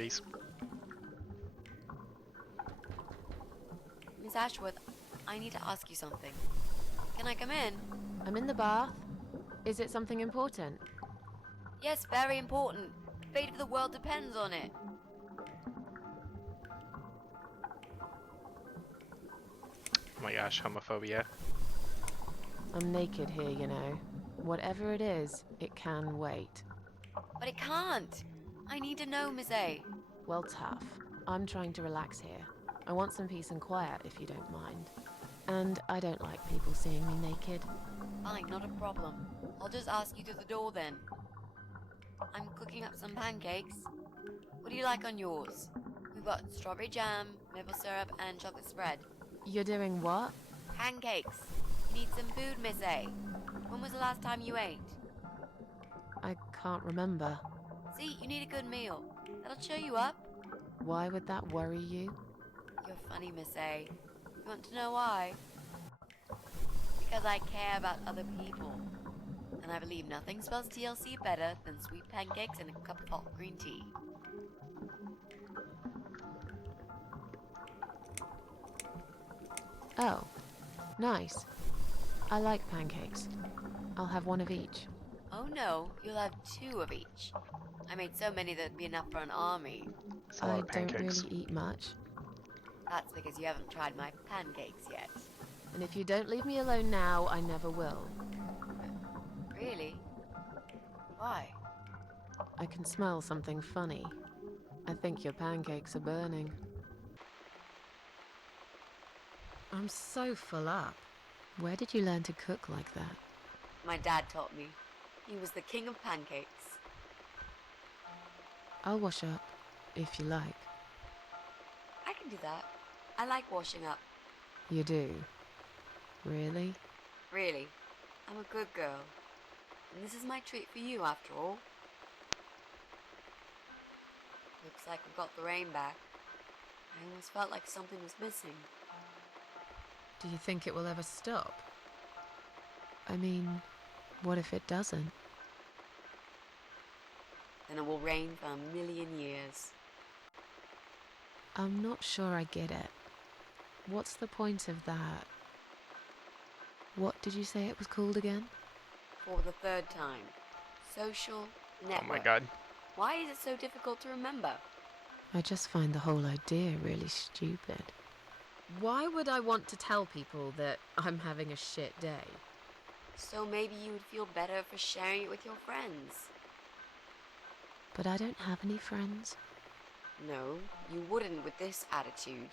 these. Miss Ashworth, I need to ask you something. Can I come in? I'm in the bath. Is it something important? Yes, very important. The fate of the world depends on it. Oh my gosh, homophobia. I'm naked here, you know. Whatever it is, it can wait. But it can't. I need to know, Miss A. Well, tough. I'm trying to relax here. I want some peace and quiet, if you don't mind. And I don't like people seeing me naked. Fine, not a problem. I'll just ask you through the door then. I'm cooking up some pancakes. What do you like on yours? We've got strawberry jam, maple syrup, and chocolate spread. You're doing what? Pancakes. You need some food, Miss A. When was the last time you ate? I can't remember. See, you need a good meal. That'll cheer you up. Why would that worry you? You're funny, Miss A. You want to know why? Because I care about other people. And I believe nothing spells TLC better than sweet pancakes and a cup of hot green tea. Oh, nice. I like pancakes. I'll have one of each. Oh no, you'll have two of each. I made so many that'd be enough for an army. It's a lot I of don't pancakes. really eat much. That's because you haven't tried my pancakes yet. And if you don't leave me alone now, I never will. Really? Why? I can smell something funny. I think your pancakes are burning. I'm so full up. Where did you learn to cook like that? My dad taught me. He was the king of pancakes. I'll wash up, if you like. I can do that. I like washing up. You do? Really? Really. I'm a good girl. And this is my treat for you, after all. Looks like we've got the rain back. I almost felt like something was missing. Do you think it will ever stop? I mean, what if it doesn't? Then it will rain for a million years. I'm not sure I get it. What's the point of that? What did you say it was called again? For the third time. Social network. Oh my god. Why is it so difficult to remember? I just find the whole idea really stupid. Why would I want to tell people that I'm having a shit day? So maybe you would feel better for sharing it with your friends. But I don't have any friends. No, you wouldn't with this attitude.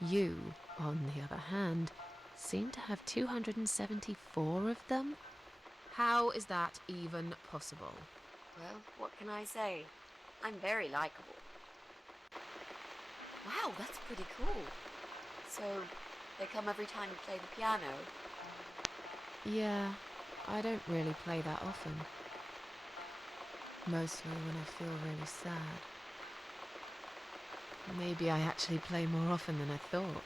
You, on the other hand, seem to have 274 of them? How is that even possible? Well, what can I say? I'm very likable. Wow, that's pretty cool. So, they come every time you play the piano? Yeah, I don't really play that often. Mostly when I feel really sad. Maybe I actually play more often than I thought.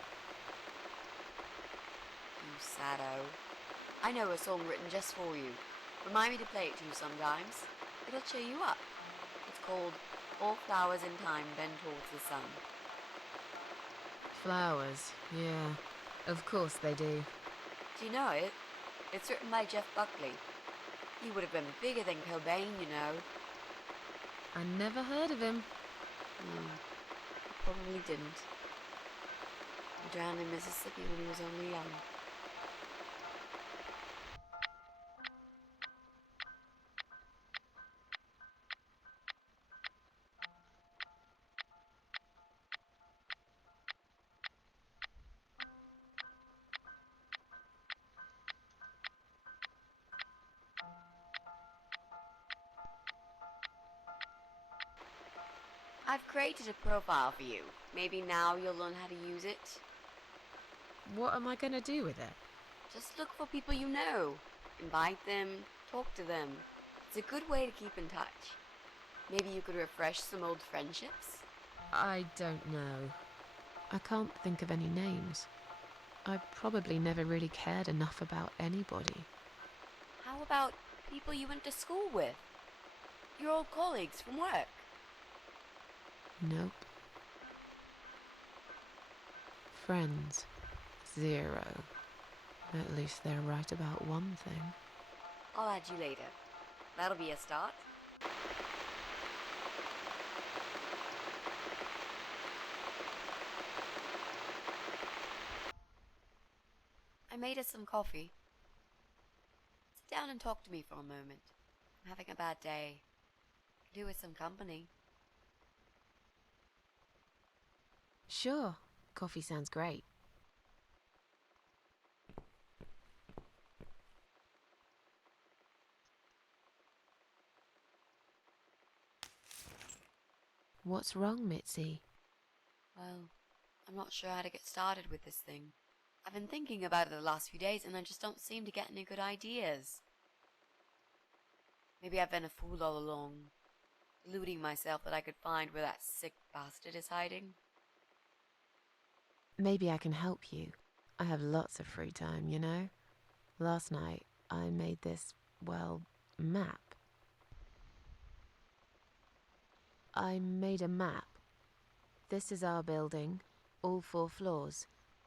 You saddo. I know a song written just for you. Remind me to play it to you sometimes. It'll cheer you up. It's called All Flowers in Time Bend Towards the Sun. Flowers, yeah. Of course they do. Do you know it? It's written by Jeff Buckley. He would have been bigger than Cobain, you know. I never heard of him. No, he probably didn't. He drowned in Mississippi when he was only young. I've created a profile for you. Maybe now you'll learn how to use it. What am I gonna do with it? Just look for people you know. Invite them, talk to them. It's a good way to keep in touch. Maybe you could refresh some old friendships? I don't know. I can't think of any names. I probably never really cared enough about anybody. How about people you went to school with? Your old colleagues from work? Nope. Friends, 0. At least they're right about one thing. I'll add you later. That'll be a start. I made us some coffee. Sit down and talk to me for a moment. I'm having a bad day. Could do with some company. Sure, coffee sounds great. What's wrong, Mitzi? Well, I'm not sure how to get started with this thing. I've been thinking about it the last few days and I just don't seem to get any good ideas. Maybe I've been a fool all along, deluding myself that I could find where that sick bastard is hiding. Maybe I can help you. I have lots of free time, you know? Last night, I made this, well, map. I made a map. This is our building, all 4 floors.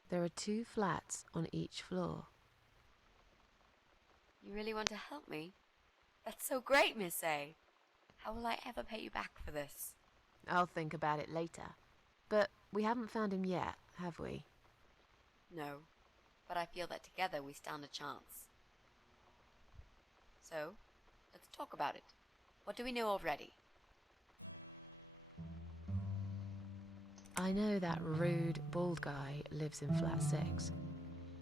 There are 2 flats on each floor. You really want to help me? That's so great, Miss A. How will I ever pay you back for this? I'll think about it later. But we haven't found him yet, have we? No, but I feel that together we stand a chance. So, let's talk about it. What do we know already? I know that rude, bald guy lives in flat 6.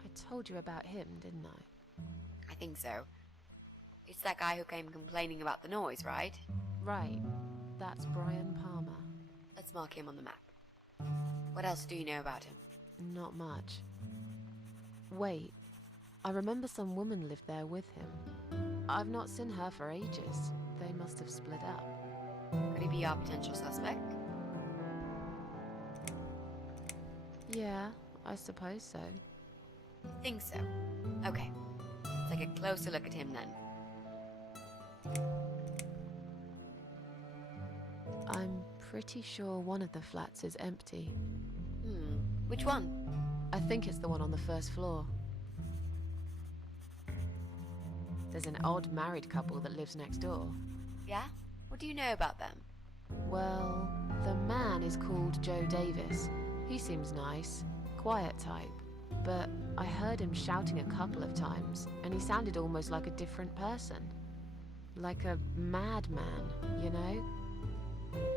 I told you about him, didn't I? I think so. It's that guy who came complaining about the noise, right? Right. That's Brian Palmer. Let's mark him on the map. What else do you know about him? Not much. Wait. I remember some woman lived there with him. I've not seen her for ages. They must have split up. Could he be our potential suspect? Yeah, I suppose so. Think so. Okay. Let's take a closer look at him then. I'm pretty sure one of the flats is empty. Which one? I think it's the one on the 1st floor. There's an odd married couple that lives next door. Yeah? What do you know about them? Well, the man is called Joe Davis. He seems nice, quiet type. But I heard him shouting a couple of times, and he sounded almost like a different person. Like a madman, you know?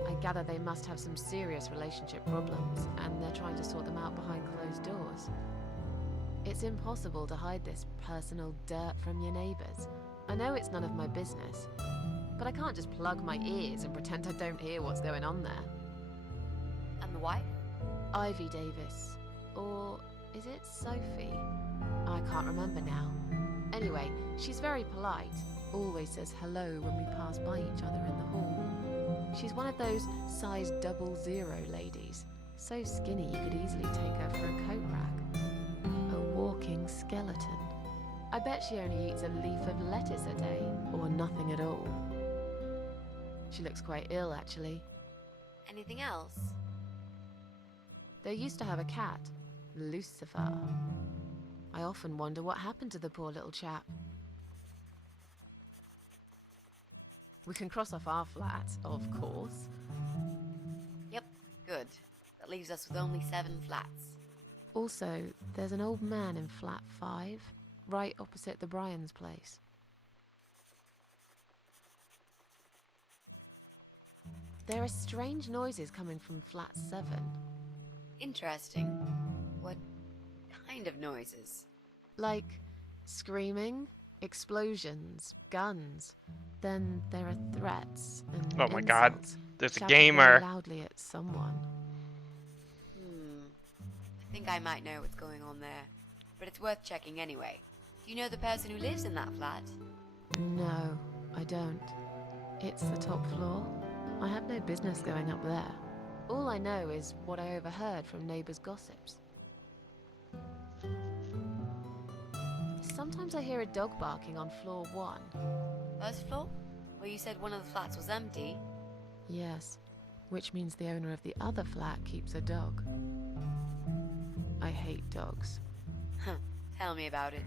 I gather they must have some serious relationship problems, and they're trying to sort them out behind closed doors. It's impossible to hide this personal dirt from your neighbours. I know it's none of my business, but I can't just plug my ears and pretend I don't hear what's going on there. And the wife? Ivy Davis. Or is it Sophie? I can't remember now. Anyway, she's very polite. Always says hello when we pass by each other in the hall. She's one of those size 00 ladies. So skinny you could easily take her for a coat rack. A walking skeleton. I bet she only eats a leaf of lettuce a day, or nothing at all. She looks quite ill, actually. Anything else? They used to have a cat, Lucifer. I often wonder what happened to the poor little chap. We can cross off our flat, of course. Yep, good. That leaves us with only 7 flats. Also, there's an old man in flat 5, right opposite the Bryans' place. There are strange noises coming from flat 7. Interesting. What kind of noises? Like screaming, explosions, guns. Then there are threats and Oh my god, insults, there's a shouted very gamer. loudly at someone. I think I might know what's going on there. But it's worth checking anyway. Do you know the person who lives in that flat? No, I don't. It's the top floor. I have no business going up there. All I know is what I overheard from neighbours' gossips. Sometimes I hear a dog barking on floor 1. First floor? Well, you said one of the flats was empty. Yes. which means the owner of the other flat keeps a dog. I hate dogs. Huh, tell me about it.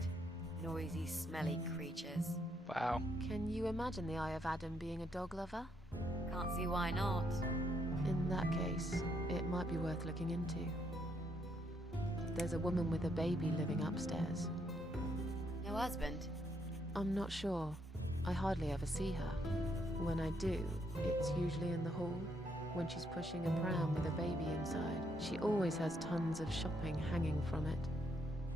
Noisy, smelly creatures. Wow. Can you imagine the Eye of Adam being a dog lover? Can't see why not. In that case, it might be worth looking into. There's a woman with a baby living upstairs. No husband? I'm not sure. I hardly ever see her. When I do, it's usually in the hall, when she's pushing a pram with a baby inside. She always has tons of shopping hanging from it.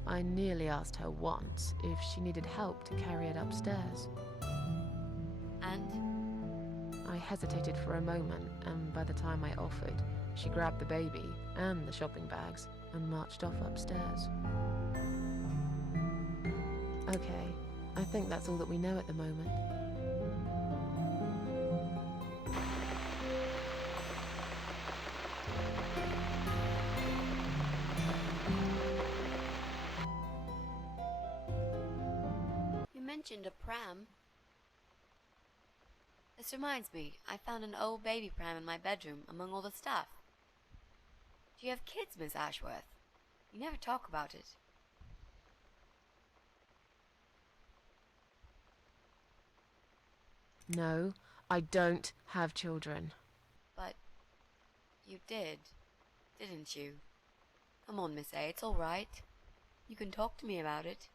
I nearly asked her once if she needed help to carry it upstairs. And? I hesitated for a moment, and by the time I offered, she grabbed the baby and the shopping bags and marched off upstairs. Okay, I think that's all that we know at the moment. You mentioned a pram. This reminds me, I found an old baby pram in my bedroom among all the stuff. Do you have kids, Miss Ashworth? You never talk about it. No, I don't have children. But you did, didn't you? Come on, Miss A, it's all right. You can talk to me about it.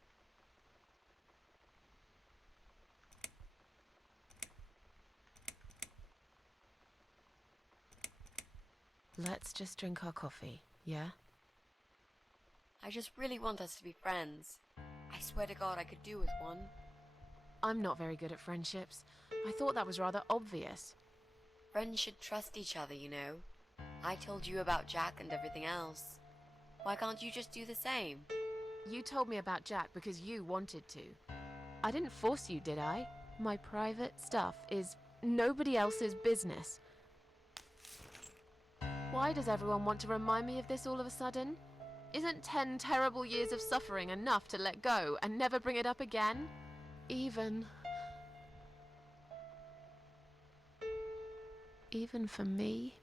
Let's just drink our coffee, yeah? I just really want us to be friends. I swear to God I could do with one. I'm not very good at friendships. I thought that was rather obvious. Friends should trust each other, you know. I told you about Jack and everything else. Why can't you just do the same? You told me about Jack because you wanted to. I didn't force you, did I? My private stuff is nobody else's business. Why does everyone want to remind me of this all of a sudden? Isn't 10 terrible years of suffering enough to let go and never bring it up again? Even for me?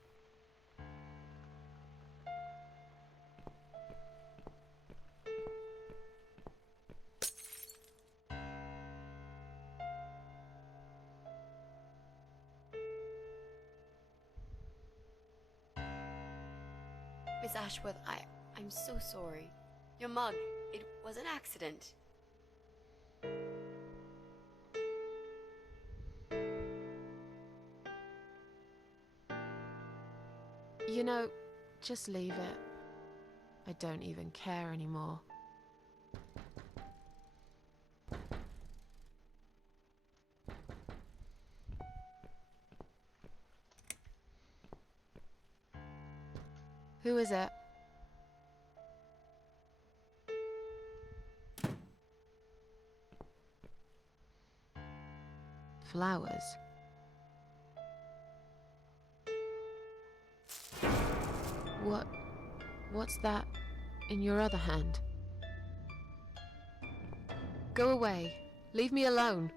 Miss Ashworth, I'm so sorry. Your mug, it was an accident. You know, just leave it. I don't even care anymore. Who is it? Flowers. What's that in your other hand? Go away. Leave me alone.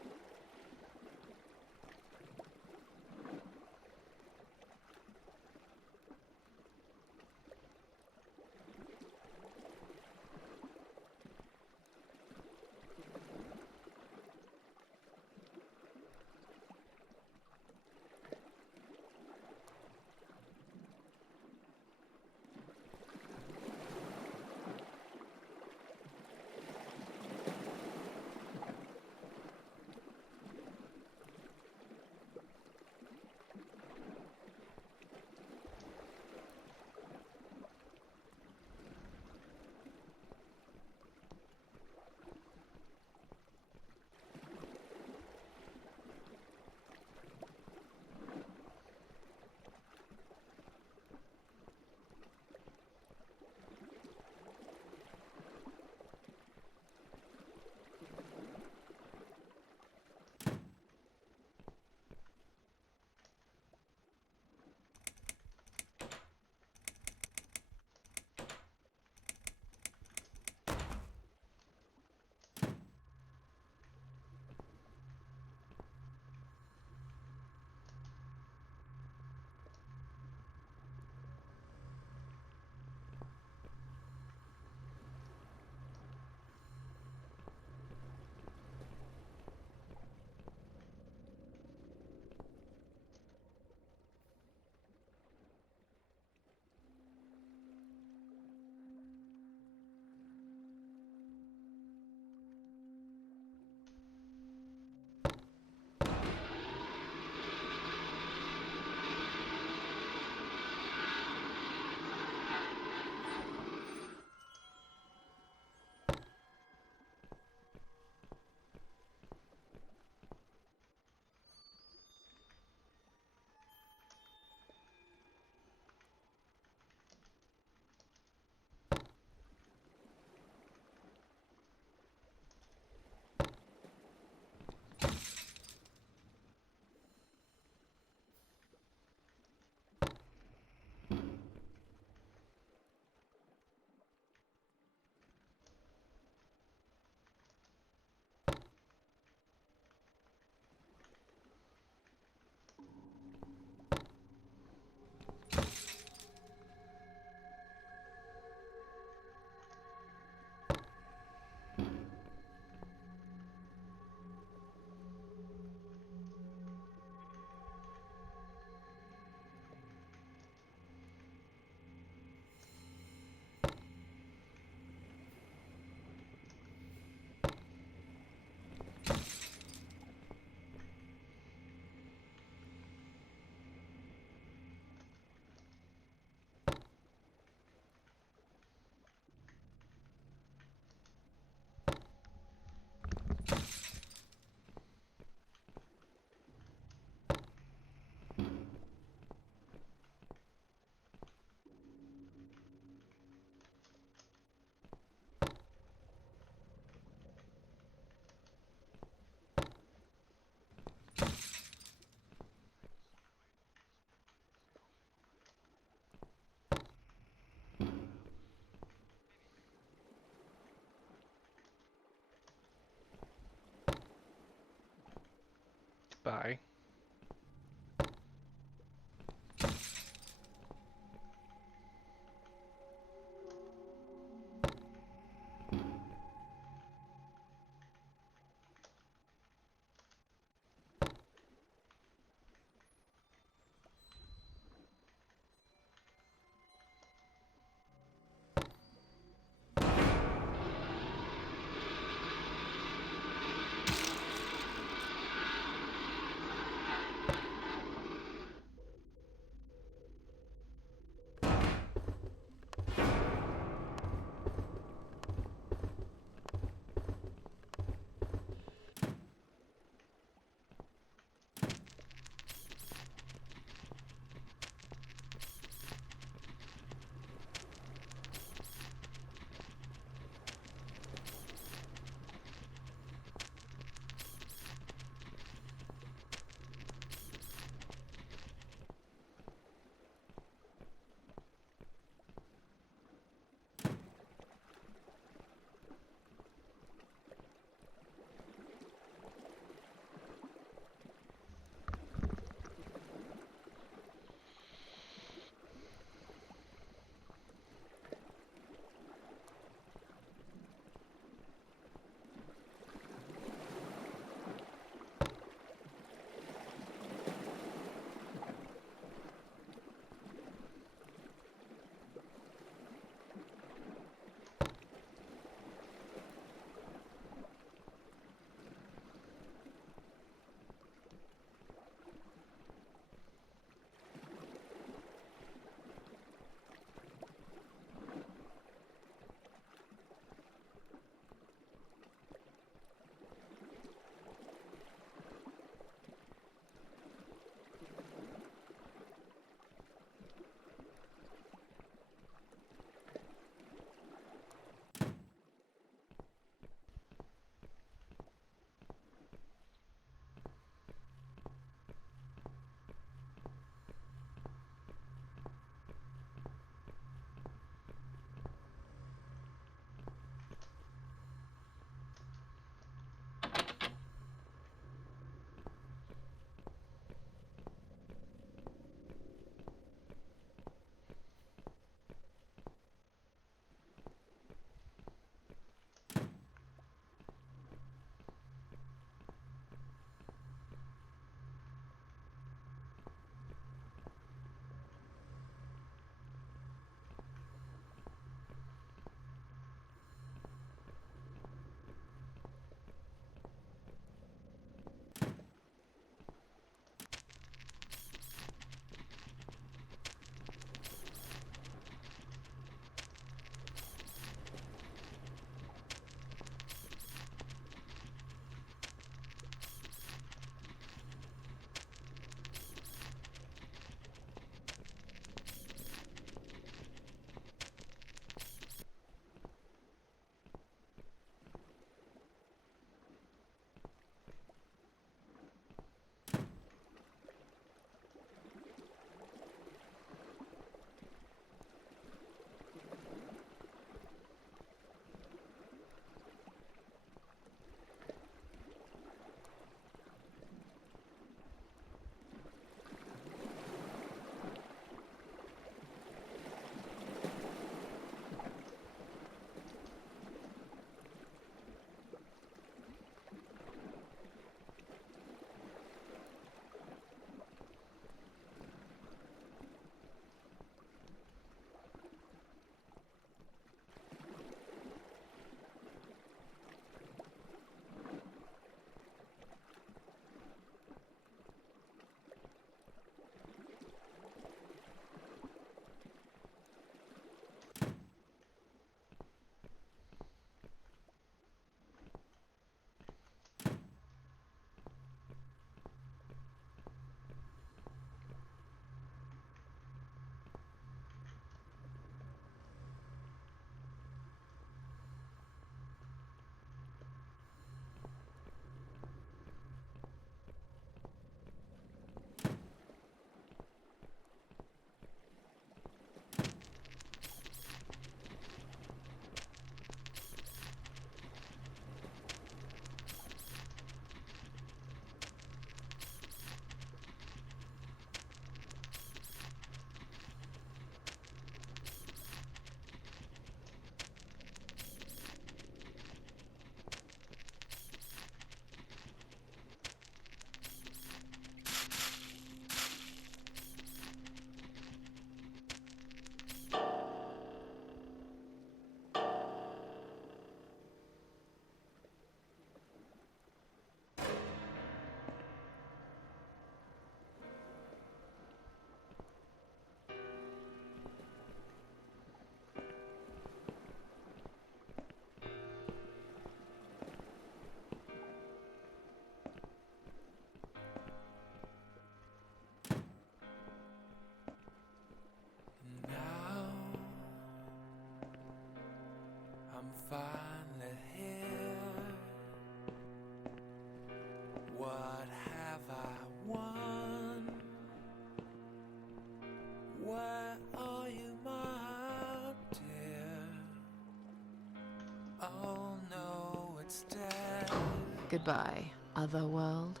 Goodbye, otherworld.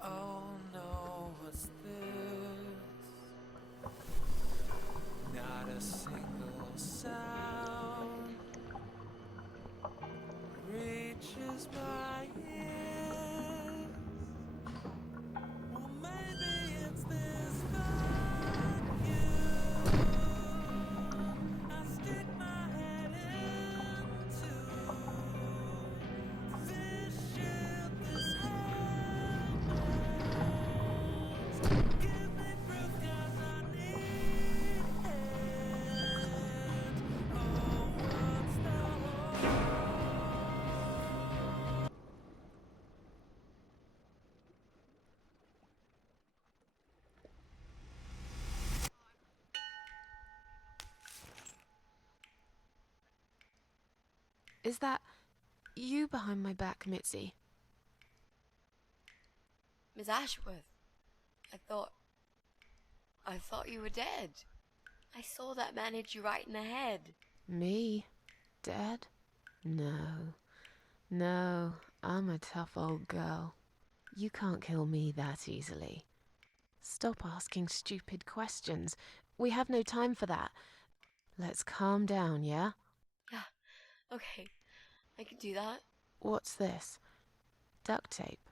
Oh no, what's this? Not a single sound reaches my ears. Well, maybe it's this vacuum. I stick my head into this ship, this happens. Give me proof 'cause I need it. Oh, what's the hope? Is that you behind my back, Mitzi? Miss Ashworth, I thought you were dead. I saw that man hit you right in the head. Me? Dead? No. No, I'm a tough old girl. You can't kill me that easily. Stop asking stupid questions. We have no time for that. Let's calm down, yeah? Yeah, okay, I can do that. What's this? Duct tape.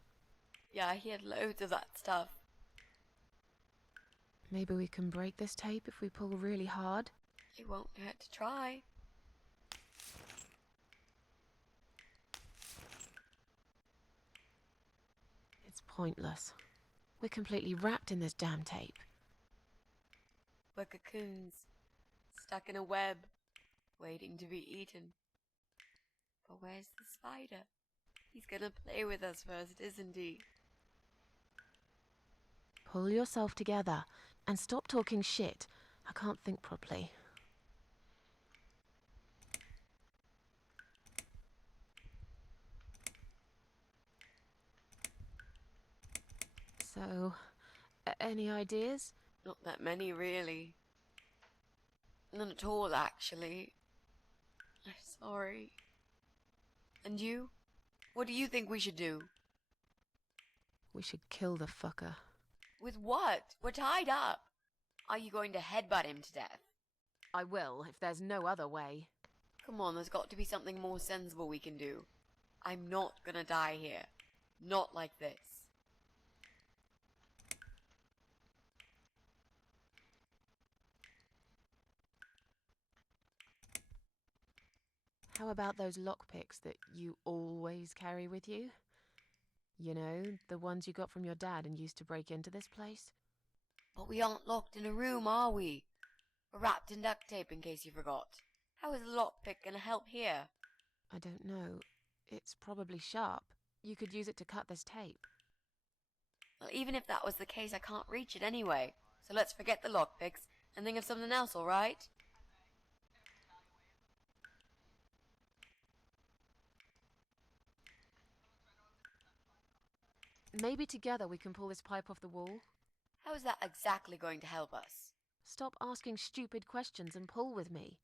Yeah, he had loads of that stuff. Maybe we can break this tape if we pull really hard? It won't hurt to try. It's pointless. We're completely wrapped in this damn tape. We're cocoons, stuck in a web, waiting to be eaten. But where's the spider? He's gonna play with us first, isn't he? Pull yourself together and stop talking shit. I can't think properly. So, any ideas? Not that many, really. None at all, actually. I'm sorry. And you? What do you think we should do? We should kill the fucker. With what? We're tied up. Are you going to headbutt him to death? I will, if there's no other way. Come on, there's got to be something more sensible we can do. I'm not gonna die here. Not like this. How about those lockpicks that you always carry with you? You know, the ones you got from your dad and used to break into this place? But we aren't locked in a room, are we? We're wrapped in duct tape in case you forgot. How is a lockpick gonna help here? I don't know. It's probably sharp. You could use it to cut this tape. Well, even if that was the case, I can't reach it anyway. So let's forget the lockpicks and think of something else, alright? Maybe together we can pull this pipe off the wall? How is that exactly going to help us? Stop asking stupid questions and pull with me.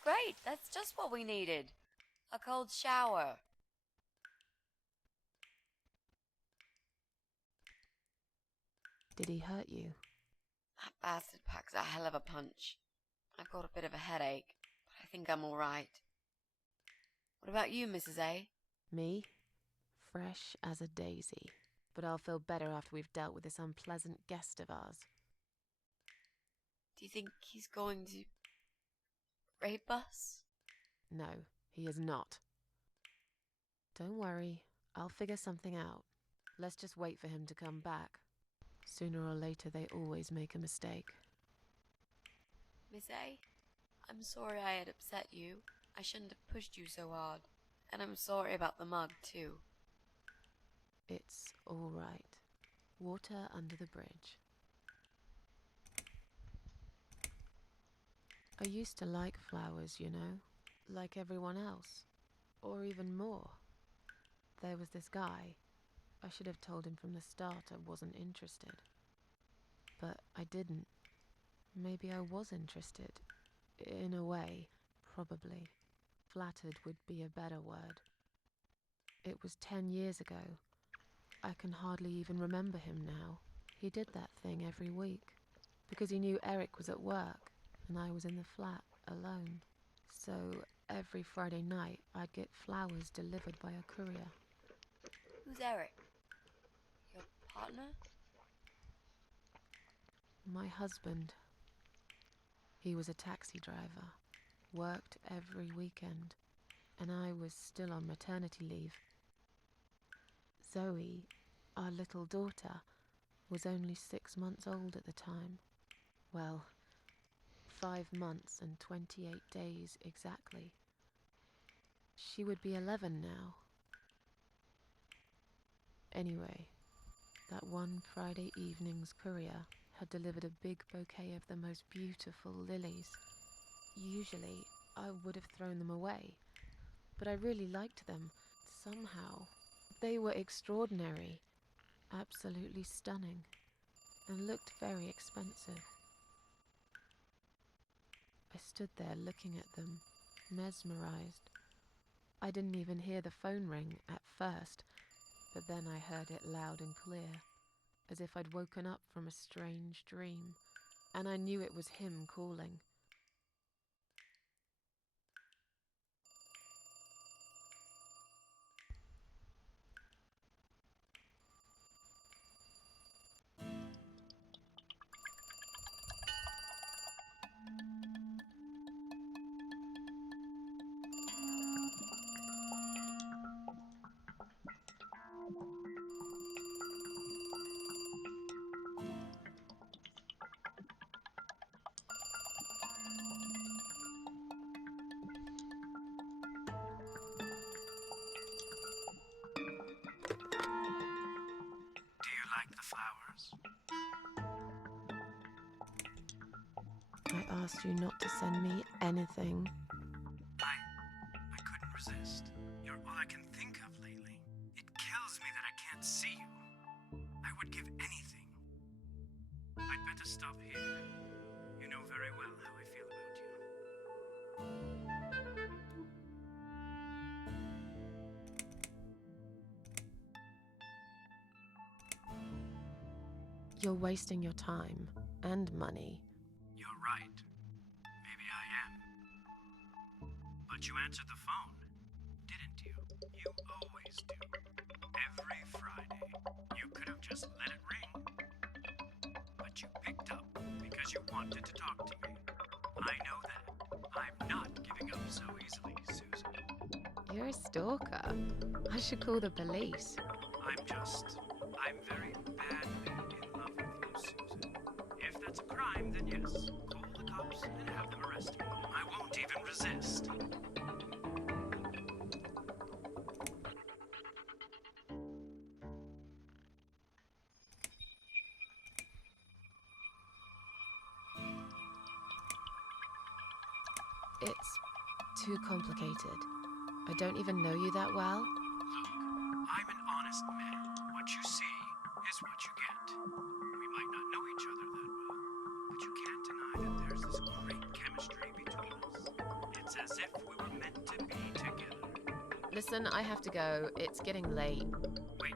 Great, that's just what we needed. A cold shower. Did he hurt you? That bastard packs a hell of a punch. I've got a bit of a headache, but I think I'm alright. What about you, Mrs. A? Me? Fresh as a daisy. But I'll feel better after we've dealt with this unpleasant guest of ours. Do you think he's going to rape us? No, he is not. Don't worry, I'll figure something out. Let's just wait for him to come back. Sooner or later, they always make a mistake. Miss A, I'm sorry I had upset you. I shouldn't have pushed you so hard. And I'm sorry about the mug, too. It's all right. Water under the bridge. I used to like flowers, you know, like everyone else. Or even more. There was this guy, I should have told him from the start I wasn't interested. But I didn't. Maybe I was interested. In a way, probably. Flattered would be a better word. It was 10 years ago. I can hardly even remember him now. He did that thing every week. Because he knew Eric was at work, and I was in the flat, alone. So, every Friday night, I'd get flowers delivered by a courier. Who's Eric? Your partner? My husband. He was a taxi driver, worked every weekend, and I was still on maternity leave. Zoe, our little daughter, was only 6 months old at the time. Well, 5 months and 28 days exactly. She would be 11 now. Anyway, that one Friday evening's courier had delivered a big bouquet of the most beautiful lilies. Usually, I would have thrown them away, but I really liked them, somehow. They were extraordinary, absolutely stunning, and looked very expensive. I stood there looking at them, mesmerized. I didn't even hear the phone ring at first, but then I heard it loud and clear, as if I'd woken up from a strange dream, and I knew it was him calling. Do you like the flowers? I asked you not to send me anything. I couldn't resist. You're all I can think of lately. It kills me that I can't see you. I would give anything. I'd better stop here. You know very well how I feel about you. You're wasting your time and money. You're right. Maybe I am. But you answered the phone, didn't you? You always do. Every Friday. You could have just let it ring. But you picked up because you wanted to talk to me. I know that. I'm not giving up so easily, Susan. You're a stalker. I should call the police. I'm very badly in love with you, Susan. If that's a crime, then yes, call the cops and have them arrest me. I won't even resist. It's too complicated. I don't even know you that well. Look, I'm an honest man. What you see is what you get. We might not know each other that well, but you can't deny that there's this great chemistry between us. It's as if we were meant to be together. Listen, I have to go. It's getting late. Wait,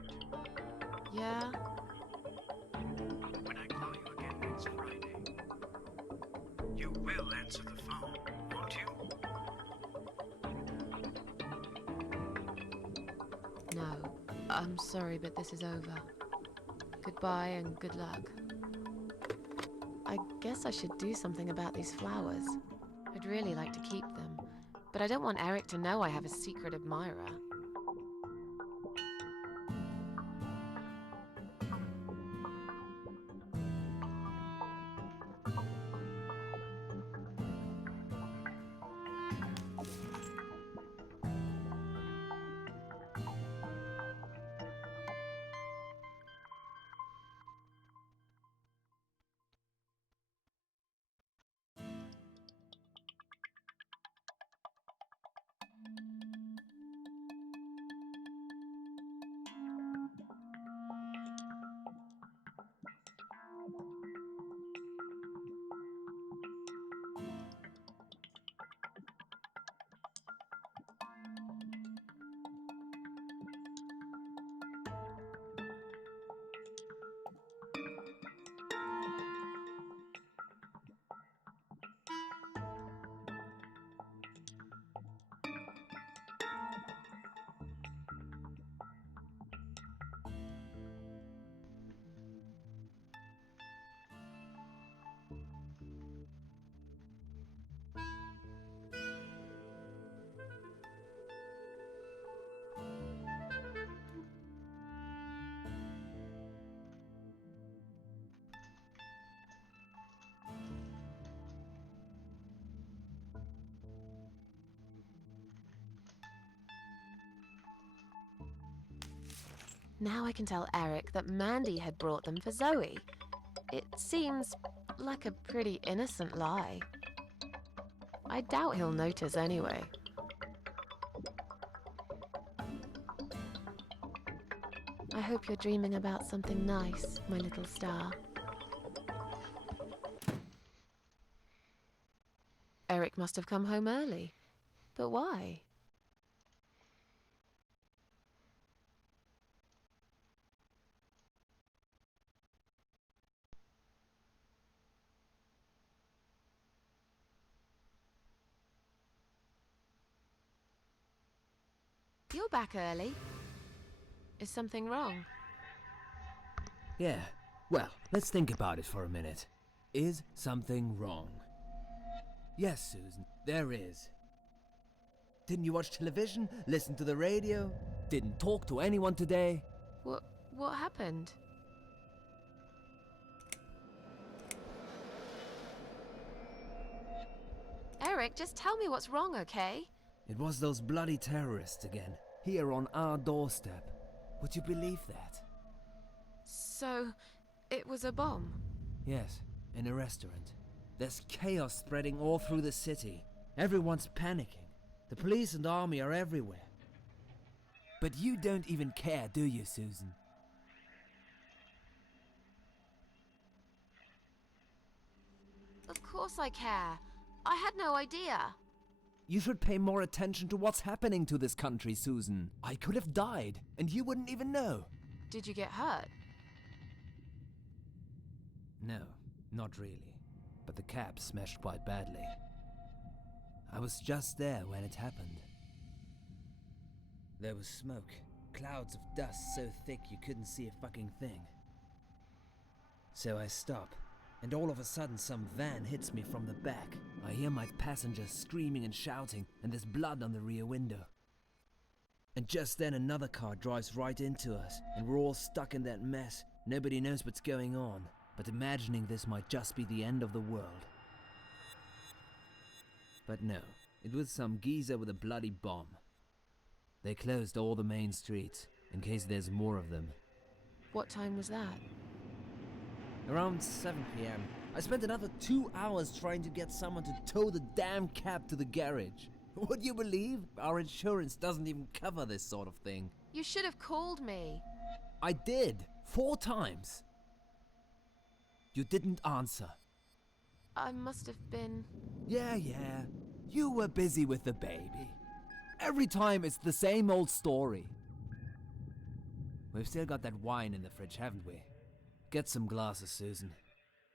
Yeah? when I call you again next Friday, you will answer the phone, won't you? No. I'm sorry, but this is over. Goodbye and good luck. I guess I should do something about these flowers. I'd really like to keep them, but I don't want Eric to know I have a secret admirer. Now I can tell Eric that Mandy had brought them for Zoe. It seems like a pretty innocent lie. I doubt he'll notice anyway. I hope you're dreaming about something nice, my little star. Eric must have come home early. But why? You're back early. Is something wrong? Yeah, well, let's think about it for a minute. Is something wrong? Yes, Susan, there is. Didn't you watch television? Listen to the radio? Didn't talk to anyone today? What happened? Eric, just tell me what's wrong, okay? It was those bloody terrorists again, here on our doorstep. Would you believe that? So, it was a bomb? Yes, in a restaurant. There's chaos spreading all through the city. Everyone's panicking. The police and army are everywhere. But you don't even care, do you, Susan? Of course I care. I had no idea. You should pay more attention to what's happening to this country, Susan. I could have died, and you wouldn't even know. Did you get hurt? No, not really. But the cab smashed quite badly. I was just there when it happened. There was smoke, clouds of dust so thick you couldn't see a fucking thing. So I stop, and all of a sudden some van hits me from the back. I hear my passengers screaming and shouting, and there's blood on the rear window. And just then another car drives right into us, and we're all stuck in that mess. Nobody knows what's going on, but imagining this might just be the end of the world. But no, it was some geezer with a bloody bomb. They closed all the main streets, in case there's more of them. What time was that? Around 7 p.m., I spent another 2 hours trying to get someone to tow the damn cab to the garage. Would you believe? Our insurance doesn't even cover this sort of thing. You should have called me. I did, 4 times. You didn't answer. I must have been... Yeah. You were busy with the baby. Every time it's the same old story. We've still got that wine in the fridge, haven't we? Get some glasses, Susan.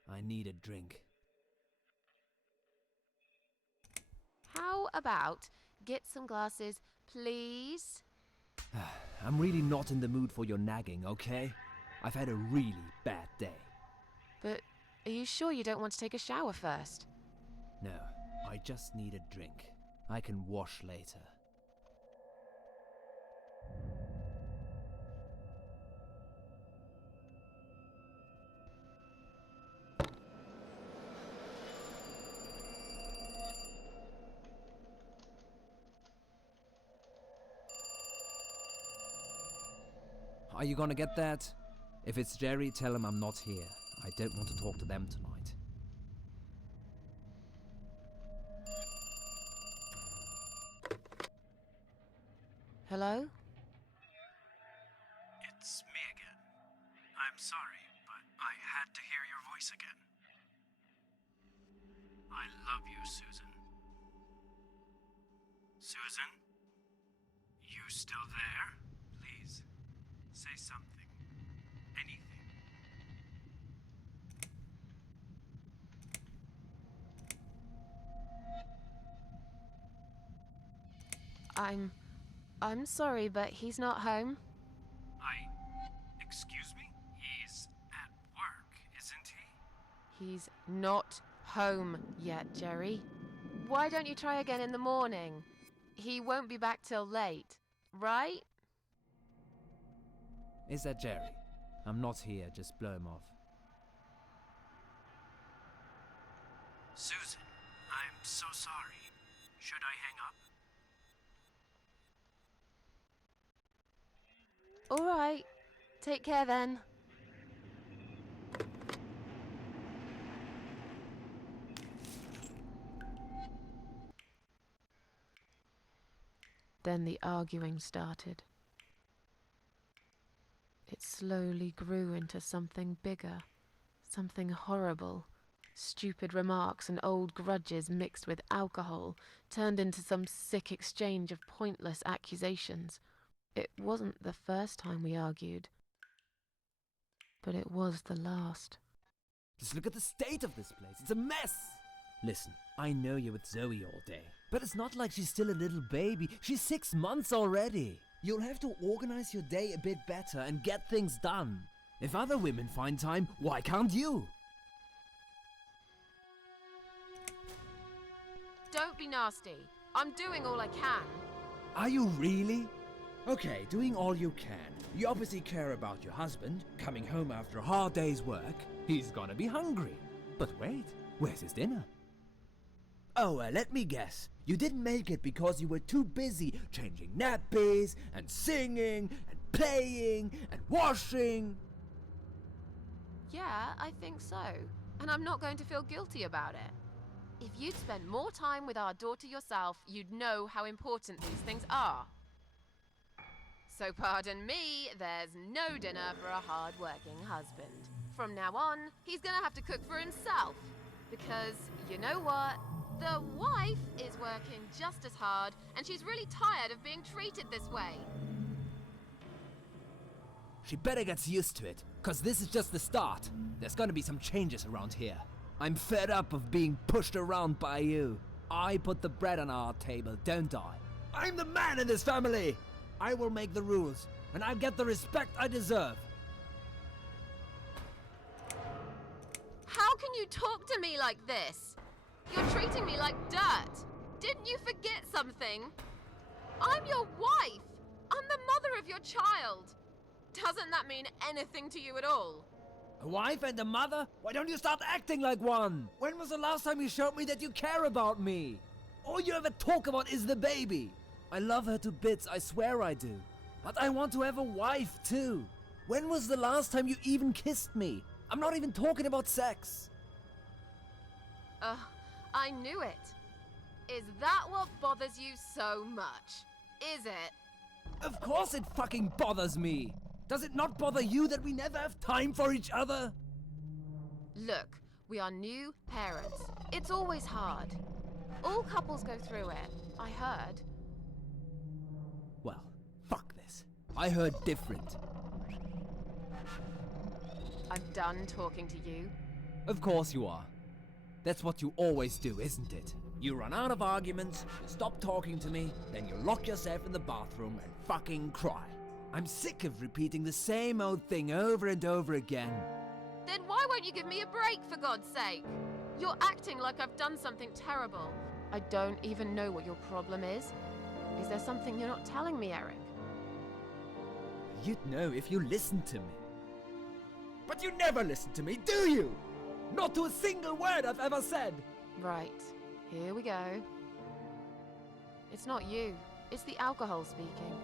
I need a drink. How about get some glasses, please? I'm really not in the mood for your nagging, okay? I've had a really bad day. But are you sure you don't want to take a shower first? No, I just need a drink. I can wash later. Are you gonna get that? If it's Jerry, tell him I'm not here. I don't want to talk to them tonight. Hello? It's me again. I'm sorry, but I had to hear your voice again. I love you, Susan. Susan? You still there? Please, say something. Anything. I'm sorry, but he's not home. Excuse me? He's at work, isn't he? He's not home yet, Jerry. Why don't you try again in the morning? He won't be back till late, right? Is that Jerry? I'm not here, just blow him off. Susan, I'm so sorry. Should I hang up? All right. Take care then. Then the arguing started. It slowly grew into something bigger, something horrible. Stupid remarks and old grudges mixed with alcohol turned into some sick exchange of pointless accusations. It wasn't the first time we argued, but it was the last. Just look at the state of this place. It's a mess. Listen, I know you're with Zoe all day, but it's not like she's still a little baby. She's 6 months already. You'll have to organize your day a bit better and get things done. If other women find time, why can't you? Don't be nasty. I'm doing all I can. Are you really? Okay, doing all you can. You obviously care about your husband. Coming home after a hard day's work, he's gonna be hungry. But wait, where's his dinner? Oh, let me guess. You didn't make it because you were too busy changing nappies and singing and playing and washing. Yeah, I think so. And I'm not going to feel guilty about it. If you'd spent more time with our daughter yourself, you'd know how important these things are. So pardon me, there's no dinner for a hard-working husband. From now on, he's gonna have to cook for himself. Because, you know what? The wife is working just as hard, and she's really tired of being treated this way. She better get used to it, cause this is just the start. There's gonna be some changes around here. I'm fed up of being pushed around by you. I put the bread on our table, don't I? I'm the man in this family! I will make the rules, and I'll get the respect I deserve. How can you talk to me like this? You're treating me like dirt. Didn't you forget something? I'm your wife. I'm the mother of your child. Doesn't that mean anything to you at all? A wife and a mother? Why don't you start acting like one? When was the last time you showed me that you care about me? All you ever talk about is the baby. I love her to bits, I swear I do. But I want to have a wife too. When was the last time you even kissed me? I'm not even talking about sex. I knew it. Is that what bothers you so much? Is it? Of course it fucking bothers me. Does it not bother you that we never have time for each other? Look, we are new parents. It's always hard. All couples go through it, I heard. Well, fuck this. I heard different. I'm done talking to you. Of course you are. That's what you always do, isn't it? You run out of arguments, you stop talking to me, then you lock yourself in the bathroom and fucking cry. I'm sick of repeating the same old thing over and over again. Then why won't you give me a break, for God's sake? You're acting like I've done something terrible. I don't even know what your problem is. Is there something you're not telling me, Eric? You'd know if you listened to me. But you never listen to me, do you? Not to a single word I've ever said. Right, here we go. It's not you, it's the alcohol speaking.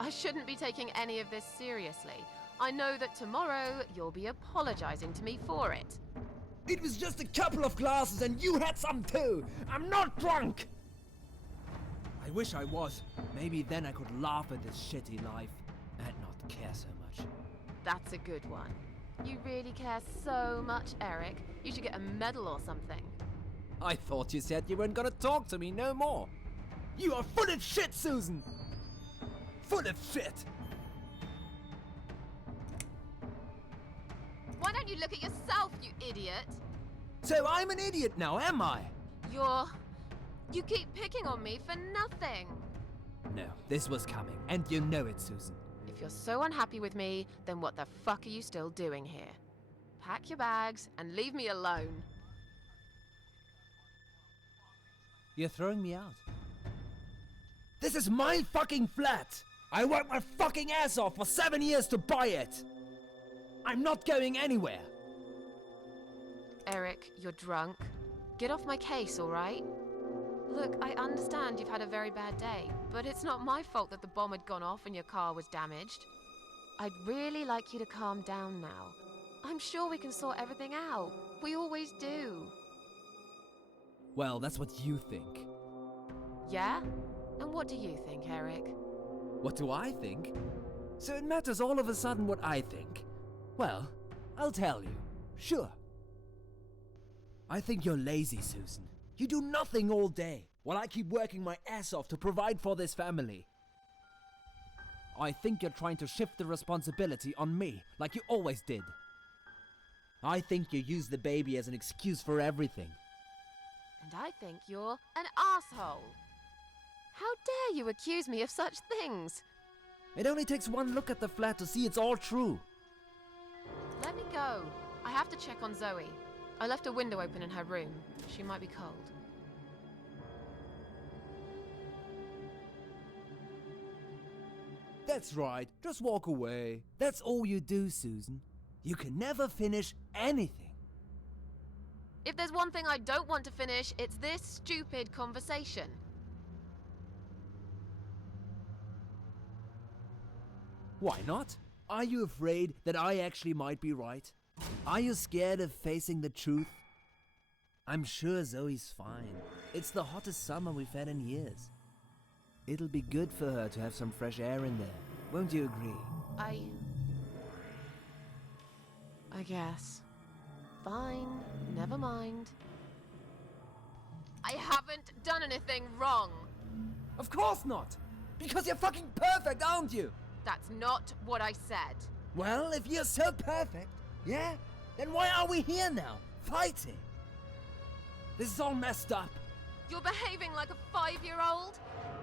I shouldn't be taking any of this seriously. I know that tomorrow you'll be apologizing to me for it. It was just a couple of glasses and you had some too. I'm not drunk. I wish I was. Maybe then I could laugh at this shitty life and not care so much. That's a good one. You really care so much, Eric. You should get a medal or something. I thought you said you weren't gonna talk to me no more. You are full of shit, Susan. Full of shit. Why don't you look at yourself, you idiot? So I'm an idiot now, am I? You keep picking on me for nothing. No, this was coming, and you know it, Susan. If you're so unhappy with me, then what the fuck are you still doing here? Pack your bags and leave me alone. You're throwing me out. This is my fucking flat! I worked my fucking ass off for 7 years to buy it! I'm not going anywhere! Eric, you're drunk. Get off my case, all right? Look, I understand you've had a very bad day, but it's not my fault that the bomb had gone off and your car was damaged. I'd really like you to calm down now. I'm sure we can sort everything out. We always do. Well, that's what you think. Yeah? And what do you think, Eric? What do I think? So it matters all of a sudden what I think. Well, I'll tell you. Sure. I think you're lazy, Susan. You do nothing all day, while I keep working my ass off to provide for this family. I think you're trying to shift the responsibility on me, like you always did. I think you use the baby as an excuse for everything. And I think you're an asshole. How dare you accuse me of such things? It only takes one look at the flat to see it's all true. Let me go. I have to check on Zoe. I left a window open in her room. She might be cold. That's right, just walk away. That's all you do, Susan. You can never finish anything. If there's one thing I don't want to finish, it's this stupid conversation. Why not? Are you afraid that I actually might be right? Are you scared of facing the truth? I'm sure Zoe's fine. It's the hottest summer we've had in years. It'll be good for her to have some fresh air in there. Won't you agree? I guess. Fine, never mind. I haven't done anything wrong. Of course not! Because you're fucking perfect, aren't you? That's not what I said. Well, if you're so perfect, yeah? Then why are we here now, fighting? This is all messed up. You're behaving like a 5-year-old?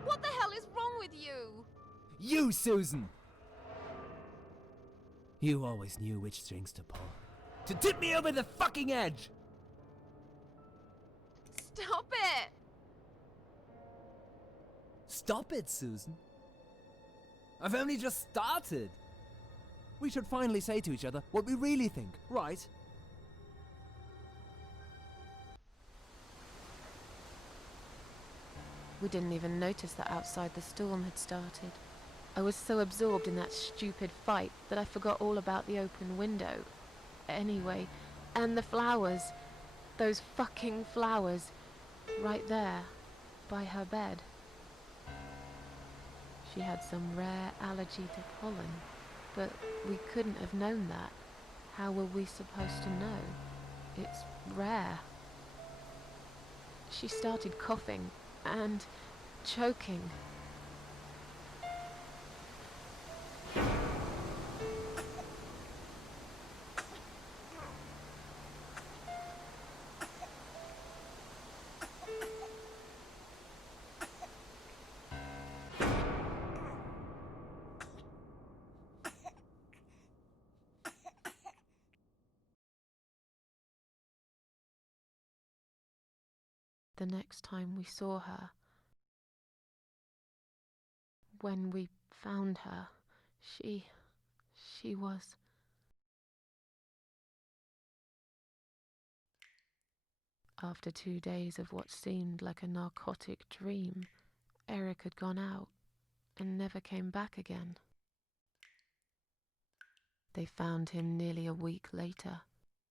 What the hell is wrong with you? You, Susan! You always knew which strings to pull. To tip me over the fucking edge! Stop it! Stop it, Susan. I've only just started. We should finally say to each other what we really think, right? We didn't even notice that outside the storm had started. I was so absorbed in that stupid fight that I forgot all about the open window. Anyway, and the flowers. Those fucking flowers. Right there, by her bed. She had some rare allergy to pollen, but we couldn't have known that. How were we supposed to know? It's rare. She started coughing and choking. The next time we saw her, when we found her, she was... After 2 days of what seemed like a narcotic dream, Eric had gone out and never came back again. They found him nearly a week later.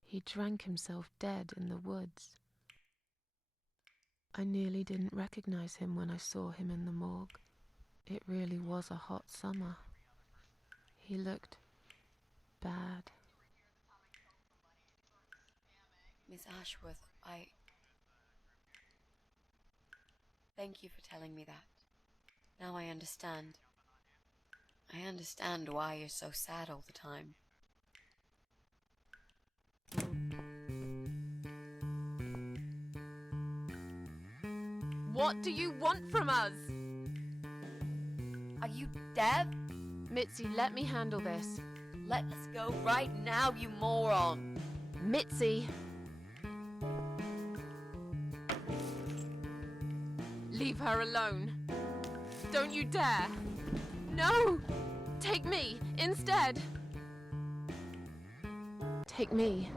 He drank himself dead in the woods. I nearly didn't recognize him when I saw him in the morgue. It really was a hot summer. He looked bad. Miss Ashworth, Thank you for telling me that. Now I understand. I understand why you're so sad all the time. What do you want from us? Are you deaf? Mitzi, let me handle this. Let us go right now, you moron! Mitzi! Leave her alone. Don't you dare! No! Take me instead! Take me.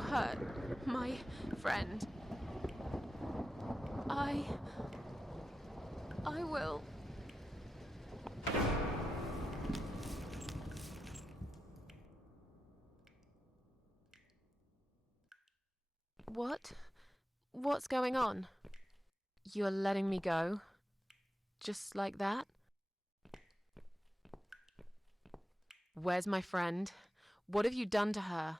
hurt my friend. I will. What? What's going on? You're letting me go? Just like that? Where's my friend? What have you done to her?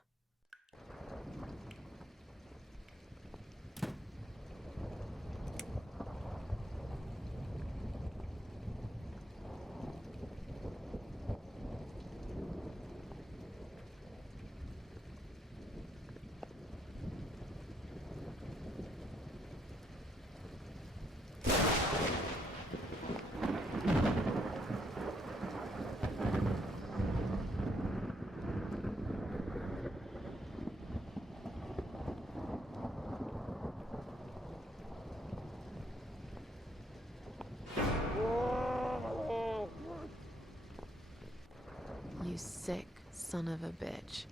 You sick son of a bitch.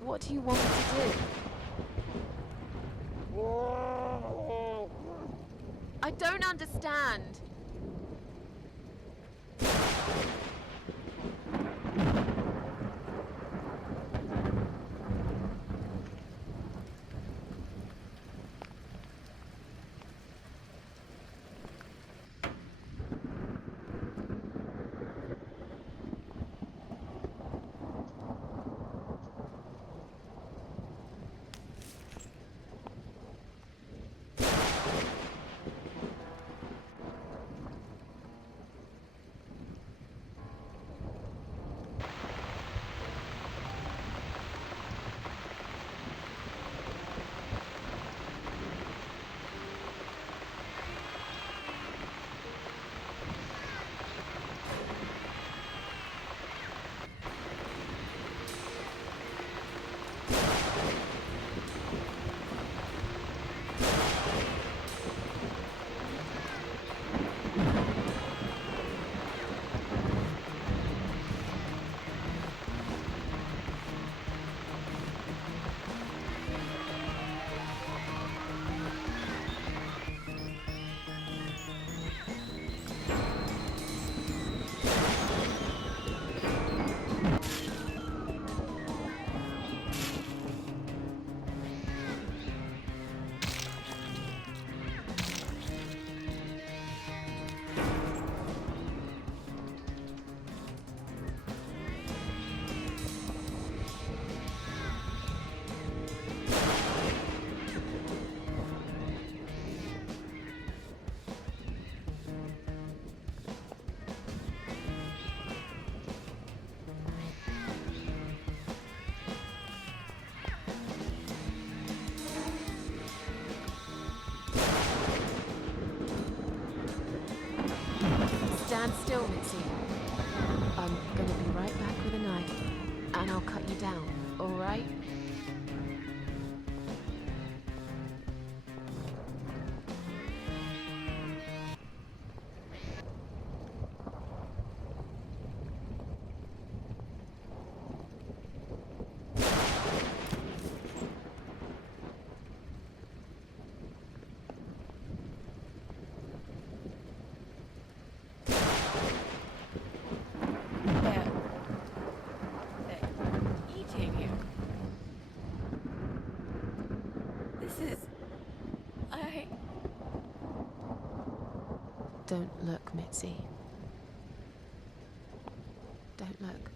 What do you want me to do? I don't understand. Stand still, Mitzi. I'm gonna be right back with a knife, and I'll cut you down, alright? Eating you. This is... Don't look, Mitzi. Don't look.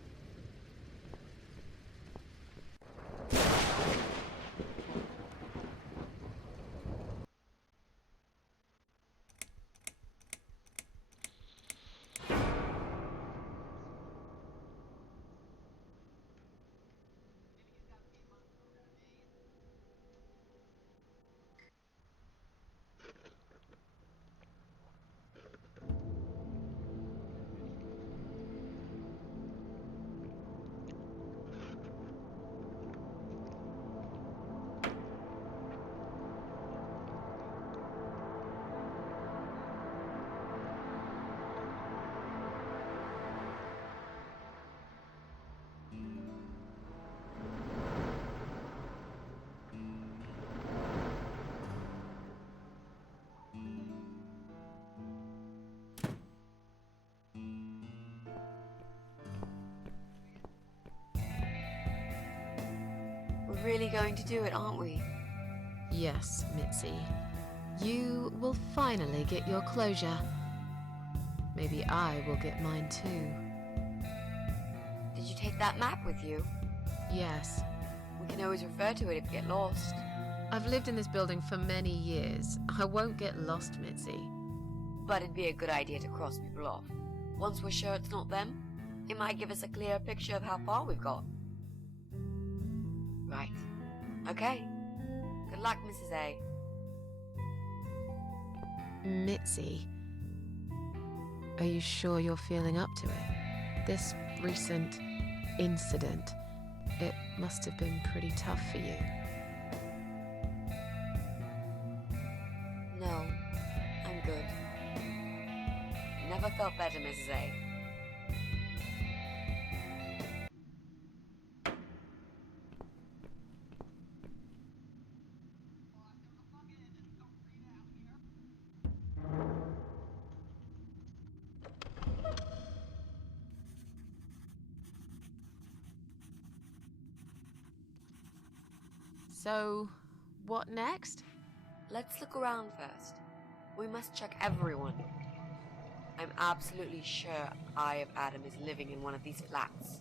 really going to do it, aren't we? Yes, Mitzi. You will finally get your closure. Maybe I will get mine too. Did you take that map with you? Yes. We can always refer to it if you get lost. I've lived in this building for many years. I won't get lost, Mitzi. But it'd be a good idea to cross people off. Once we're sure it's not them, it might give us a clearer picture of how far we've got. Right. Okay. Good luck, Mrs. A. Mitzi, are you sure you're feeling up to it? This recent incident, it must have been pretty tough for you. No, I'm good. Never felt better, Mrs. A. So, what next? Let's look around first. We must check everyone. I'm absolutely sure Eye of Adam is living in one of these flats.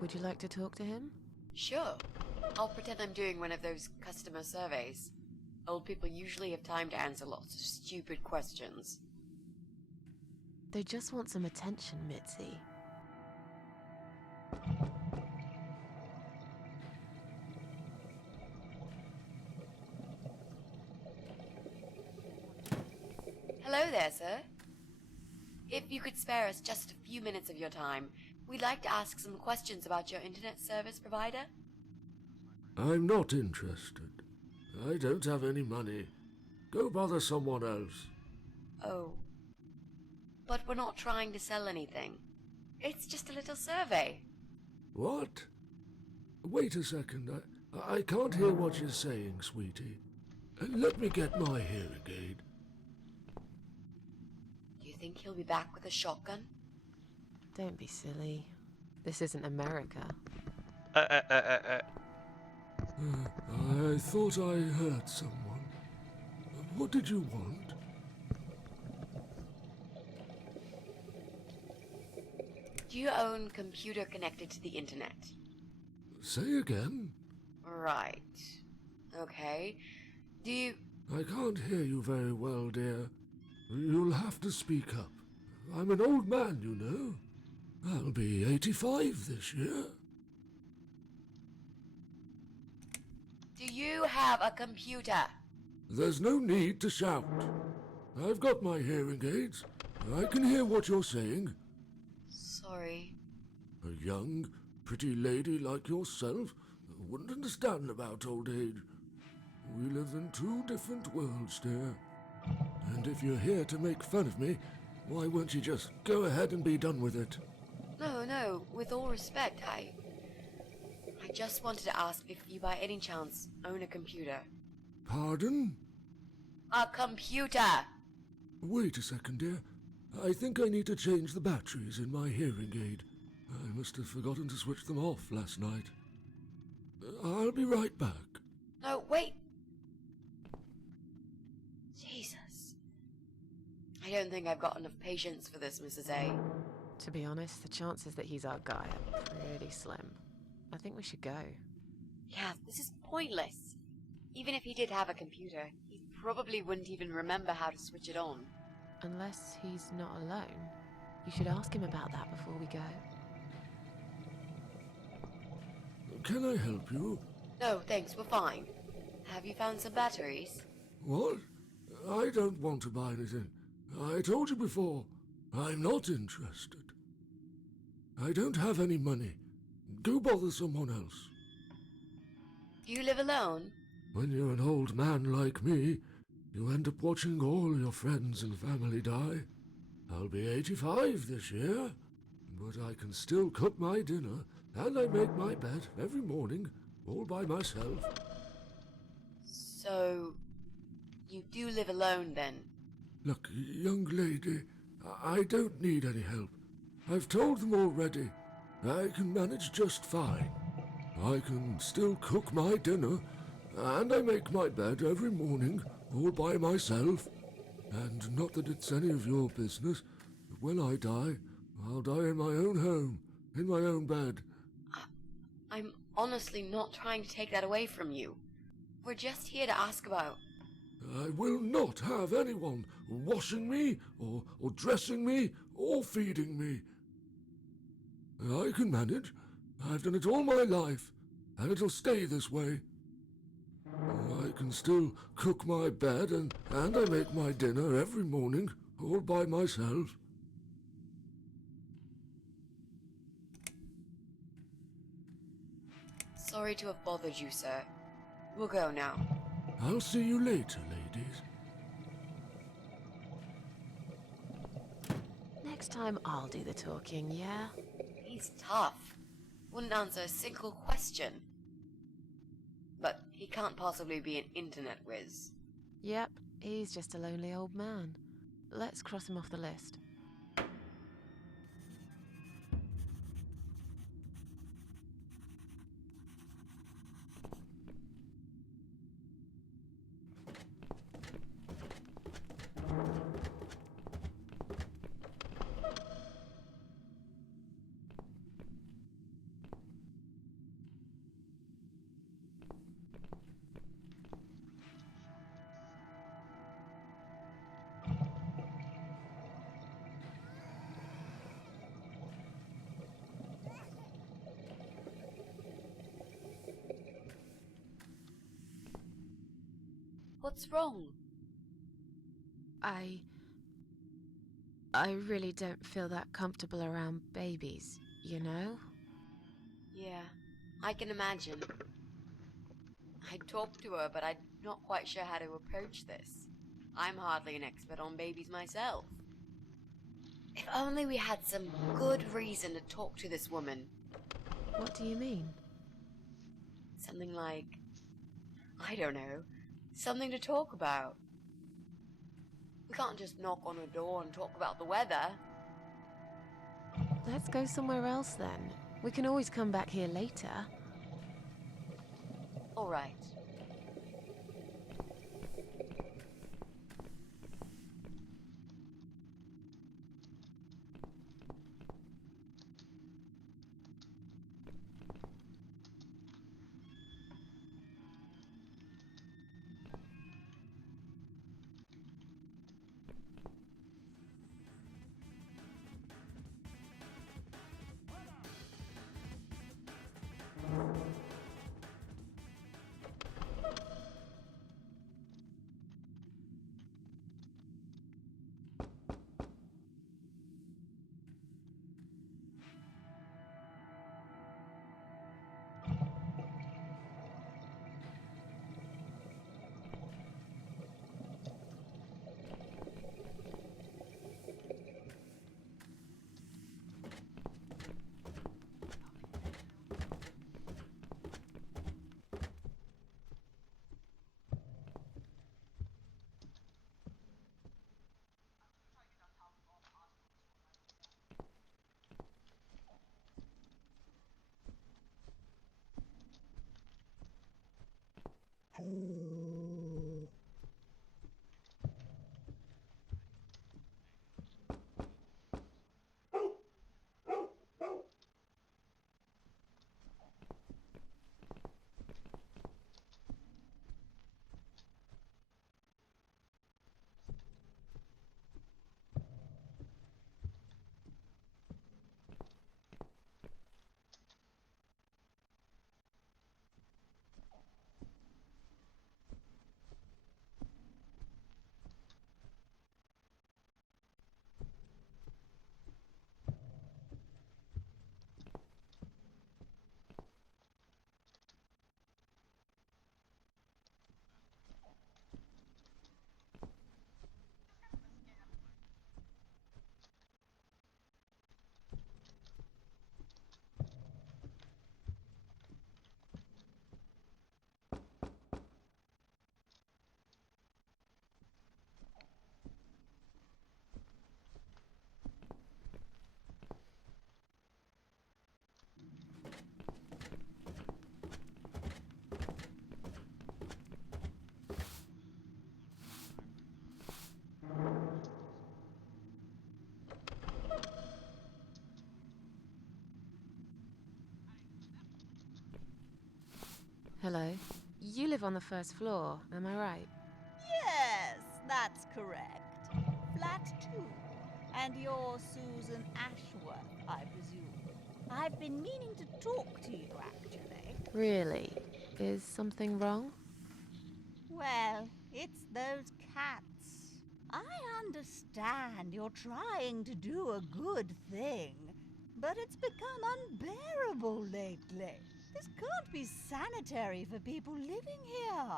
Would you like to talk to him? Sure. I'll pretend I'm doing one of those customer surveys. Old people usually have time to answer lots of stupid questions. They just want some attention, Mitzi. Hello there, sir. If you could spare us just a few minutes of your time, we'd like to ask some questions about your internet service provider. I'm not interested. I don't have any money. Go bother someone else. Oh. But we're not trying to sell anything. It's just a little survey. What? Wait a second. I can't hear what you're saying, sweetie. Let me get my hearing aid. Do you think he'll be back with a shotgun? Don't be silly. This isn't America. I thought I heard someone. What did you want? Do you own computer connected to the internet? Say again? Right. Okay. Do you... I can't hear you very well, dear. You'll have to speak up. I'm an old man, you know. I'll be 85 this year. Do you have a computer? There's no need to shout. I've got my hearing aids. I can hear what you're saying. Sorry. A young, pretty lady like yourself wouldn't understand about old age. We live in two different worlds, dear. And if you're here to make fun of me, why won't you just go ahead and be done with it? No, with all respect, I just wanted to ask if you by any chance own a computer. Pardon? A computer! Wait a second, dear. I think I need to change the batteries in my hearing aid. I must have forgotten to switch them off last night. I'll be right back. No, wait! Jesus. I don't think I've got enough patience for this, Mrs. A. To be honest, the chances that he's our guy are pretty slim. I think we should go. Yeah, this is pointless. Even if he did have a computer, he probably wouldn't even remember how to switch it on. Unless he's not alone. You should ask him about that before we go. Can I help you? No, thanks, we're fine. Have you found some batteries? What? I don't want to buy anything. I told you before, I'm not interested. I don't have any money. Go bother someone else. Do you live alone? When you're an old man like me, you end up watching all your friends and family die. I'll be 85 this year, but I can still cook my dinner, and I make my bed every morning, all by myself. So, you do live alone then? Look, young lady, I don't need any help. I've told them already. I can manage just fine. I can still cook my dinner, and I make my bed every morning, all by myself. And not that it's any of your business, but when I die, I'll die in my own home, in my own bed. I'm honestly not trying to take that away from you. We're just here to ask about... I will not have anyone washing me, or dressing me, or feeding me. I can manage. I've done it all my life, and it'll stay this way. I can still cook my bed, and I make my dinner every morning, all by myself. Sorry to have bothered you, sir. We'll go now. I'll see you later, ladies. Next time I'll do the talking, yeah? He's tough. Wouldn't answer a single question. But he can't possibly be an internet whiz. Yep, he's just a lonely old man. Let's cross him off the list. What's wrong? I really don't feel that comfortable around babies, you know? Yeah, I can imagine. I talked to her, but I'm not quite sure how to approach this. I'm hardly an expert on babies myself. If only we had some good reason to talk to this woman. What do you mean? Something like... I don't know. Something to talk about. We can't just knock on her door and talk about the weather. Let's go somewhere else then. We can always come back here later. All right. Hello. You live on the first floor, am I right? Yes, that's correct. Flat 2. And you're Susan Ashworth, I presume. I've been meaning to talk to you, actually. Really? Is something wrong? Well, it's those cats. I understand you're trying to do a good thing, but it's become unbearable lately. This can't be sanitary for people living here.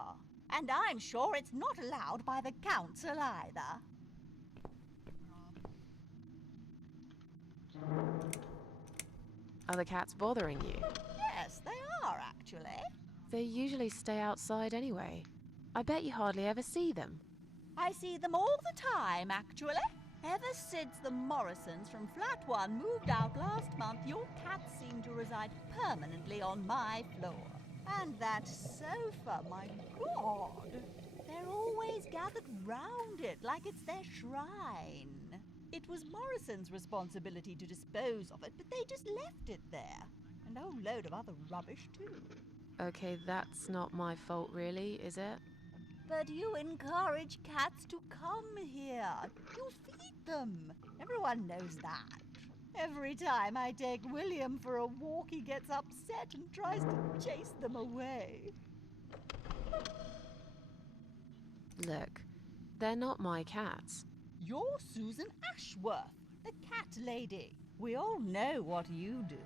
And I'm sure it's not allowed by the council either. Are the cats bothering you? Yes, they are, actually. They usually stay outside anyway. I bet you hardly ever see them. I see them all the time, actually. Ever since the Morrisons from Flat 1 moved out last month, your cats seem to reside permanently on my floor. And that sofa, my God! They're always gathered round it like it's their shrine. It was Morrison's responsibility to dispose of it, but they just left it there. And a whole load of other rubbish, too. Okay, that's not my fault really, is it? But you encourage cats to come here. You feed them. Everyone knows that. Every time I take William for a walk, he gets upset and tries to chase them away. Look, they're not my cats. You're Susan Ashworth, the cat lady. We all know what you do.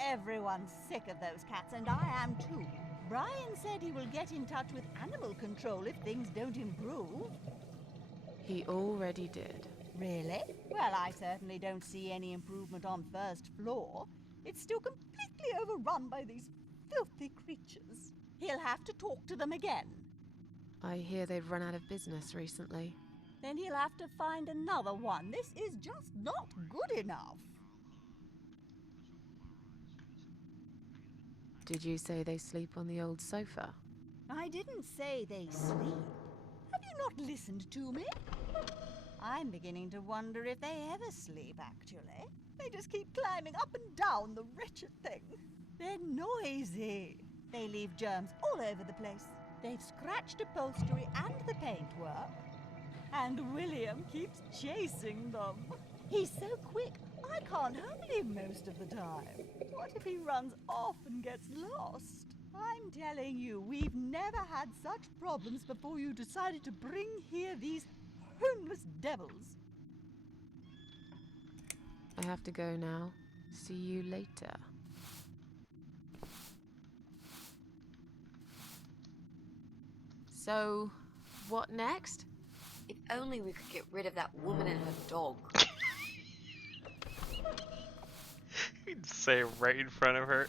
Everyone's sick of those cats, and I am too. Brian said he will get in touch with animal control if things don't improve. He already did. Really? Well, I certainly don't see any improvement on first floor. It's still completely overrun by these filthy creatures. He'll have to talk to them again. I hear they've run out of business recently. Then he'll have to find another one. This is just not good enough. Did you say they sleep on the old sofa? I didn't say they sleep. Have you not listened to me? I'm beginning to wonder if they ever sleep, actually. They just keep climbing up and down, the wretched thing. They're noisy. They leave germs all over the place. They've scratched upholstery and the paintwork. And William keeps chasing them. He's so quick, I can't hold him most of the time. What if he runs off and gets lost? I'm telling you, we've never had such problems before you decided to bring here these homeless devils. I have to go now. See you later. So, what next? If only we could get rid of that woman and her dog. You'd say it right in front of her.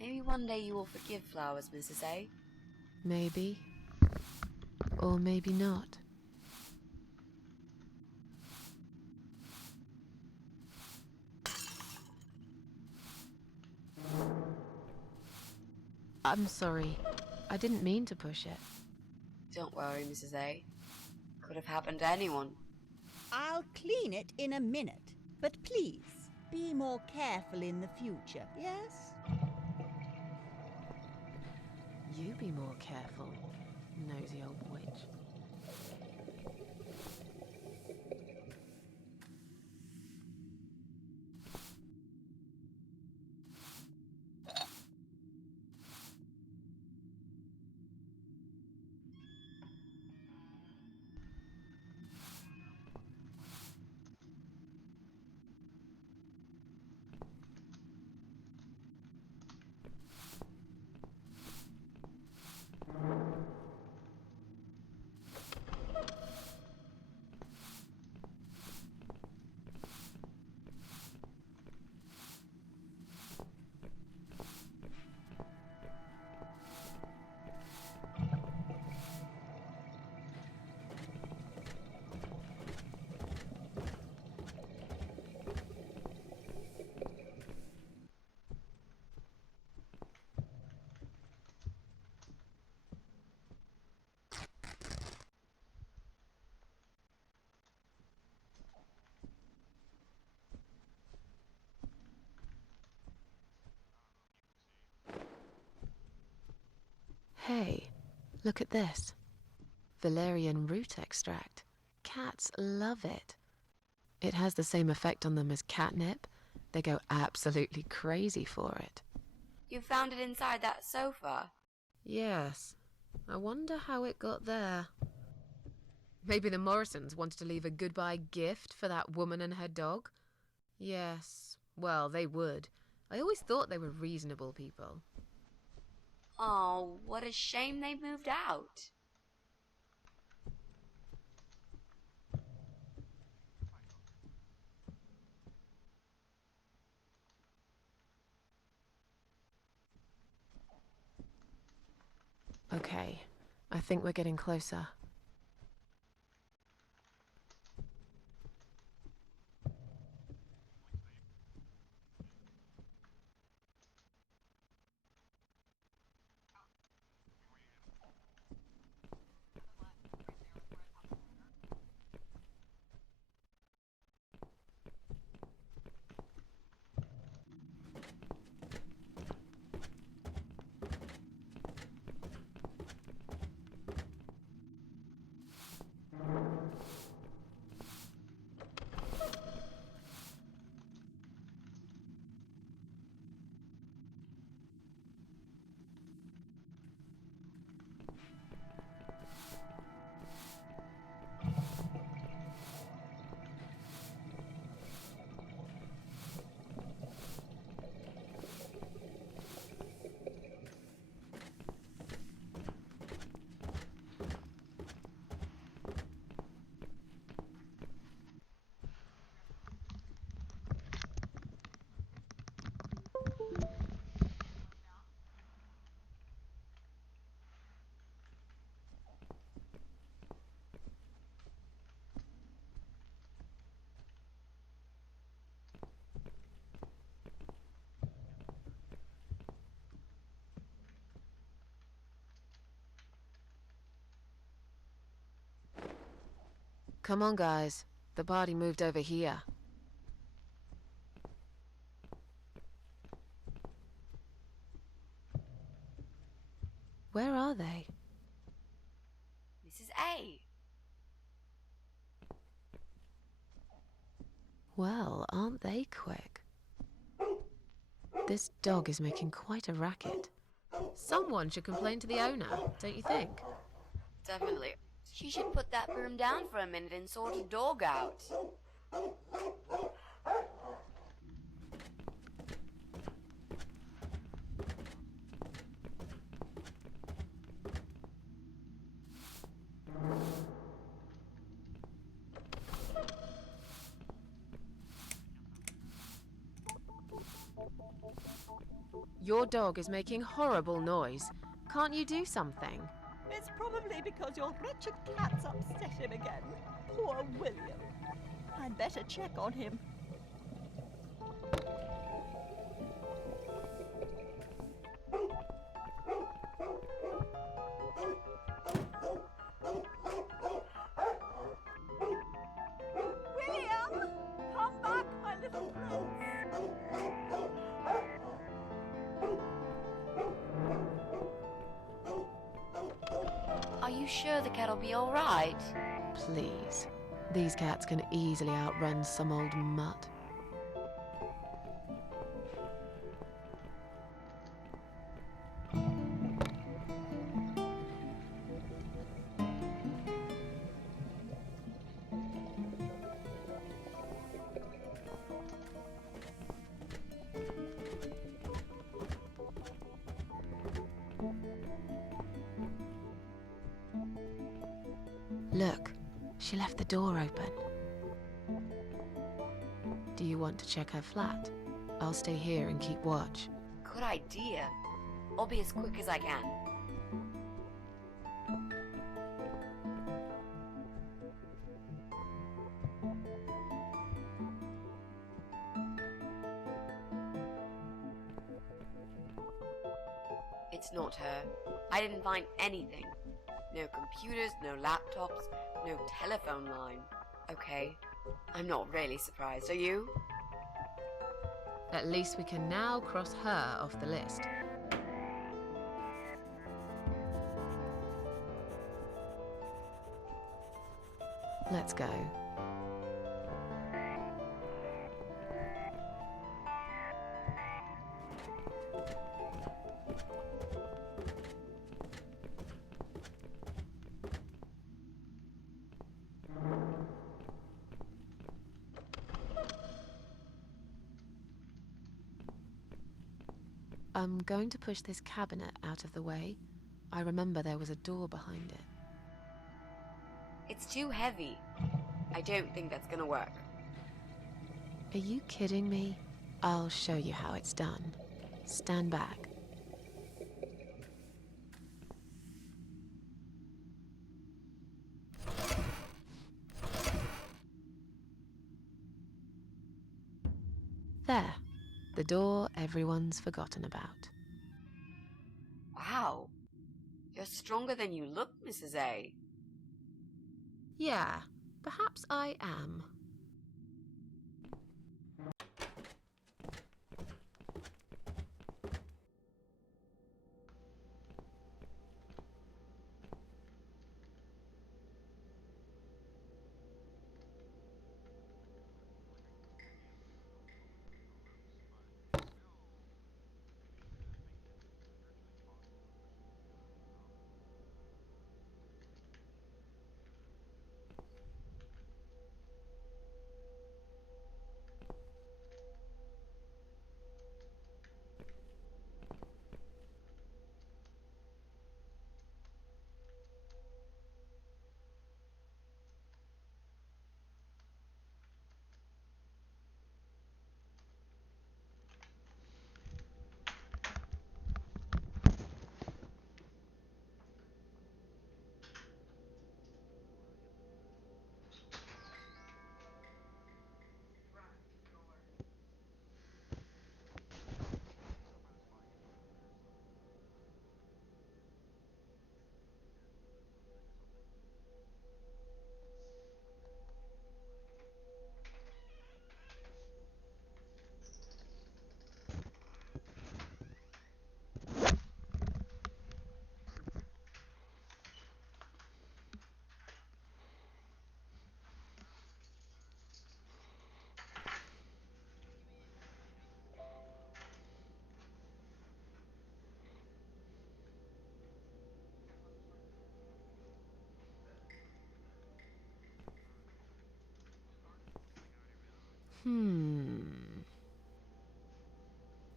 Maybe one day you will forgive Flowers, Mrs. A. Maybe. Or maybe not. I'm sorry. I didn't mean to push it. Don't worry, Mrs. A. Could have happened to anyone. I'll clean it in a minute. But please, be more careful in the future, yes? You be more careful, nosy old witch. Look at this. Valerian root extract. Cats love it. It has the same effect on them as catnip. They go absolutely crazy for it. You found it inside that sofa? Yes. I wonder how it got there. Maybe the Morrisons wanted to leave a goodbye gift for that woman and her dog? Yes. Well, they would. I always thought they were reasonable people. Oh, what a shame they moved out. Okay. I think we're getting closer. Come on, guys. The body moved over here. Where are they? Mrs. A. Well, aren't they quick? This dog is making quite a racket. Someone should complain to the owner, don't you think? Definitely. She should put that broom down for a minute and sort a dog out. Your dog is making horrible noise. Can't you do something? It's probably because your wretched cat's upset him again. Poor William. I'd better check on him. William! Come back, my little prince! Are you sure the cat'll be all right? Please. These cats can easily outrun some old mutt. Look, she left the door open. Do you want to check her flat? I'll stay here and keep watch. Good idea. I'll be as quick as I can. It's not her. I didn't find anything. No computers, no laptops, no telephone line. Okay, I'm not really surprised, are you? At least we can now cross her off the list. Let's go. I'm going to push this cabinet out of the way. I remember there was a door behind it. It's too heavy. I don't think that's gonna work. Are you kidding me? I'll show you how it's done. Stand back. There. The door everyone's forgotten about. Wow. You're stronger than you look, Mrs. A. Yeah, perhaps I am.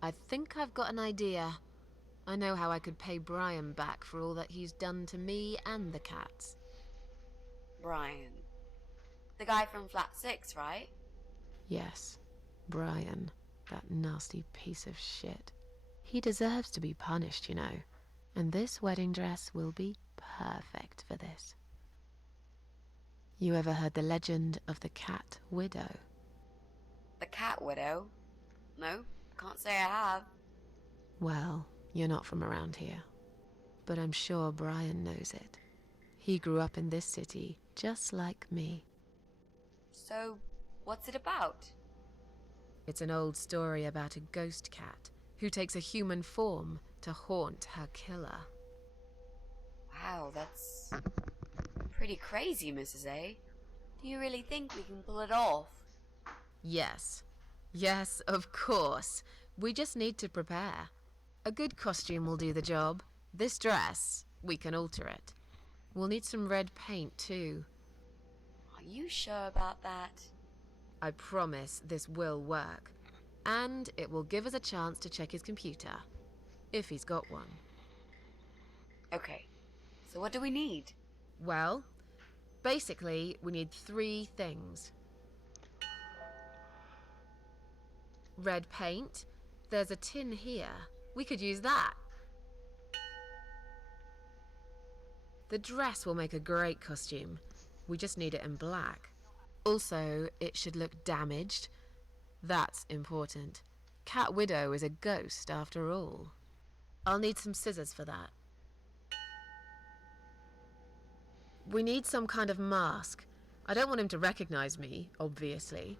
I think I've got an idea. I know how I could pay Brian back for all that he's done to me and the cats. Brian. The guy from Flat 6, right? Yes, Brian, that nasty piece of shit. He deserves to be punished, you know. And this wedding dress will be perfect for this. You ever heard the legend of the cat widow? The cat widow? No, can't say I have. Well, you're not from around here. But I'm sure Brian knows it. He grew up in this city, just like me. So, what's it about? It's an old story about a ghost cat who takes a human form to haunt her killer. Wow, that's pretty crazy, Mrs. A. Do you really think we can pull it off? Yes. Yes, of course. We just need to prepare. A good costume will do the job. This dress, we can alter it. We'll need some red paint, too. Are you sure about that? I promise this will work. And it will give us a chance to check his computer. If he's got one. Okay, so what do we need? Well, basically, we need 3 things. Red paint. There's a tin here. We could use that. The dress will make a great costume. We just need it in black. Also, it should look damaged. That's important. Cat Widow is a ghost, after all. I'll need some scissors for that. We need some kind of mask. I don't want him to recognize me, obviously.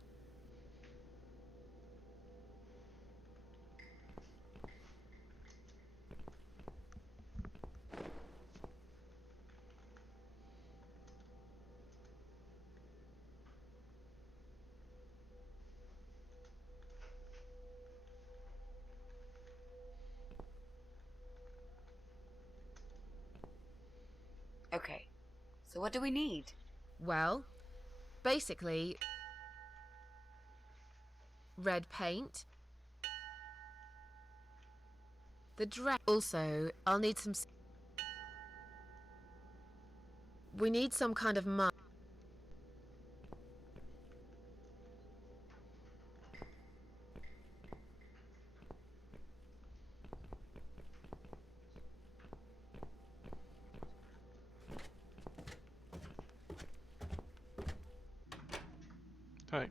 Okay, so what do we need? Well, basically, red paint. The dress. Also, I'll need some. We need some kind of mud. Right.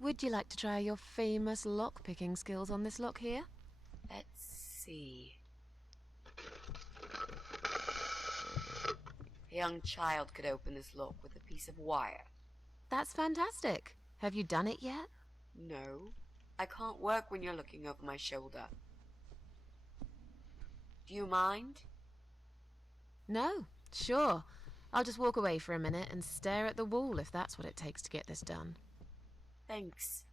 Would you like to try your famous lock-picking skills on this lock here? Let's see. A young child could open this lock with a piece of wire. That's fantastic. Have you done it yet? No, I can't work when you're looking over my shoulder. Do you mind? No, sure. I'll just walk away for a minute and stare at the wall if that's what it takes to get this done. Thanks.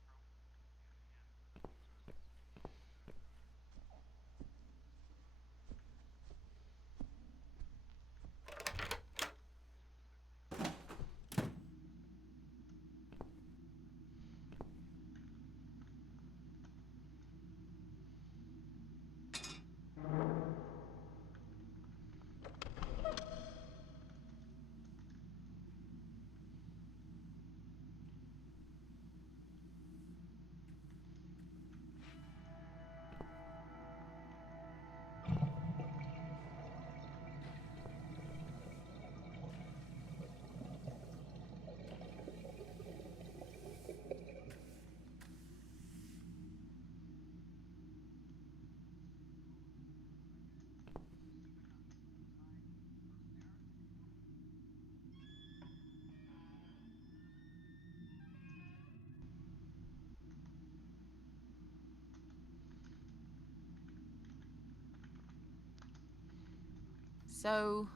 So,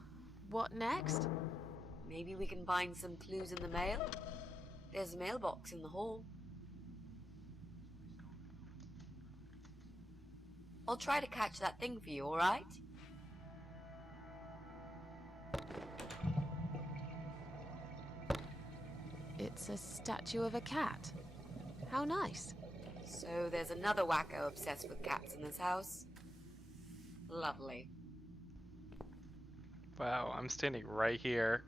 what next? Maybe we can find some clues in the mail? There's a mailbox in the hall. I'll try to catch that thing for you, alright? It's a statue of a cat. How nice. So there's another wacko obsessed with cats in this house. Lovely. Wow, I'm standing right here.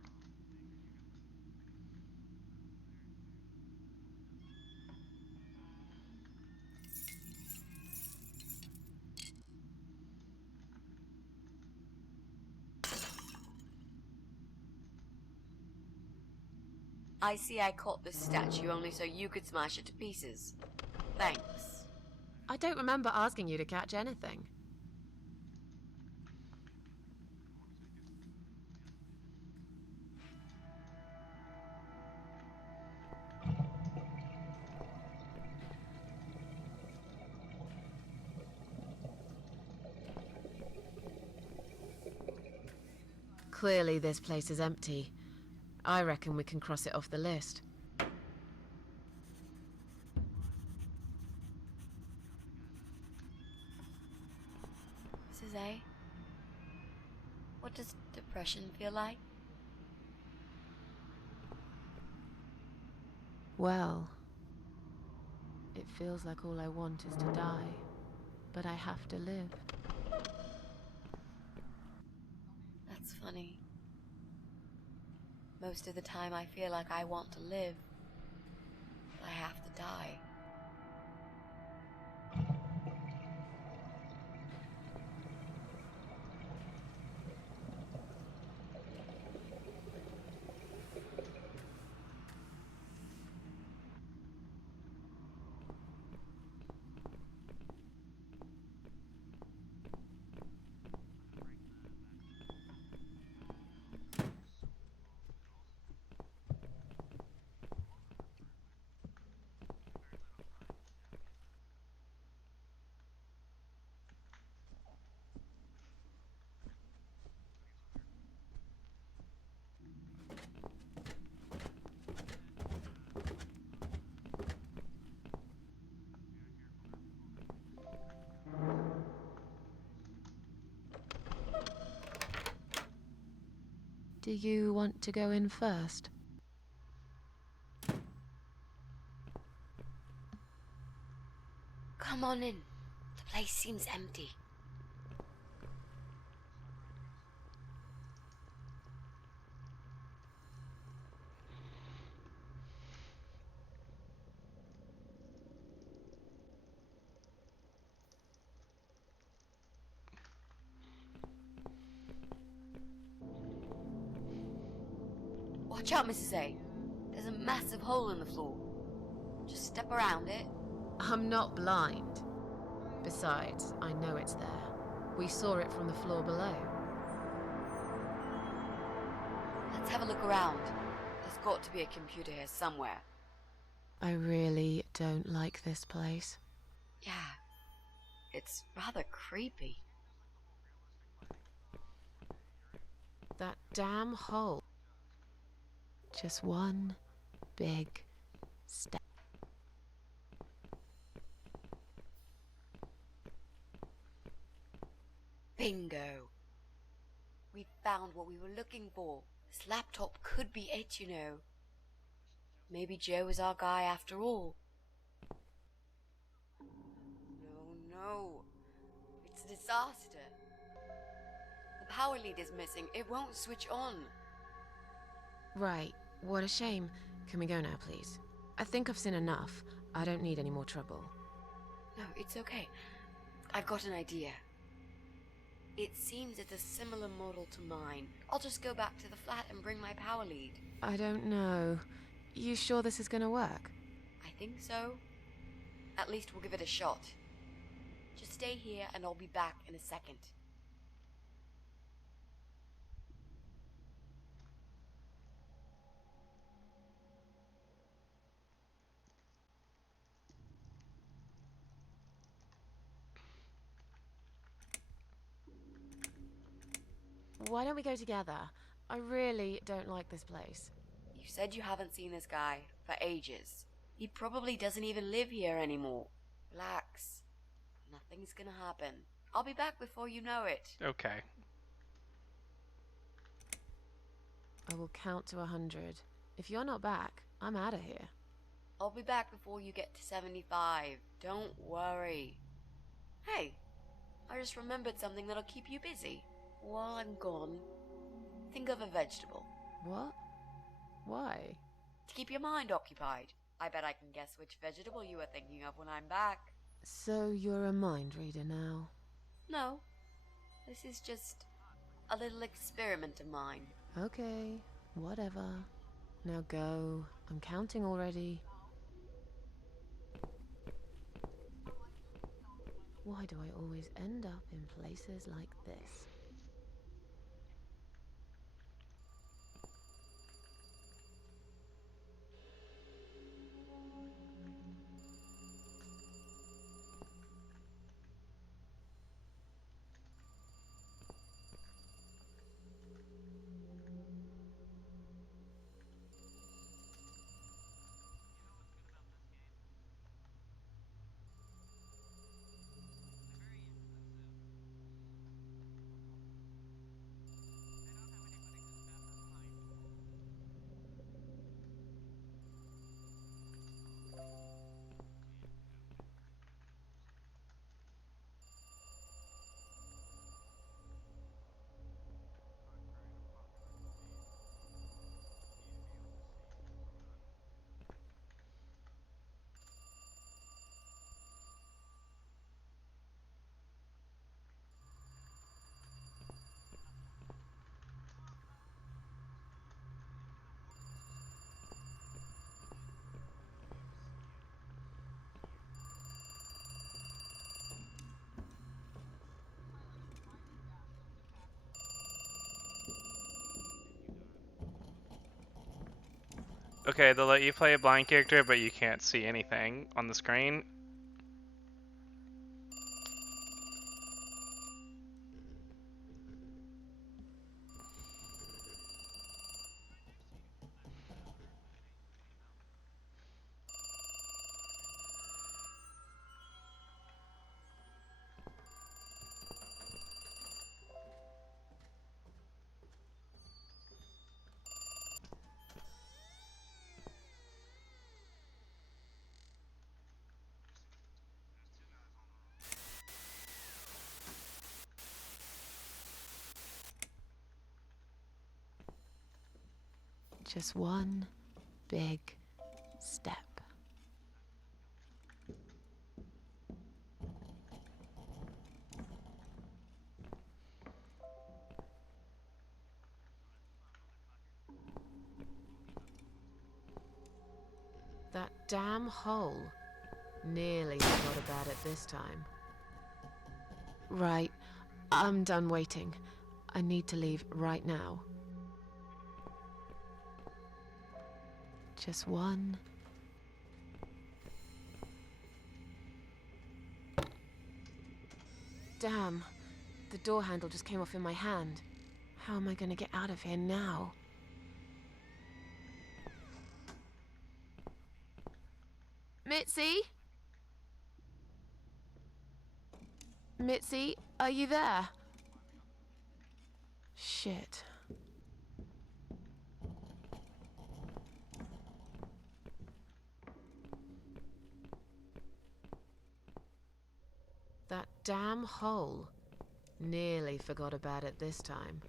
I see I caught this statue only so you could smash it to pieces. Thanks. I don't remember asking you to catch anything. Clearly this place is empty. I reckon we can cross it off the list. Mrs. A, what does depression feel like? Well, it feels like all I want is to die, but I have to live. That's funny. Most of the time I feel like I want to live, but I have to die. Do you want to go in first? Come on in. The place seems empty. Watch out, Mrs. A. There's a massive hole in the floor. Just step around it. I'm not blind. Besides, I know it's there. We saw it from the floor below. Let's have a look around. There's got to be a computer here somewhere. I really don't like this place. Yeah, it's rather creepy. That damn hole. Just one big step. Bingo. We found what we were looking for. This laptop could be it, you know. Maybe Joe is our guy after all. No. It's a disaster. The power lead is missing. It won't switch on. Right, what a shame. Can we go now, please? I think I've seen enough. I don't need any more trouble. No, it's okay. I've got an idea. It seems it's a similar model to mine. I'll just go back to the flat and bring my power lead. I don't know. You sure this is gonna work? I think so. At least we'll give it a shot. Just stay here and I'll be back in a second. Why don't we go together? I really don't like this place. You said you haven't seen this guy for ages. He probably doesn't even live here anymore. Relax. Nothing's gonna happen. I'll be back before you know it. Okay. I will count to 100. If you're not back, I'm out of here. I'll be back before you get to 75. Don't worry. Hey, I just remembered something that'll keep you busy. While I'm gone, think of a vegetable. What? Why? To keep your mind occupied. I bet I can guess which vegetable you were thinking of when I'm back. So you're a mind reader now? No, this is just a little experiment of mine. Okay, whatever. Now go. I'm counting already. Why do I always end up in places like this? Okay, they'll let you play a blind character, but you can't see anything on the screen. Just one big step. That damn hole. Nearly forgot about it this time. Right, I'm done waiting. I need to leave right now. Just one. Damn, the door handle just came off in my hand. How am I gonna get out of here now? Mitzi? Mitzi, are you there? Shit. That damn hole. Nearly forgot about it this time.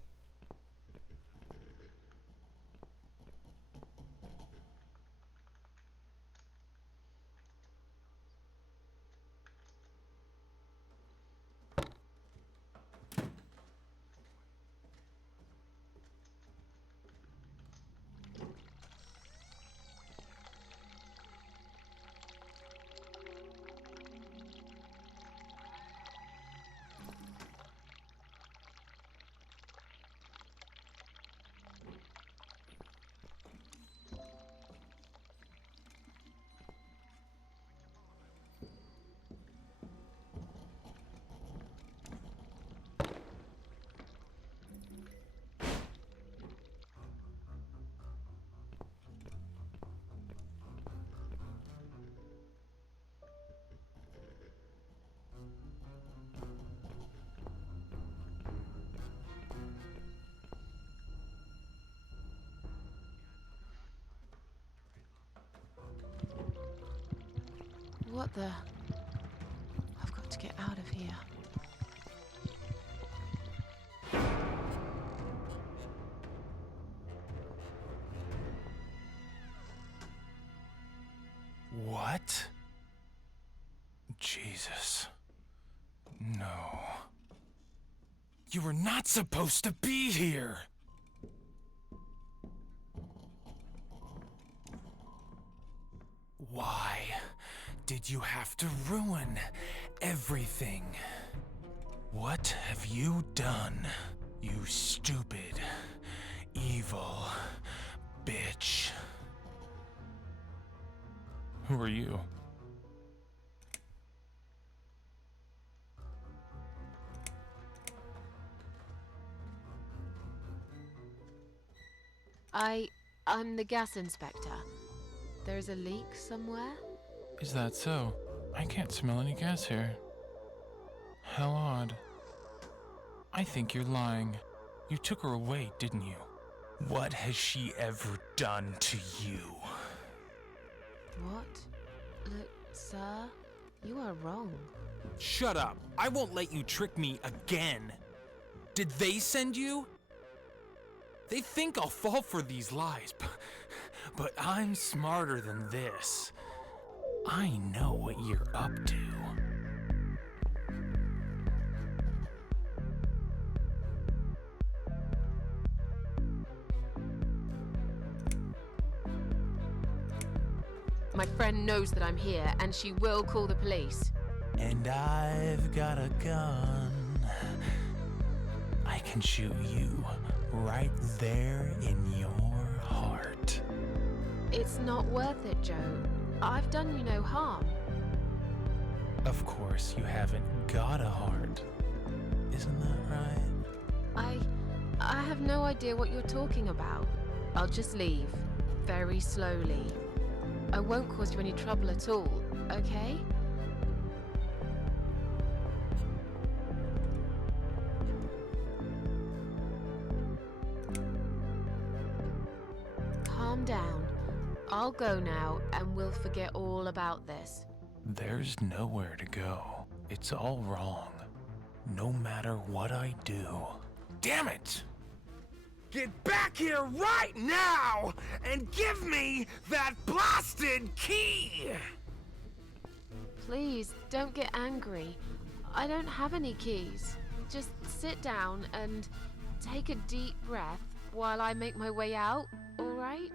What the? I've got to get out of here. What? Jesus. No. You were not supposed to be here! Why did you have to ruin everything? What have you done, you stupid, evil bitch? Who are you? I'm the gas inspector. There's a leak somewhere? Is that so? I can't smell any gas here. How odd. I think you're lying. You took her away, didn't you? What has she ever done to you? What? Look, sir, you are wrong. Shut up! I won't let you trick me again! Did they send you? They think I'll fall for these lies, but I'm smarter than this. I know what you're up to. My friend knows that I'm here, and she will call the police. And I've got a gun. I can shoot you right there in your heart. It's not worth it, Joe. I've done you no harm. Of course, you haven't got a heart. Isn't that right? I have no idea what you're talking about. I'll just leave. Very slowly. I won't cause you any trouble at all, okay? Calm down. I'll go now, and we'll forget all about this. There's nowhere to go. It's all wrong. No matter what I do. Damn it! Get back here right now and give me that blasted key! Please, don't get angry. I don't have any keys. Just sit down and take a deep breath while I make my way out, alright?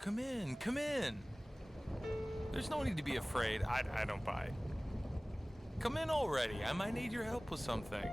Come in, come in. There's no need to be afraid. I don't bite. Come in already. I might need your help with something.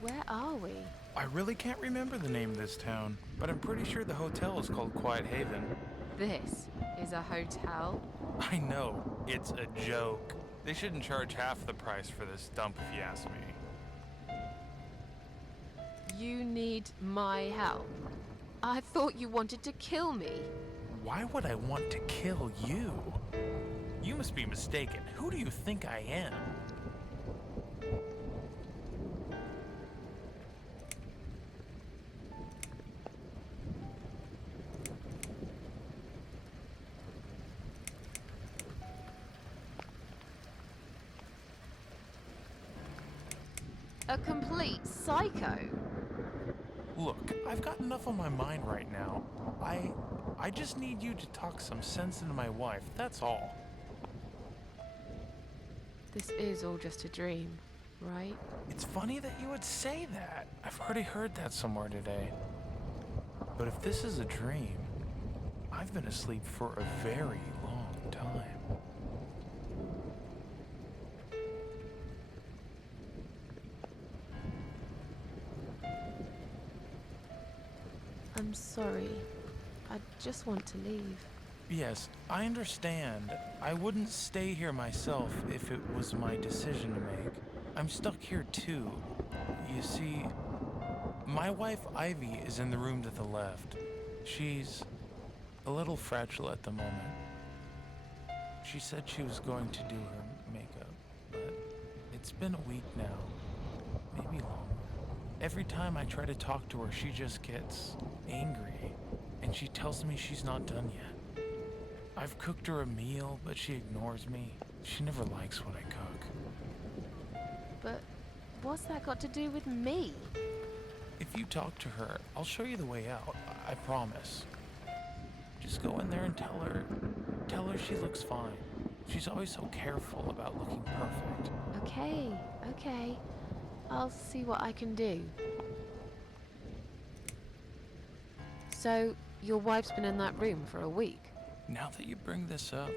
Where are we? I really can't remember the name of this town, but I'm pretty sure the hotel is called Quiet Haven. This is a hotel? I know, it's a joke. They shouldn't charge half the price for this dump if you ask me. You need my help. I thought you wanted to kill me. Why would I want to kill you? You must be mistaken. Who do you think I am? A complete psycho. Look, I've got enough on my mind right now. I just need you to talk some sense into my wife, that's all. This is all just a dream, right? It's funny that you would say that. I've already heard that somewhere today. But if this is a dream, I've been asleep for a very long time. I'm sorry. I just want to leave. Yes, I understand. I wouldn't stay here myself if it was my decision to make. I'm stuck here too. You see, my wife Ivy is in the room to the left. She's a little fragile at the moment. She said she was going to do her makeup, but it's been a week now, maybe longer. Every time I try to talk to her, she just gets angry, and she tells me she's not done yet. I've cooked her a meal, but she ignores me. She never likes what I cook. But what's that got to do with me? If you talk to her, I'll show you the way out, I promise. Just go in there and tell her she looks fine. She's always so careful about looking perfect. Okay. I'll see what I can do. So, your wife's been in that room for a week? Now that you bring this up,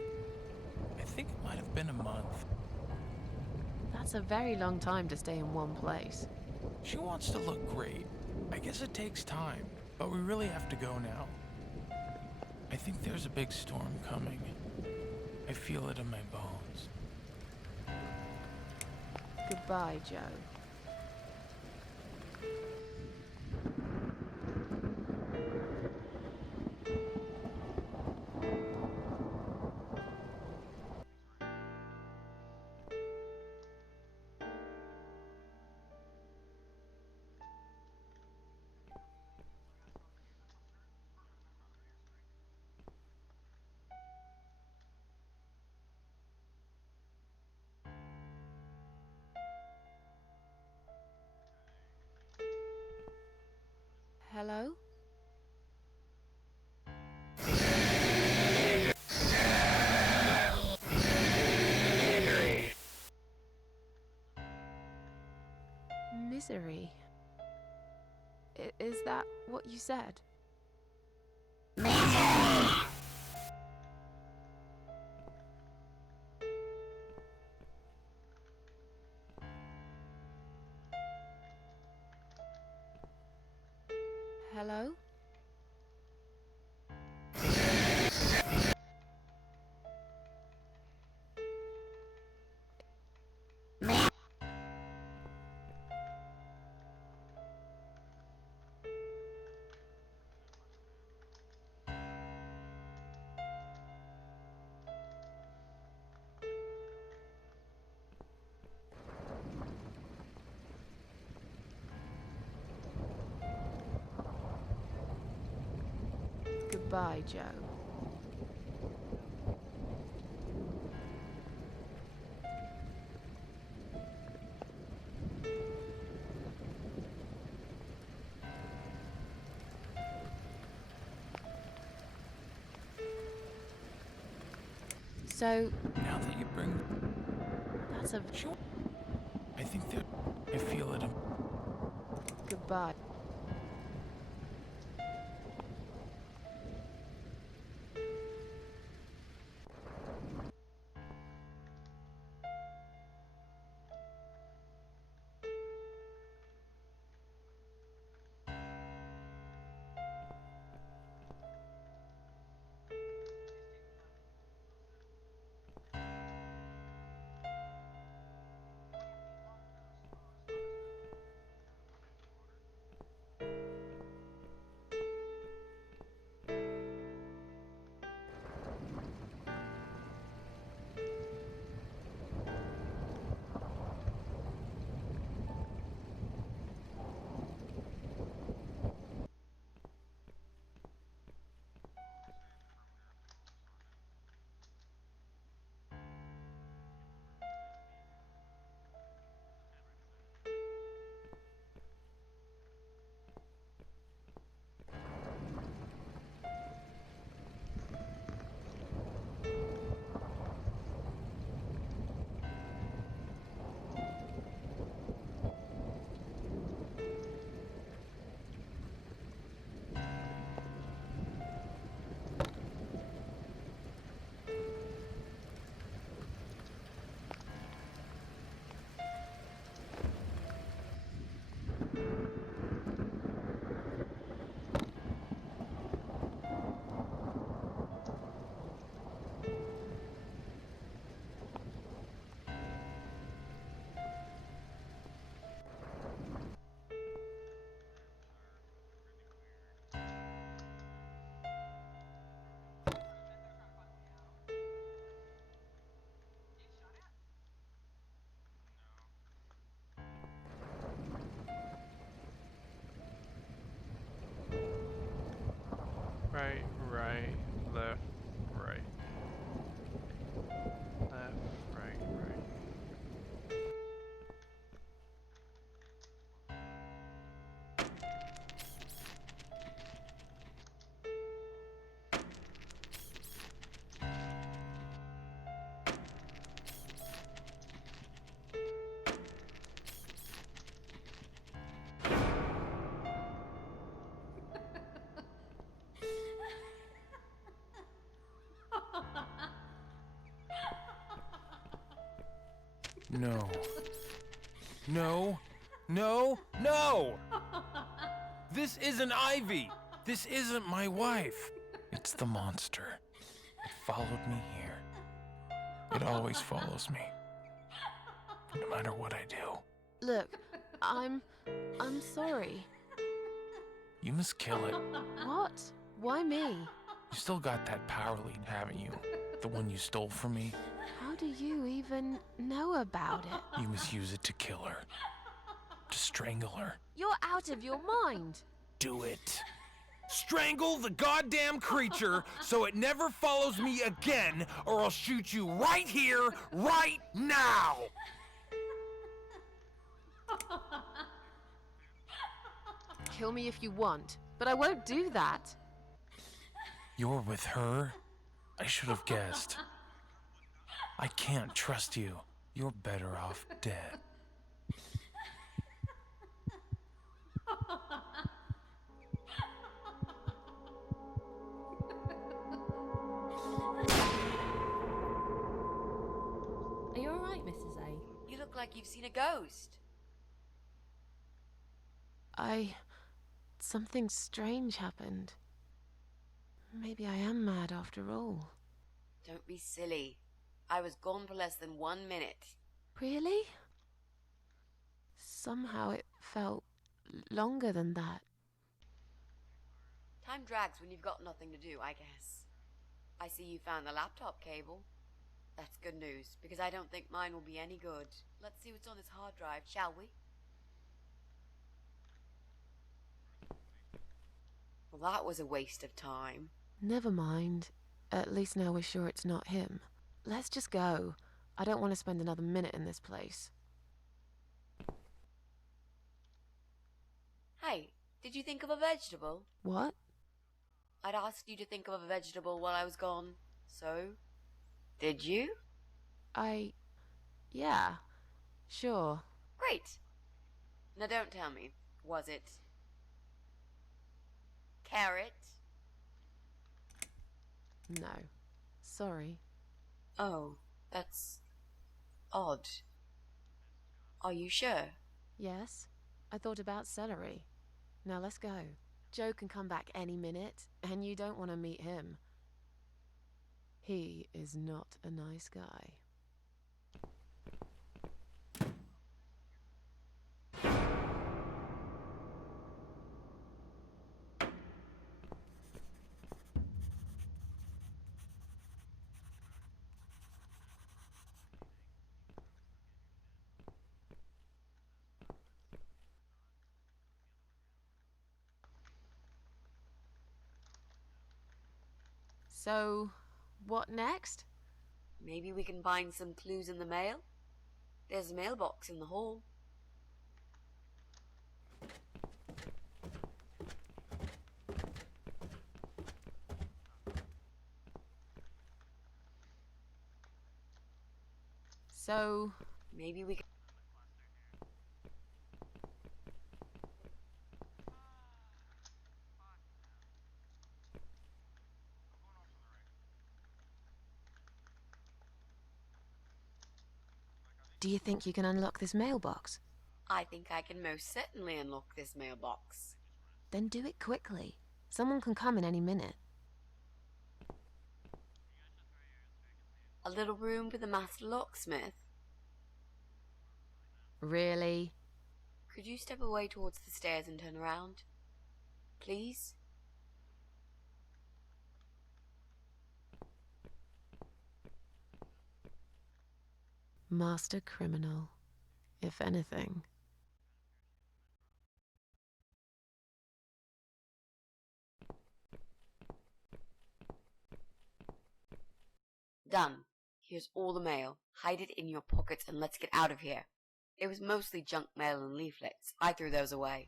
I think it might have been a month. That's a very long time to stay in one place. She wants to look great. I guess it takes time, but we really have to go now. I think there's a big storm coming. I feel it in my bones. Goodbye, Joe. Hello? Misery. Is that what you said? Hello? Goodbye, Joe. So, Now that you bring... that's a Sure. I think that... I feel it in... goodbye. right, right, left, right. Left, right, right. No. No. No. No! This isn't Ivy! This isn't my wife! It's the monster. It followed me here. It always follows me. No matter what I do. Look, I'm sorry. You must kill it. What? Why me? You still got that power lead, haven't you? The one you stole from me? How do you even know about it? You must use it to kill her. To strangle her. You're out of your mind. Do it. Strangle the goddamn creature so it never follows me again, or I'll shoot you right here, right now! Kill me if you want, but I won't do that. You're with her? I should have guessed. I can't trust you. You're better off dead. Are you alright, Mrs. A? You look like you've seen a ghost. Something strange happened. Maybe I am mad after all. Don't be silly. I was gone for less than 1 minute. Really? Somehow it felt longer than that. Time drags when you've got nothing to do, I guess. I see you found the laptop cable. That's good news, because I don't think mine will be any good. Let's see what's on this hard drive, shall we? Well, that was a waste of time. Never mind. At least now we're sure it's not him. Let's just go. I don't want to spend another minute in this place. Hey, did you think of a vegetable? What? I'd asked you to think of a vegetable while I was gone. So, did you? Yeah. Sure. Great. Now don't tell me. Was it carrot? No. Sorry. Oh, that's odd. Are you sure? Yes? I thought about celery. Now let's go. Joe can come back any minute, and you don't want to meet him. He is not a nice guy. So, what next? Maybe we can find some clues in the mail? There's a mailbox in the hall. So, Maybe we can... do you think you can unlock this mailbox? I think I can most certainly unlock this mailbox. Then do it quickly. Someone can come in any minute. A little room with a master locksmith. Really? Could you step away towards the stairs and turn around? Please? Master criminal, if anything. Done. Here's all the mail. Hide it in your pockets and let's get out of here. It was mostly junk mail and leaflets. I threw those away.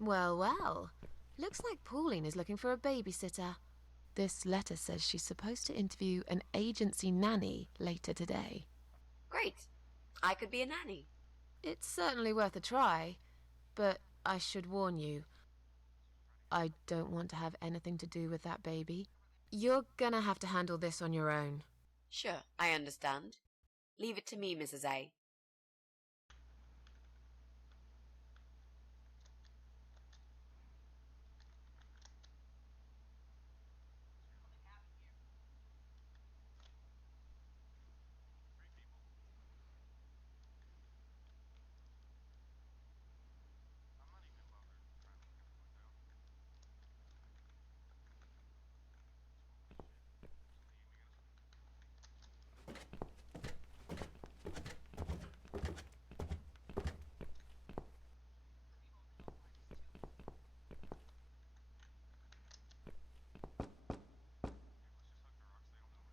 Well, well. Looks like Pauline is looking for a babysitter. This letter says she's supposed to interview an agency nanny later today. Great. I could be a nanny. It's certainly worth a try, but I should warn you, I don't want to have anything to do with that baby. You're gonna have to handle this on your own. Sure, I understand. Leave it to me, Mrs. A.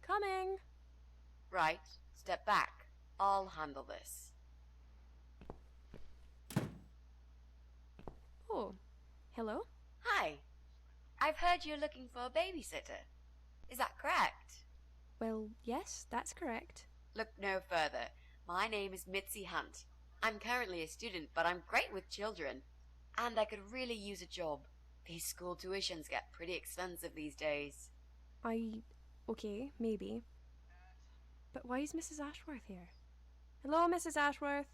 Coming! Right. Step back. I'll handle this. Oh, hello? Hi. I've heard you're looking for a babysitter. Is that correct? Well, yes, that's correct. Look no further. My name is Mitzi Hunt. I'm currently a student, but I'm great with children. And I could really use a job. These school tuitions get pretty expensive these days. Okay, maybe. But why is Mrs. Ashworth here? Hello, Mrs. Ashworth?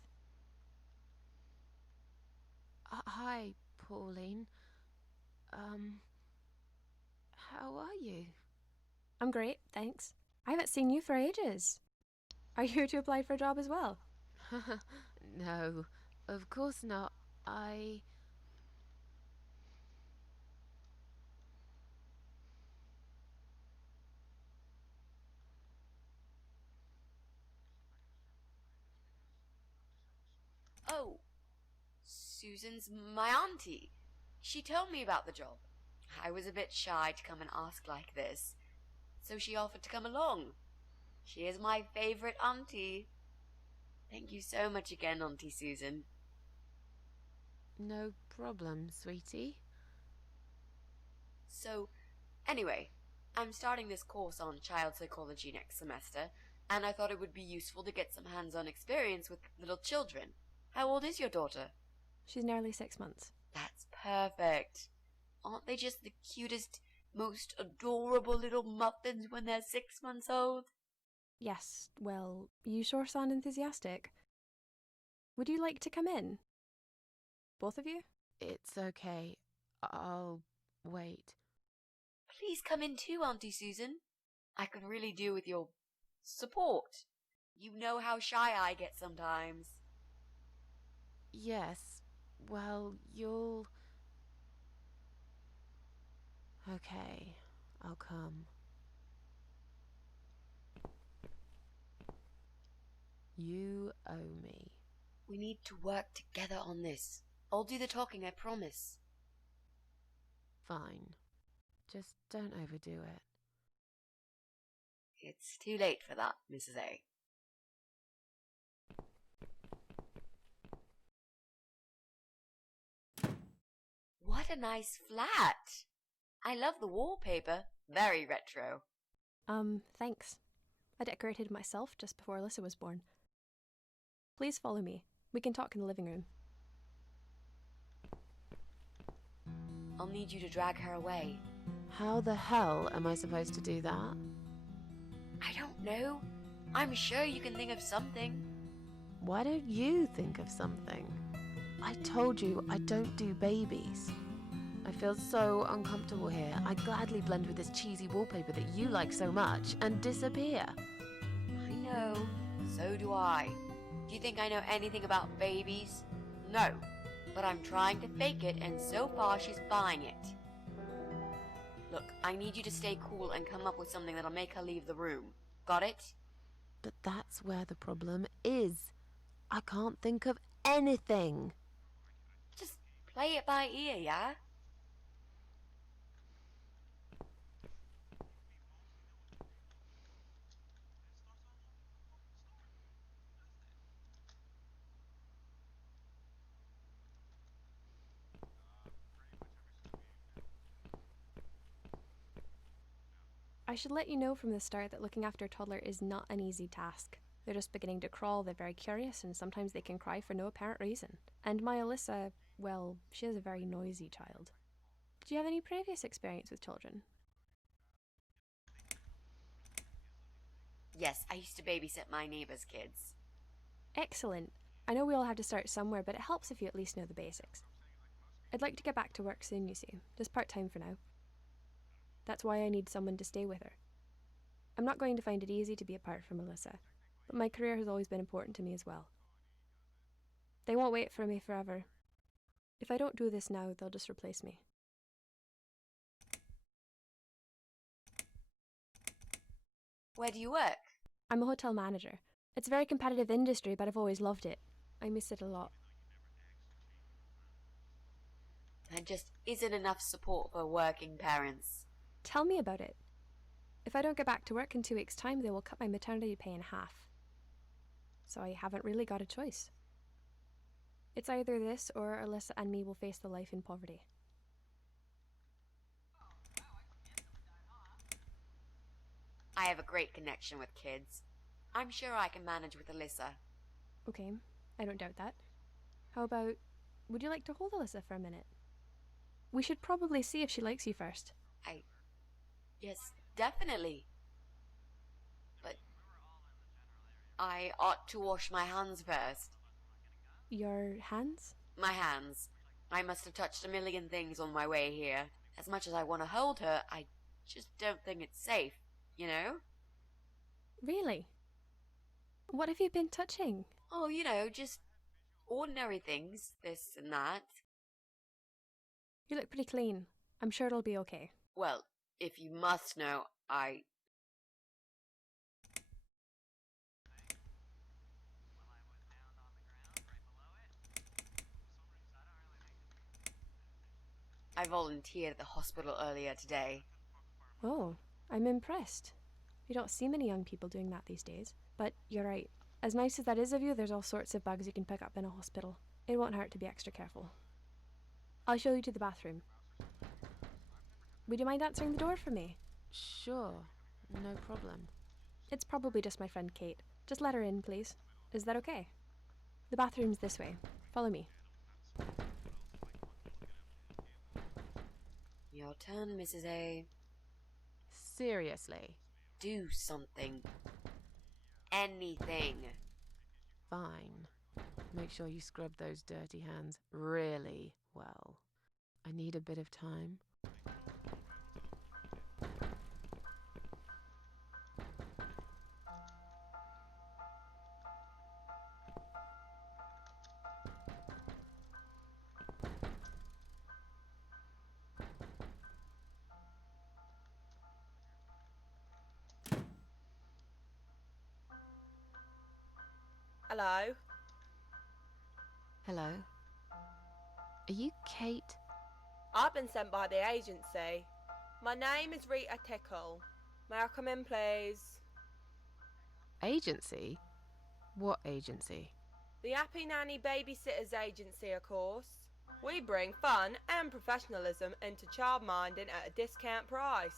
Hi, Pauline. How are you? I'm great, thanks. I haven't seen you for ages. Are you here to apply for a job as well? No, of course not. Oh, Susan's my auntie. She told me about the job. I was a bit shy to come and ask like this, so she offered to come along. She is my favorite auntie. Thank you so much again, Auntie Susan. No problem, sweetie. So, anyway, I'm starting this course on child psychology next semester, and I thought it would be useful to get some hands-on experience with little children. How old is your daughter? She's nearly 6 months. That's perfect. Aren't they just the cutest, most adorable little muffins when they're 6 months old? Yes, well, you sure sound enthusiastic. Would you like to come in? Both of you? It's okay. I'll wait. Please come in too, Auntie Susan. I could really do with your support. You know how shy I get sometimes. Yes, well, you'll... Okay, I'll come. You owe me. We need to work together on this. I'll do the talking, I promise. Fine. Just don't overdo it. It's too late for that, Mrs. A. What a nice flat! I love the wallpaper. Very retro. Thanks. I decorated it myself just before Alyssa was born. Please follow me. We can talk in the living room. I'll need you to drag her away. How the hell am I supposed to do that? I don't know. I'm sure you can think of something. Why don't you think of something? I told you I don't do babies. I feel so uncomfortable here. I'd gladly blend with this cheesy wallpaper that you like so much and disappear. I know. So do I. Do you think I know anything about babies? No. But I'm trying to fake it, and so far she's buying it. Look, I need you to stay cool and come up with something that'll make her leave the room. Got it? But that's where the problem is. I can't think of anything. Just play it by ear, yeah? I should let you know from the start that looking after a toddler is not an easy task. They're just beginning to crawl, they're very curious, and sometimes they can cry for no apparent reason. And my Alyssa, well, she is a very noisy child. Did you have any previous experience with children? Yes, I used to babysit my neighbor's kids. Excellent. I know we all have to start somewhere, but it helps if you at least know the basics. I'd like to get back to work soon, you see, just part-time for now. That's why I need someone to stay with her. I'm not going to find it easy to be apart from Alyssa, but my career has always been important to me as well. They won't wait for me forever. If I don't do this now, they'll just replace me. Where do you work? I'm a hotel manager. It's a very competitive industry, but I've always loved it. I miss it a lot. There just isn't enough support for working parents. Tell me about it. If I don't get back to work in 2 weeks' time, they will cut my maternity pay in half. So I haven't really got a choice. It's either this or Alyssa and me will face the life in poverty. I have a great connection with kids. I'm sure I can manage with Alyssa. Okay, I don't doubt that. How about, would you like to hold Alyssa for a minute? We should probably see if she likes you first. Yes, definitely. But I ought to wash my hands first. Your hands? My hands. I must have touched a million things on my way here. As much as I want to hold her, I just don't think it's safe, you know? Really? What have you been touching? Oh, just ordinary things, this and that. You look pretty clean. I'm sure it'll be okay. Well, if you must know, I volunteered at the hospital earlier today. Oh, I'm impressed. You don't see many young people doing that these days. But you're right. As nice as that is of you, there's all sorts of bugs you can pick up in a hospital. It won't hurt to be extra careful. I'll show you to the bathroom. Would you mind answering the door for me? Sure, no problem. It's probably just my friend Kate. Just let her in, please. Is that okay? The bathroom's this way. Follow me. Your turn, Mrs. A. Seriously. Do something. Anything. Fine. Make sure you scrub those dirty hands really well. I need a bit of time. Hello? Hello? Are you Kate? I've been sent by the agency. My name is Rita Tickle. May I come in, please? Agency? What agency? The Happy Nanny Babysitters Agency, of course. We bring fun and professionalism into childminding at a discount price.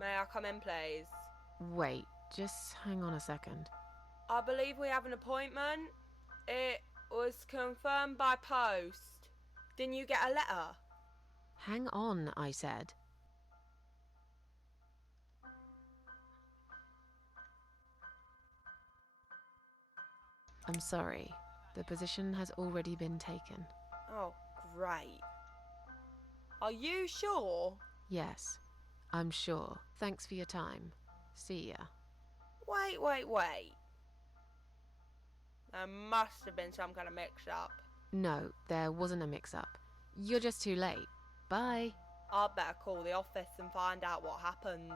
May I come in, please? Wait, just hang on a second. I believe we have an appointment. It was confirmed by post. Didn't you get a letter? Hang on, I said. I'm sorry. The position has already been taken. Oh, great. Are you sure? Yes, I'm sure. Thanks for your time. See ya. Wait. There must have been some kind of mix-up. No, there wasn't a mix-up. You're just too late. Bye. I'd better call the office and find out what happened.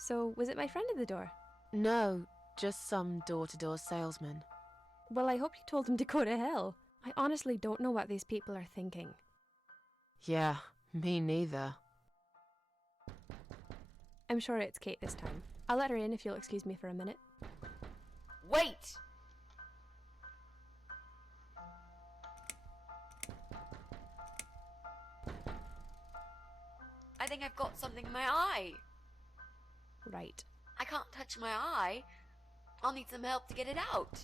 So, was it my friend at the door? No, just some door-to-door salesman. Well, I hope you told him to go to hell. I honestly don't know what these people are thinking. Yeah, me neither. I'm sure it's Kate this time. I'll let her in if you'll excuse me for a minute. Wait! I think I've got something in my eye. Right. I can't touch my eye. I'll need some help to get it out.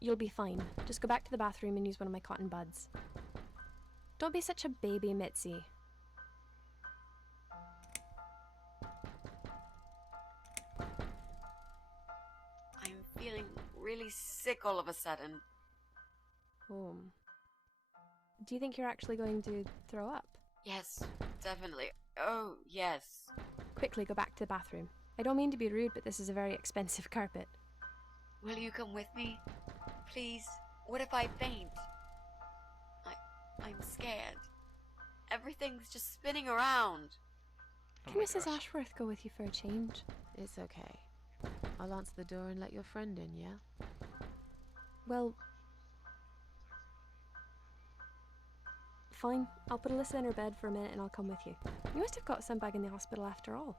You'll be fine. Just go back to the bathroom and use one of my cotton buds. Don't be such a baby, Mitzi. I'm feeling really sick all of a sudden. Oh. Do you think you're actually going to throw up? Yes, definitely. Oh, yes. Quickly go back to the bathroom. I don't mean to be rude, but this is a very expensive carpet. Will you come with me? Please? What if I faint? I'm scared. Everything's just spinning around. Can Mrs. Ashworth go with you for a change? It's okay. I'll answer the door and let your friend in, yeah? Well, fine. I'll put Alyssa in her bed for a minute and I'll come with you. You must have got some bug in the hospital after all.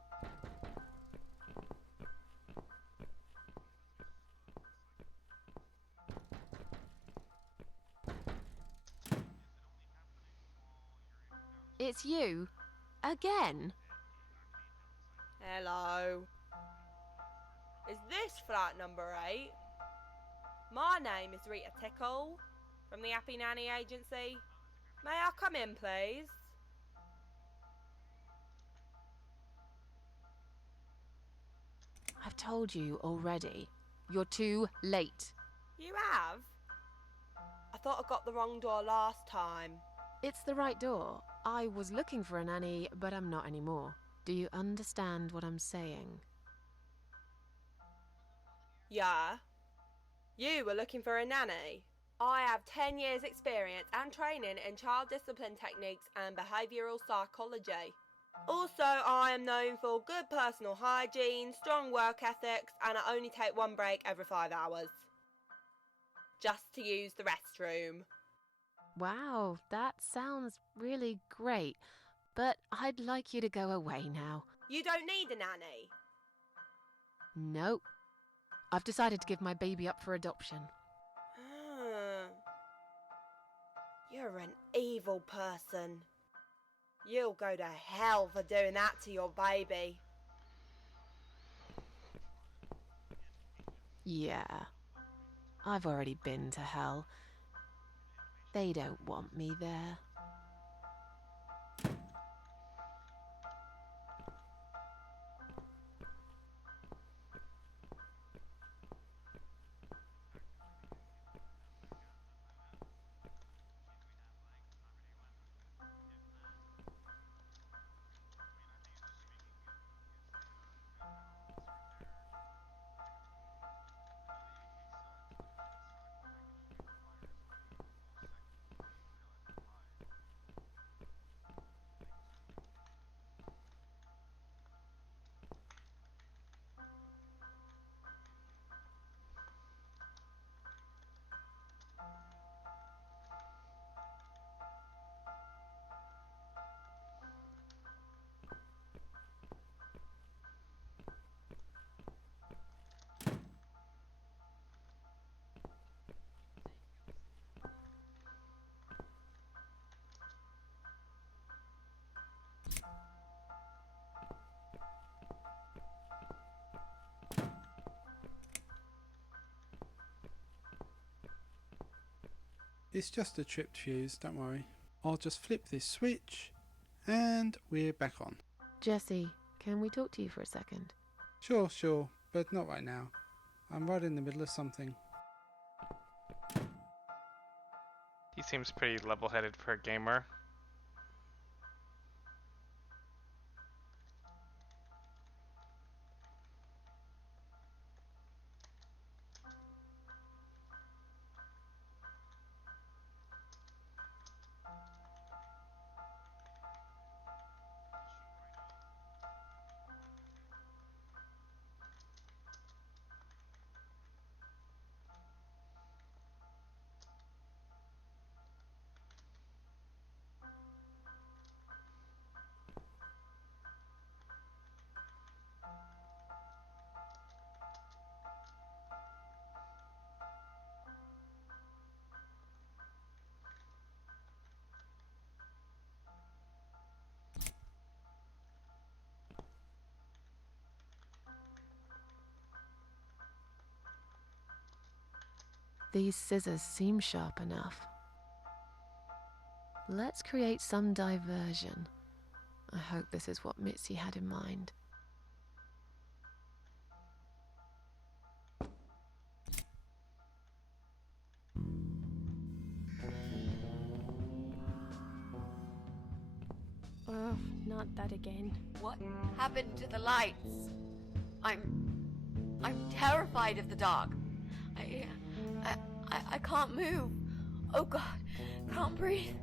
It's you? Again? Hello. Is this flat number 8? My name is Rita Tickle, from the Happy Nanny Agency. May I come in, please? I've told you already. You're too late. You have? I thought I got the wrong door last time. It's the right door. I was looking for a nanny, but I'm not anymore. Do you understand what I'm saying? Yeah. You were looking for a nanny? I have 10 years experience and training in child discipline techniques and behavioural psychology. Also, I am known for good personal hygiene, strong work ethics, and I only take one break every 5 hours. Just to use the restroom. Wow, that sounds really great, but I'd like you to go away now. You don't need a nanny. Nope. I've decided to give my baby up for adoption. You're an evil person. You'll go to hell for doing that to your baby. Yeah. I've already been to hell. They don't want me there. It's just a tripped fuse, don't worry. I'll just flip this switch, and we're back on. Jesse, can we talk to you for a second? Sure, but not right now. I'm right in the middle of something. He seems pretty level-headed for a gamer. These scissors seem sharp enough. Let's create some diversion. I hope this is what Mitzi had in mind. Oh, not that again. What happened to the lights? I'm terrified of the dark. I can't move. Oh God, can't breathe.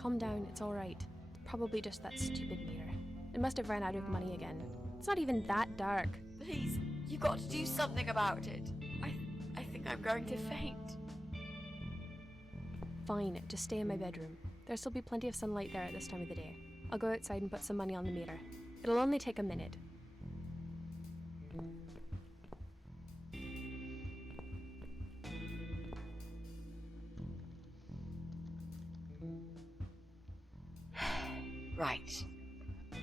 Calm down, it's alright. Probably just that stupid mirror. It must have ran out of money again. It's not even that dark. Please, you got to do something about it. I think I'm going to faint. Fine, just stay in my bedroom. There'll still be plenty of sunlight there at this time of the day. I'll go outside and put some money on the meter. It'll only take a minute. Right.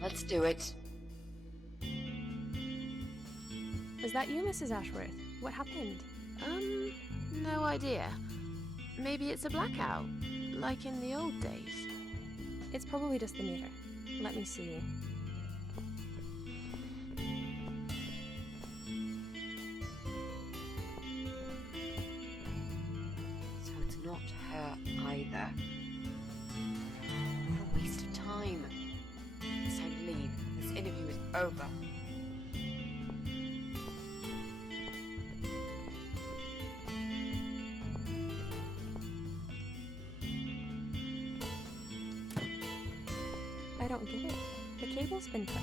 Let's do it. Is that you, Mrs. Ashworth? What happened? No idea. Maybe it's a blackout, like in the old days. It's probably just the meter. Let me see. So it's not her either. What a waste of time. It's time to leave. This interview is over. I don't get it. The cable's been cut.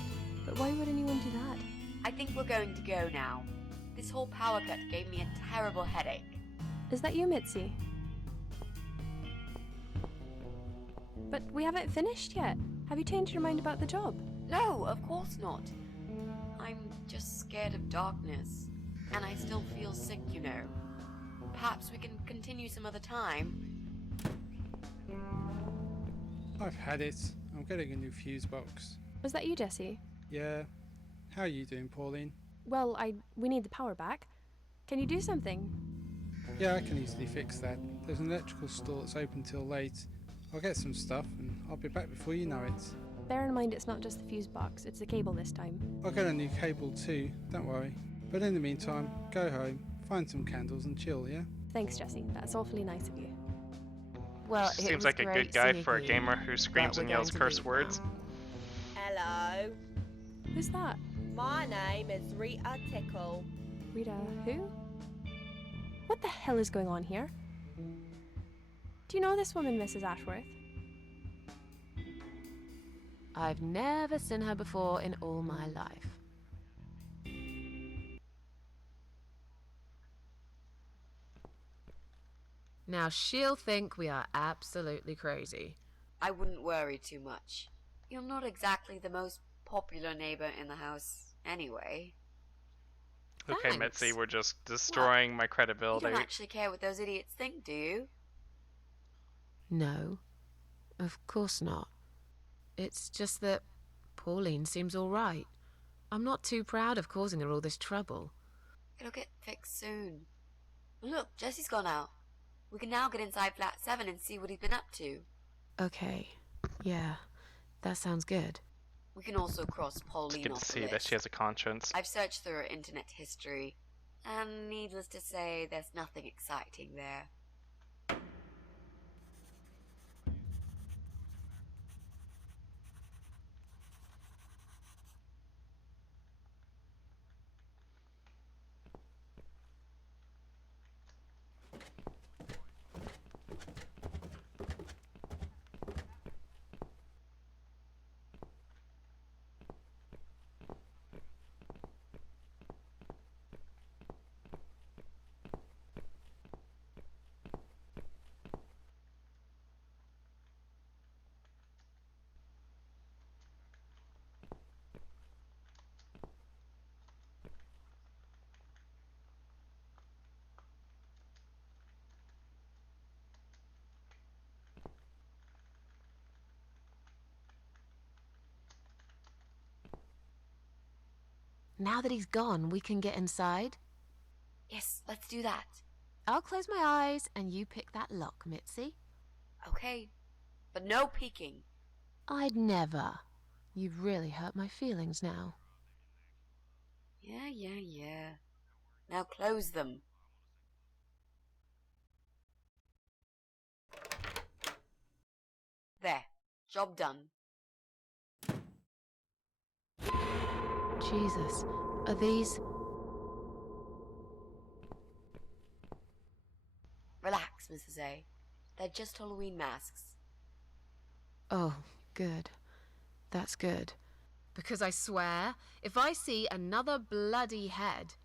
But why would anyone do that? I think we're going to go now. This whole power cut gave me a terrible headache. Is that you, Mitzi? But we haven't finished yet. Have you changed your mind about the job? No, of course not. I'm just scared of darkness. And I still feel sick, you know. Perhaps we can continue some other time. I've had it. I'm getting a new fuse box. Was that you, Jesse? Yeah. How are you doing, Pauline? Well, we need the power back. Can you do something? Yeah, I can easily fix that. There's an electrical store that's open till late. I'll get some stuff and I'll be back before you know it. Bear in mind it's not just the fuse box, it's the cable this time. I'll get a new cable too, don't worry. But in the meantime, go home, find some candles and chill, yeah? Thanks, Jesse. That's awfully nice of you. Well, Seems like a good guy for a gamer who screams and yells curse words. Hello. Who's that? My name is Rita Tickle. Rita who? What the hell is going on here? Do you know this woman, Mrs. Ashworth? I've never seen her before in all my life. Now she'll think we are absolutely crazy. I wouldn't worry too much. You're not exactly the most popular neighbor in the house anyway. Okay, Thanks. Mitzi, we're just destroying my You credibility. don't actually care what those idiots think, do you? No, of course not. It's just that Pauline seems all right. I'm not too proud of causing her all this trouble. It'll get fixed soon. Look, Jesse's gone out. We can now get inside flat 7 and see what he's been up to. Okay, yeah, that sounds good. We can also cross It's Pauline good to off the see list. that she has a conscience. I've searched through her internet history, and needless to say, there's nothing exciting there. Now that he's gone, we can get inside. Yes, let's do that. I'll close my eyes and you pick that lock, Mitzi. Okay, but no peeking. I'd never. You've really hurt my feelings now. Yeah. Now close them. There, job done. Jesus, are these... Relax, Mrs. A. They're just Halloween masks. Oh, good. That's good. Because I swear, if I see another bloody head...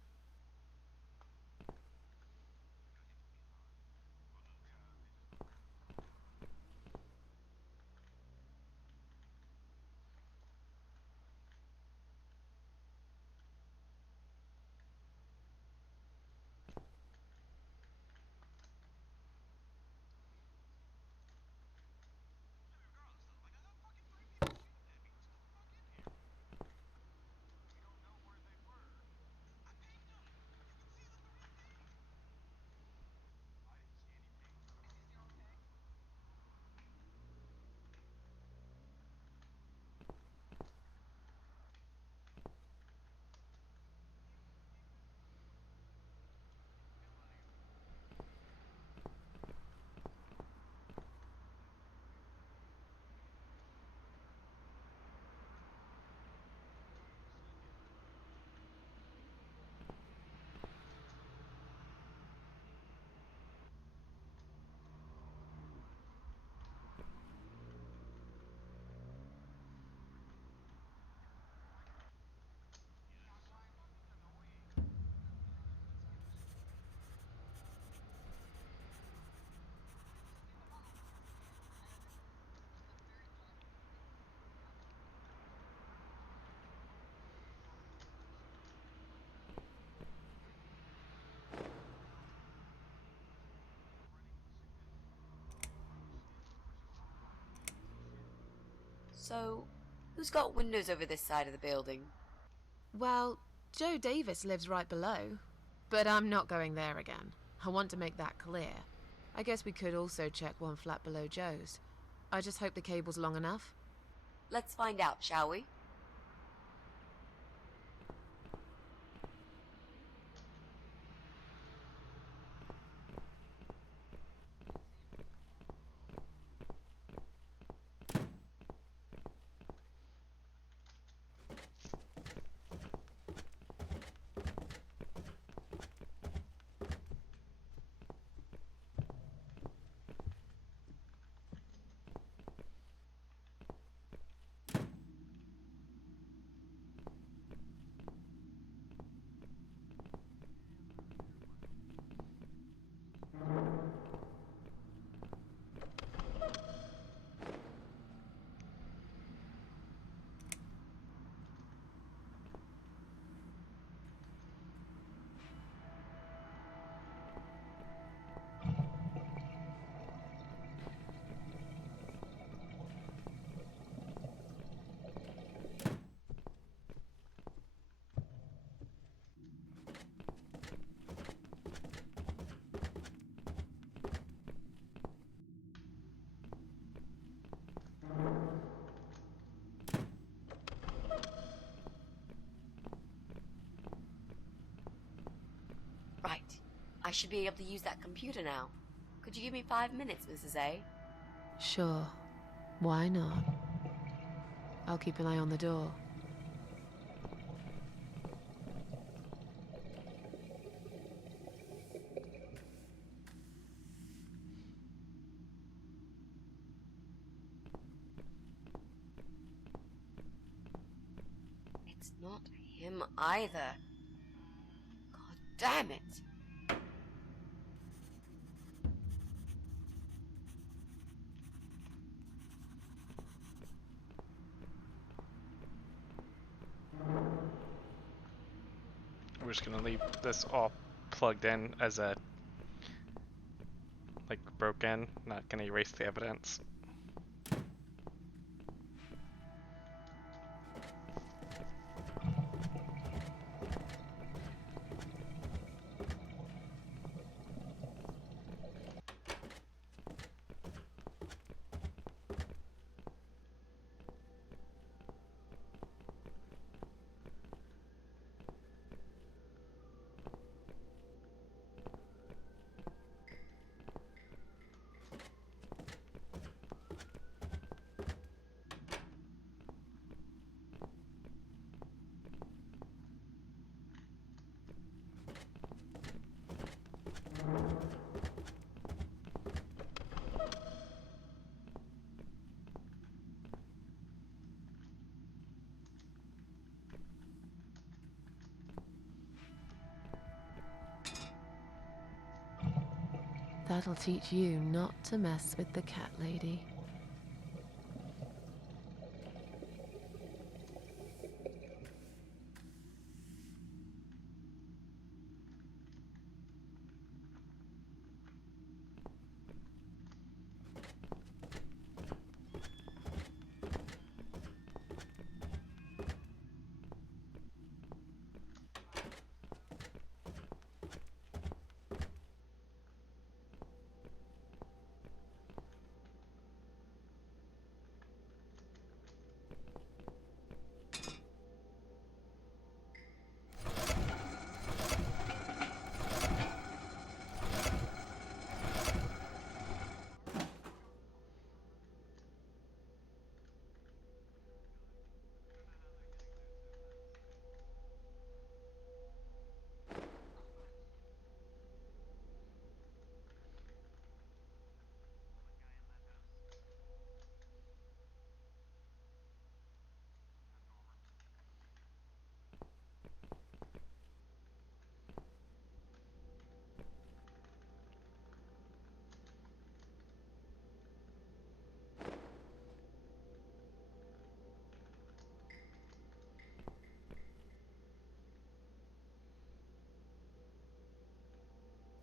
So, who's got windows over this side of the building? Well, Joe Davis lives right below. But I'm not going there again. I want to make that clear. I guess we could also check one flat below Joe's. I just hope the cable's long enough. Let's find out, shall we? should be able to use that computer now. Could you give me 5 minutes, Mrs. A? Sure. Why not? I'll keep an eye on the door. It's not him either. God damn it! We're just gonna leave this all plugged in as a like broken, not gonna erase the evidence. That'll teach you not to mess with the cat lady.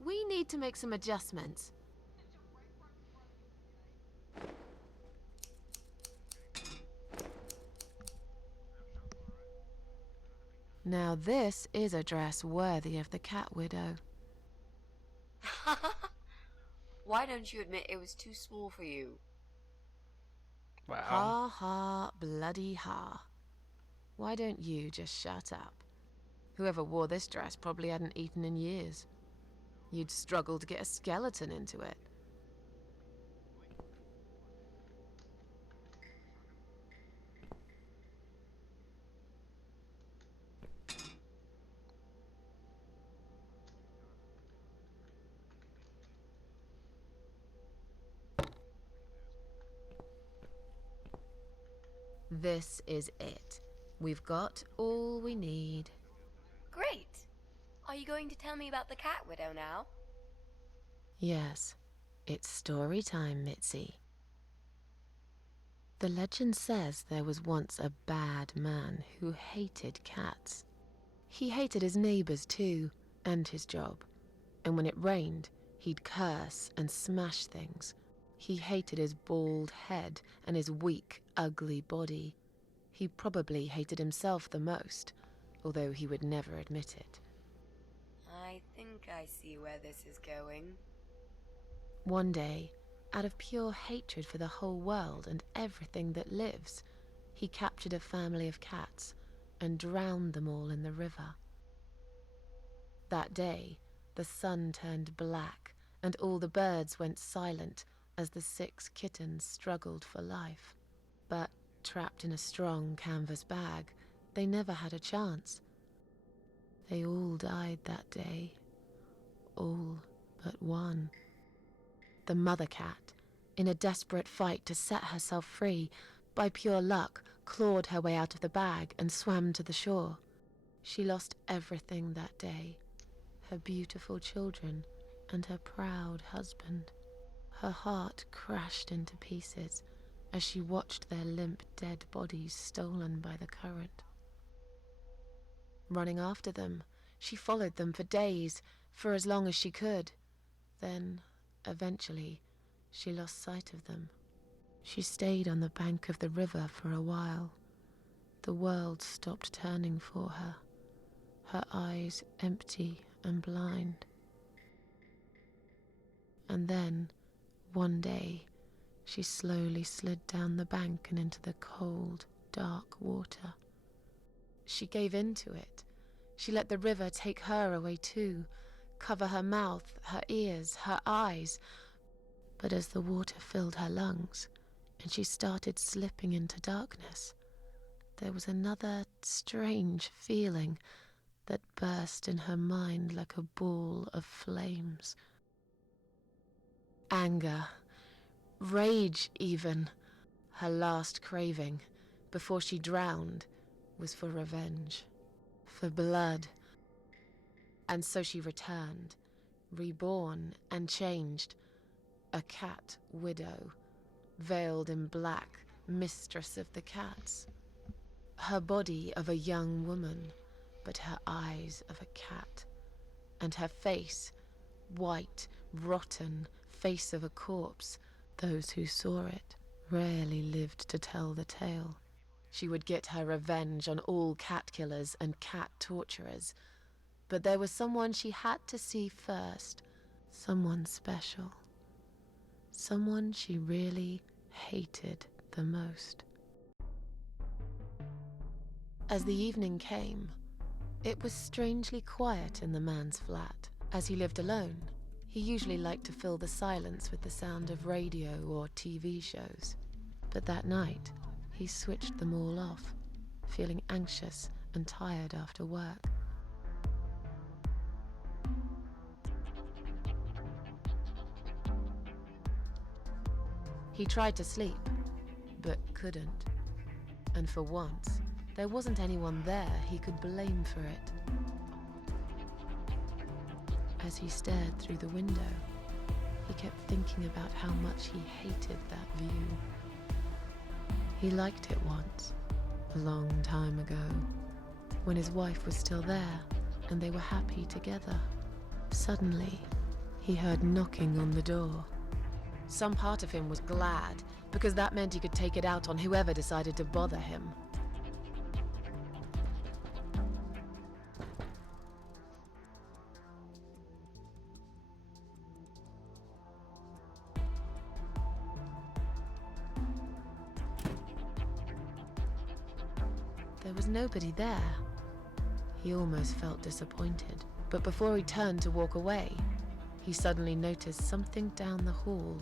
We need to make some adjustments. Now this is a dress worthy of the cat widow. Why don't you admit it was too small for you? Wow. Ha ha, bloody ha. Why don't you just shut up? Whoever wore this dress probably hadn't eaten in years. You'd struggle to get a skeleton into it. This is it. We've got all we need. Great! Are you going to tell me about the cat widow now? Yes, it's story time, Mitzi. The legend says there was once a bad man who hated cats. He hated his neighbors too, and his job. And when it rained, he'd curse and smash things. He hated his bald head and his weak, ugly body. He probably hated himself the most, although he would never admit it. I think I see where this is going. One day, out of pure hatred for the whole world and everything that lives, he captured a family of cats and drowned them all in the river. That day, The sun turned black, and all the birds went silent as the 6 kittens struggled for life. But, trapped in a strong canvas bag, they never had a chance. They all died that day. All but one. The mother cat, in a desperate fight to set herself free, by pure luck, clawed her way out of the bag and swam to the shore. She lost everything that day. Her beautiful children and her proud husband. Her heart crashed into pieces as she watched their limp, dead bodies stolen by the current. Running after them, she followed them for days, for as long as she could. Then, eventually, she lost sight of them. She stayed on the bank of the river for a while. The world stopped turning for her, her eyes empty and blind. And then, one day, she slowly slid down the bank and into the cold, dark water. She gave in to it. She let the river take her away too, cover her mouth, her ears, her eyes. But as the water filled her lungs, and she started slipping into darkness, there was another strange feeling that burst in her mind like a ball of flames. Anger, rage even. Her last craving, before she drowned, was for revenge, for blood. And so she returned, reborn and changed, a cat widow, veiled in black, mistress of the cats. Her body of a young woman, but her eyes of a cat, and her face, white, rotten, face of a corpse. Those who saw it rarely lived to tell the tale. She would get her revenge on all cat killers and cat torturers. But there was someone she had to see first, someone special. Someone she really hated the most. As the evening came, it was strangely quiet in the man's flat. As he lived alone, he usually liked to fill the silence with the sound of radio or TV shows. But that night, he switched them all off, feeling anxious and tired after work. He tried to sleep, but couldn't. And for once, there wasn't anyone there he could blame for it. As he stared through the window, he kept thinking about how much he hated that view. He liked it once, a long time ago, when his wife was still there and they were happy together. Suddenly, he heard knocking on the door. Some part of him was glad, because that meant he could take it out on whoever decided to bother him. There was nobody there. He almost felt disappointed, but before he turned to walk away, he suddenly noticed something down the hall.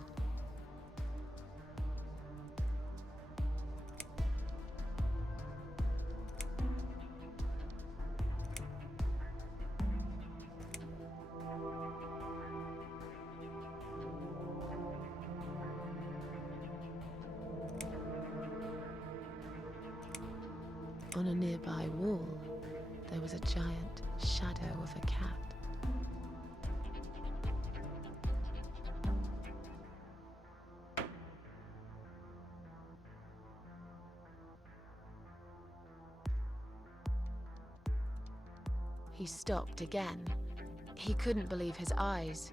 On a nearby wall, there was a giant shadow of a cat. He stopped again. He couldn't believe his eyes.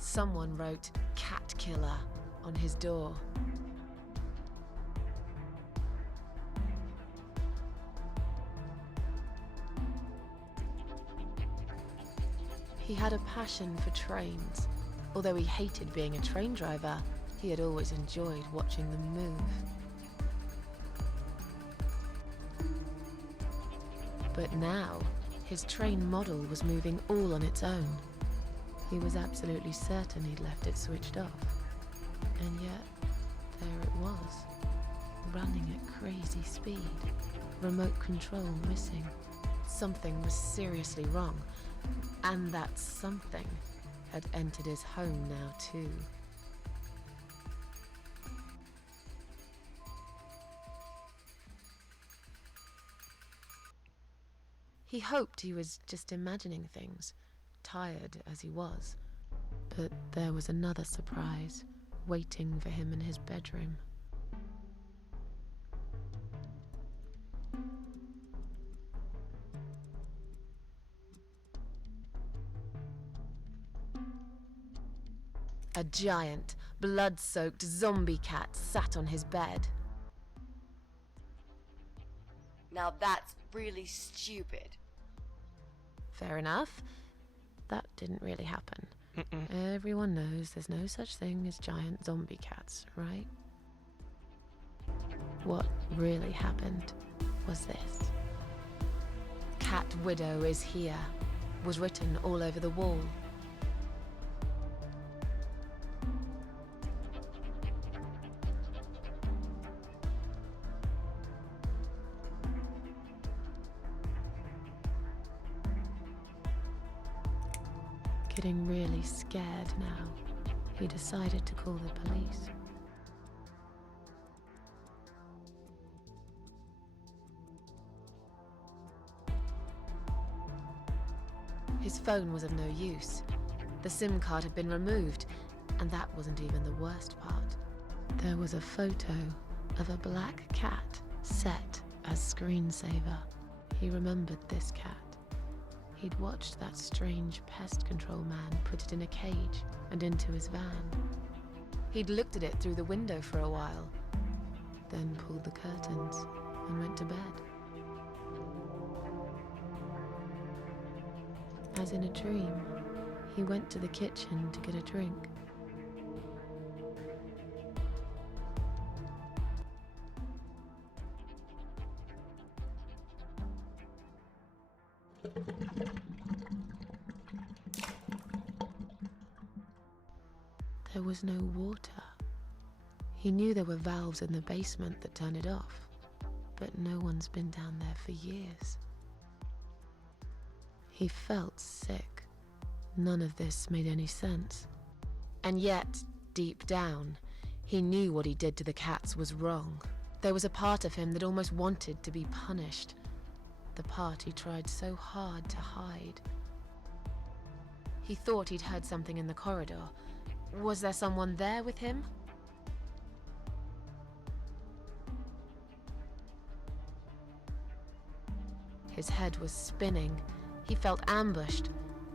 Someone wrote "Cat Killer" on his door. He had a passion for trains, Although he hated being a train driver, he had always enjoyed watching them move. But now, his train model was moving all on its own. He was absolutely certain he'd left it switched off. And yet, there it was, running at crazy speed, remote control missing. Something was seriously wrong, and that something had entered his home now too. He hoped he was just imagining things, tired as he was. But there was another surprise waiting for him in his bedroom. A giant, blood-soaked zombie cat sat on his bed. Now that's really stupid. Fair enough. That didn't really happen. Everyone knows there's no such thing as giant zombie cats, right? What really happened was this. Cat Widow is here, was written all over the wall. Getting really scared now, he decided to call the police. His phone was of no use. The SIM card had been removed, and that wasn't even the worst part. There was a photo of a black cat set as screensaver. He remembered this cat. He'd watched that strange pest control man put it in a cage and into his van. He'd looked at it through the window for a while, then pulled the curtains and went to bed. As in a dream, he went to the kitchen to get a drink. There was no water. He knew there were valves in the basement that turned it off, but no one's been down there for years. He felt sick. None of this made any sense. And yet, deep down, he knew what he did to the cats was wrong. There was a part of him that almost wanted to be punished. The part he tried so hard to hide. He thought he'd heard something in the corridor. Was there someone there with him? His head was spinning. He felt ambushed,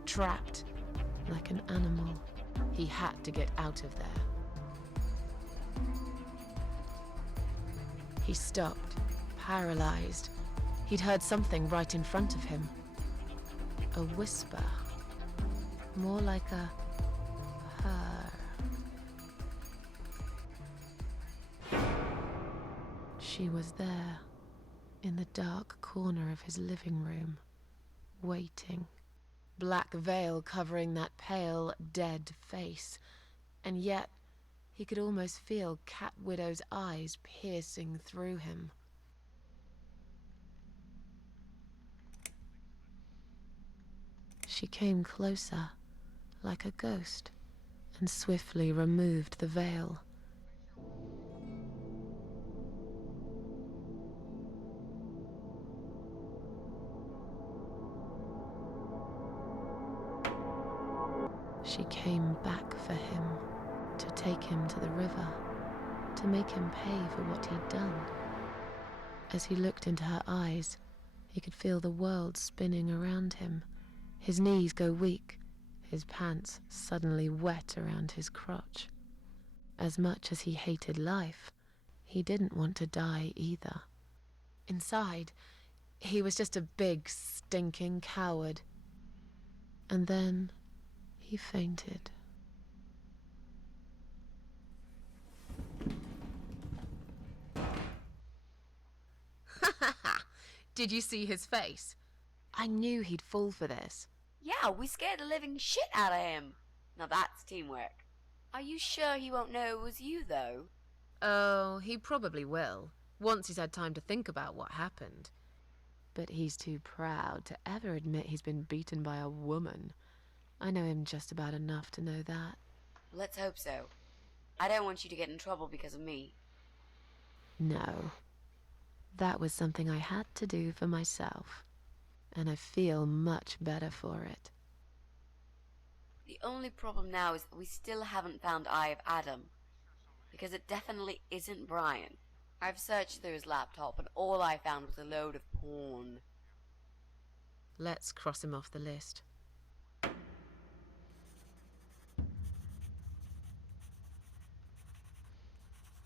trapped, like an animal. He had to get out of there. He stopped, paralyzed. He'd heard something right in front of him. A whisper. More like a purr. She was there, in the dark corner of his living room, waiting. Black veil covering that pale, dead face. And yet, he could almost feel Cat Widow's eyes piercing through him. She came closer, like a ghost, and swiftly removed the veil. She came back for him, to take him to the river, to make him pay for what he'd done. As he looked into her eyes, he could feel the world spinning around him, his knees go weak, his pants suddenly wet around his crotch. As much as he hated life, he didn't want to die either. Inside, he was just a big, stinking coward. And then he fainted. Did you see his face? I knew he'd fall for this. Yeah, we scared the living shit out of him. Now that's teamwork. Are you sure he won't know it was you, though? Oh, he probably will, once he's had time to think about what happened. But he's too proud to ever admit he's been beaten by a woman. I know him just about enough to know that. Let's hope so. I don't want you to get in trouble because of me. No. That was something I had to do for myself. And I feel much better for it. The only problem now is that we still haven't found Eye of Adam. Because it definitely isn't Brian. I've searched through his laptop and all I found was a load of porn. Let's cross him off the list.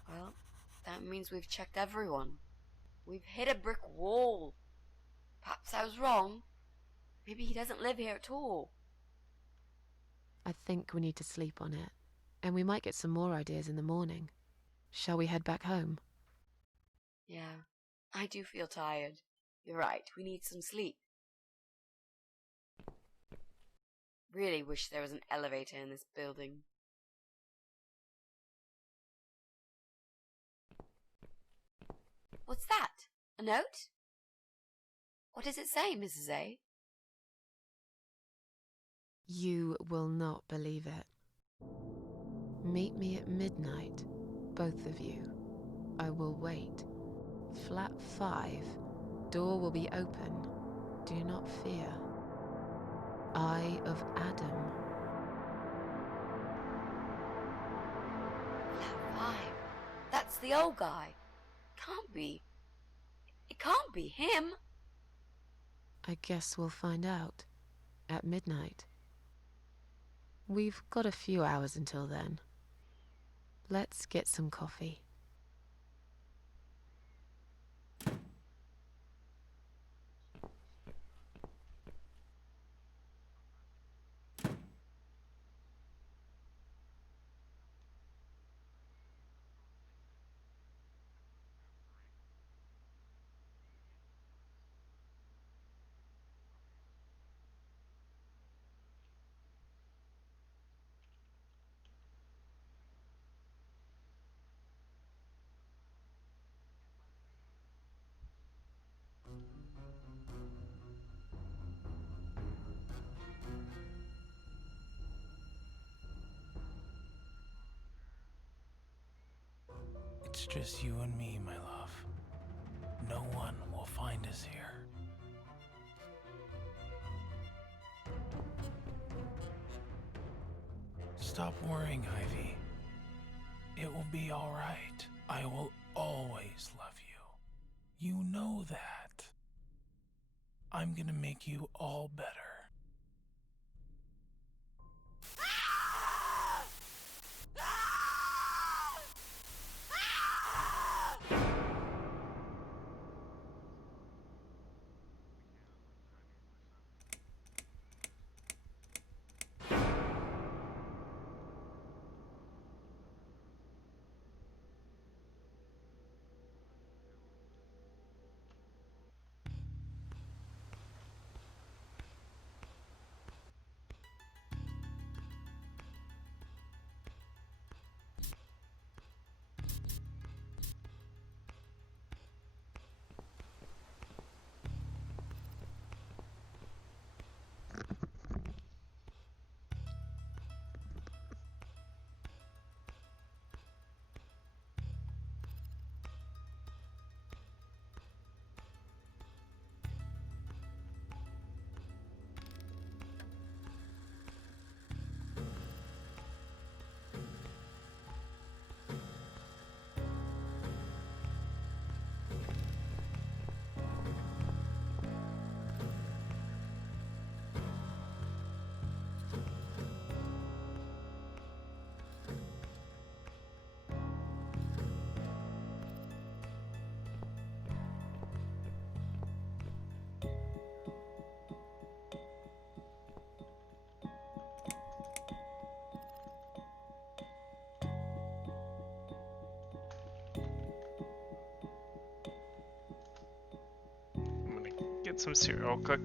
Well, that means we've checked everyone. We've hit a brick wall. Perhaps I was wrong. Maybe he doesn't live here at all. I think we need to sleep on it. And we might get some more ideas in the morning. Shall we head back home? Yeah, I do feel tired. You're right, we need some sleep. Really wish there was an elevator in this building. What's that? A note? What does it say, Mrs. A? You will not believe it. Meet me at midnight, both of you. I will wait. Flat 5. Door will be open. Do not fear. Eye of Adam. Flat 5. That's the old guy. Can't be. It can't be him. I guess we'll find out. At midnight. We've got a few hours until then. Let's get some coffee. It's just you and me, my love. No one will find us here. Stop worrying, Ivy. It will be all right. I will always love you. You know that. I'm gonna make you all better. some cereal cook.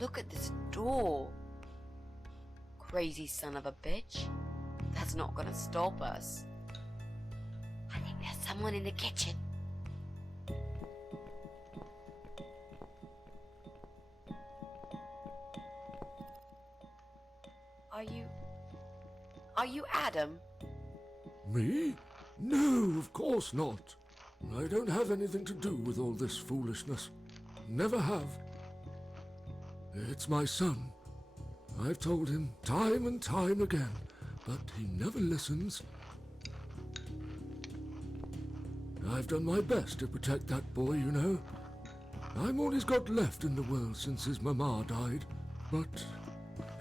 Look at this door. Crazy son of a bitch. That's not gonna stop us. I think there's someone in the kitchen. Are you Adam? Me? No, of course not. I don't have anything to do with all this foolishness. Never have. It's my son. I've told him time and time again, but he never listens. I've done my best to protect that boy, you know. I'm all he's got left in the world since his mama died, but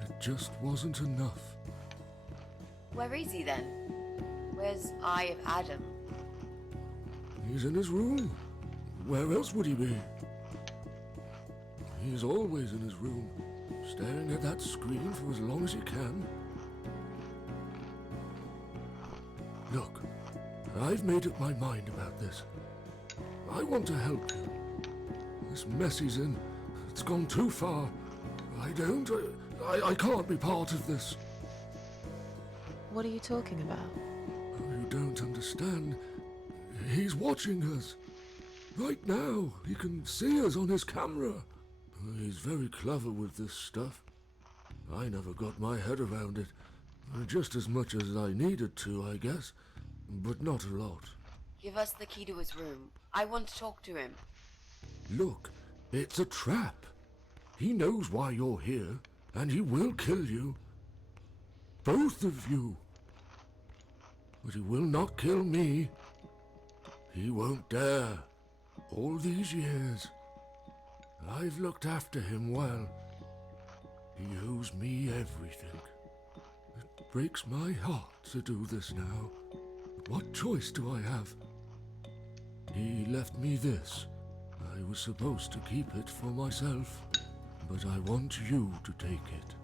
it just wasn't enough. Where is he then? Where's Eye of Adam? He's in his room. Where else would he be? He's always in his room, staring at that screen for as long as he can. Look, I've made up my mind about this. I want to help you. This mess he's in, it's gone too far. I can't be part of this. What are you talking about? You don't understand. He's watching us. Right now, he can see us on his camera. He's very clever with this stuff. I never got my head around it. Just as much as I needed to, I guess. But not a lot. Give us the key to his room. I want to talk to him. Look, it's a trap. He knows why you're here, and he will kill you. Both of you. But he will not kill me. He won't dare. All these years, I've looked after him well. He owes me everything. It breaks my heart to do this now. But what choice do I have? He left me this. I was supposed to keep it for myself, but I want you to take it.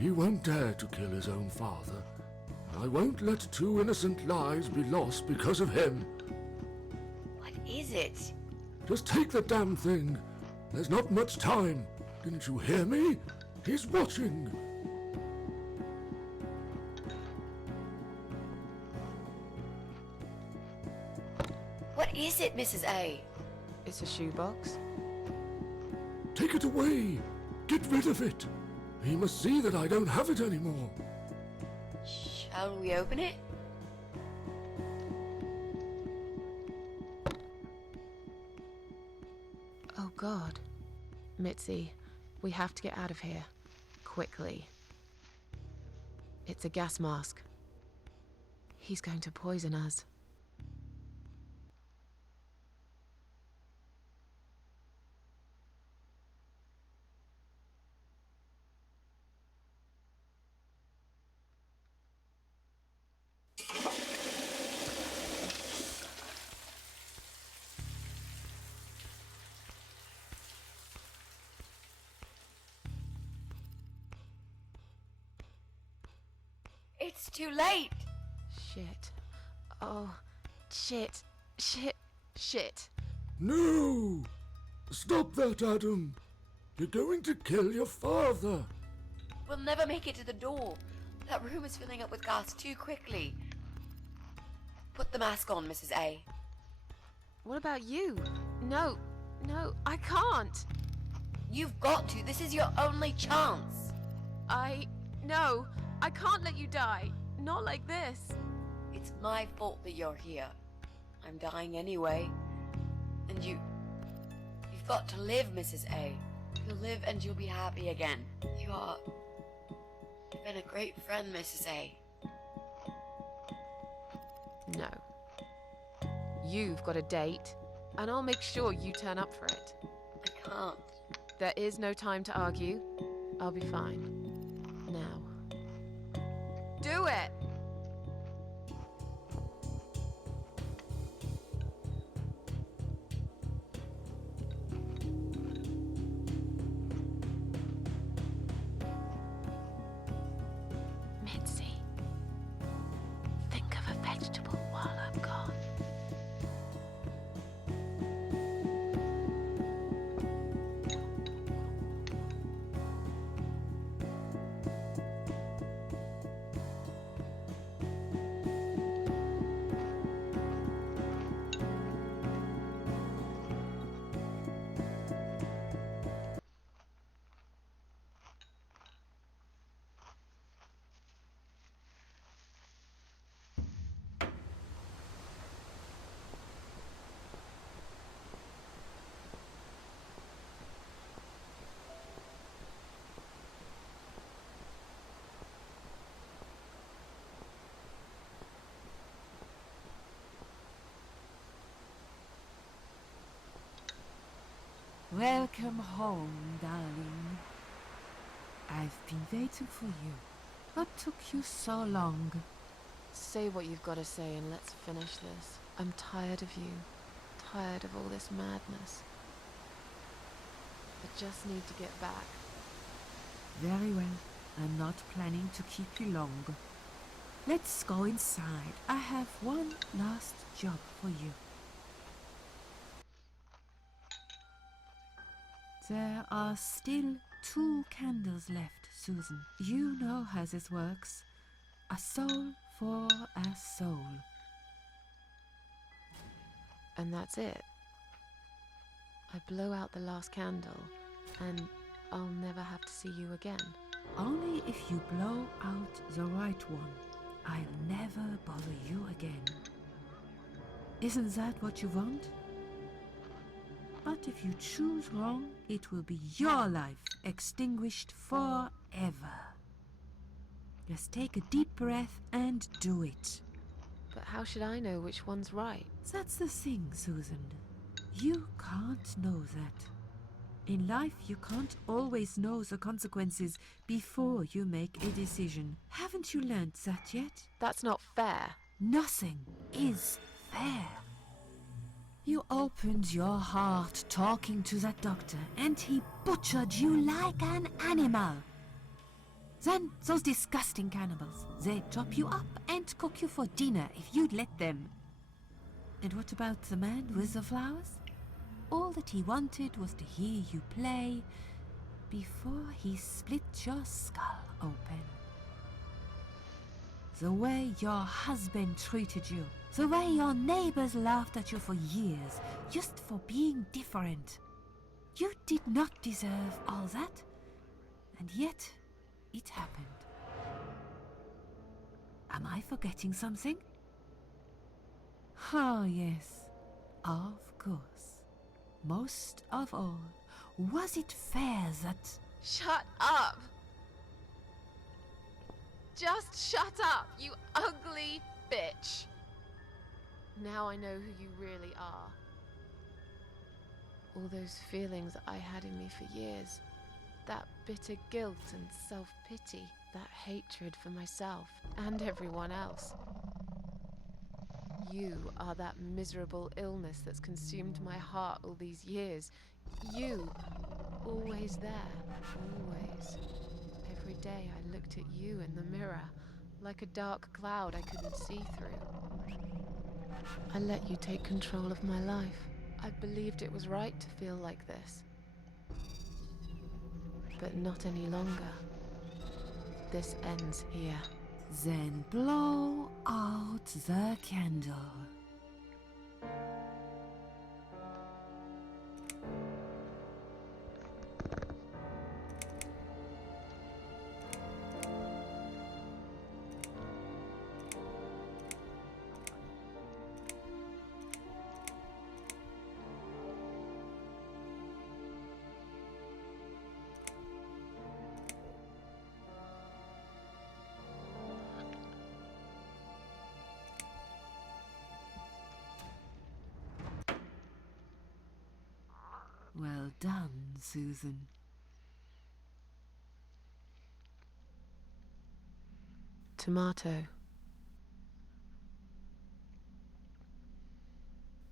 He won't dare to kill his own father. I won't let 2 innocent lives be lost because of him. What is it? Just take the damn thing. There's not much time. Didn't you hear me? He's watching. What is it, Mrs. A? It's a shoebox. Take it away. Get rid of it. He must see that I don't have it anymore. Shall we open it? Oh God. Mitzi, we have to get out of here. Quickly. It's a gas mask. He's going to poison us. It's too late. Shit. Oh, shit. Shit. No! Stop that, Adam. You're going to kill your father. We'll never make it to the door. That room is filling up with gas too quickly. Put the mask on, Mrs. A. What about you? No, I can't. You've got to. This is your only chance. No, I can't let you die. Not like this. It's my fault that you're here. I'm dying anyway. And you've got to live, Mrs. A. You'll live and you'll be happy again. You've been a great friend, Mrs. A. No. You've got a date, and I'll make sure you turn up for it. I can't. There is no time to argue. I'll be fine. Now. Do it! Mitzi, think of a vegetable while I'm gone. Welcome home, darling. I've been waiting for you. What took you so long? Say what you've got to say and let's finish this. I'm tired of you. Tired of all this madness. I just need to get back. Very well. I'm not planning to keep you long. Let's go inside. I have one last job for you. There are still 2 candles left, Susan. You know how this works. A soul for a soul. And that's it. I blow out the last candle, and I'll never have to see you again. Only if you blow out the right one. I'll never bother you again. Isn't that what you want? But if you choose wrong, it will be your life extinguished forever. Just take a deep breath and do it. But how should I know which one's right? That's the thing, Susan. You can't know that. In life, you can't always know the consequences before you make a decision. Haven't you learned that yet? That's not fair. Nothing is fair. You opened your heart talking to that doctor, and he butchered you like an animal. Then those disgusting cannibals, they chop you up and cook you for dinner if you'd let them. And what about the man with the flowers? All that he wanted was to hear you play before he split your skull open. The way your husband treated you, the way your neighbors laughed at you for years, just for being different. You did not deserve all that, and yet it happened. Am I forgetting something? Oh, yes, of course. Most of all, was it fair that... Shut up! Just shut up, you ugly bitch! Now I know who you really are. All those feelings I had in me for years. That bitter guilt and self-pity. That hatred for myself and everyone else. You are that miserable illness that's consumed my heart all these years. You, always there, always. Every day I looked at you in the mirror, like a dark cloud I couldn't see through. I let you take control of my life. I believed it was right to feel like this. But not any longer. This ends here. Then blow out the candle. Well done, Susan. Tomato.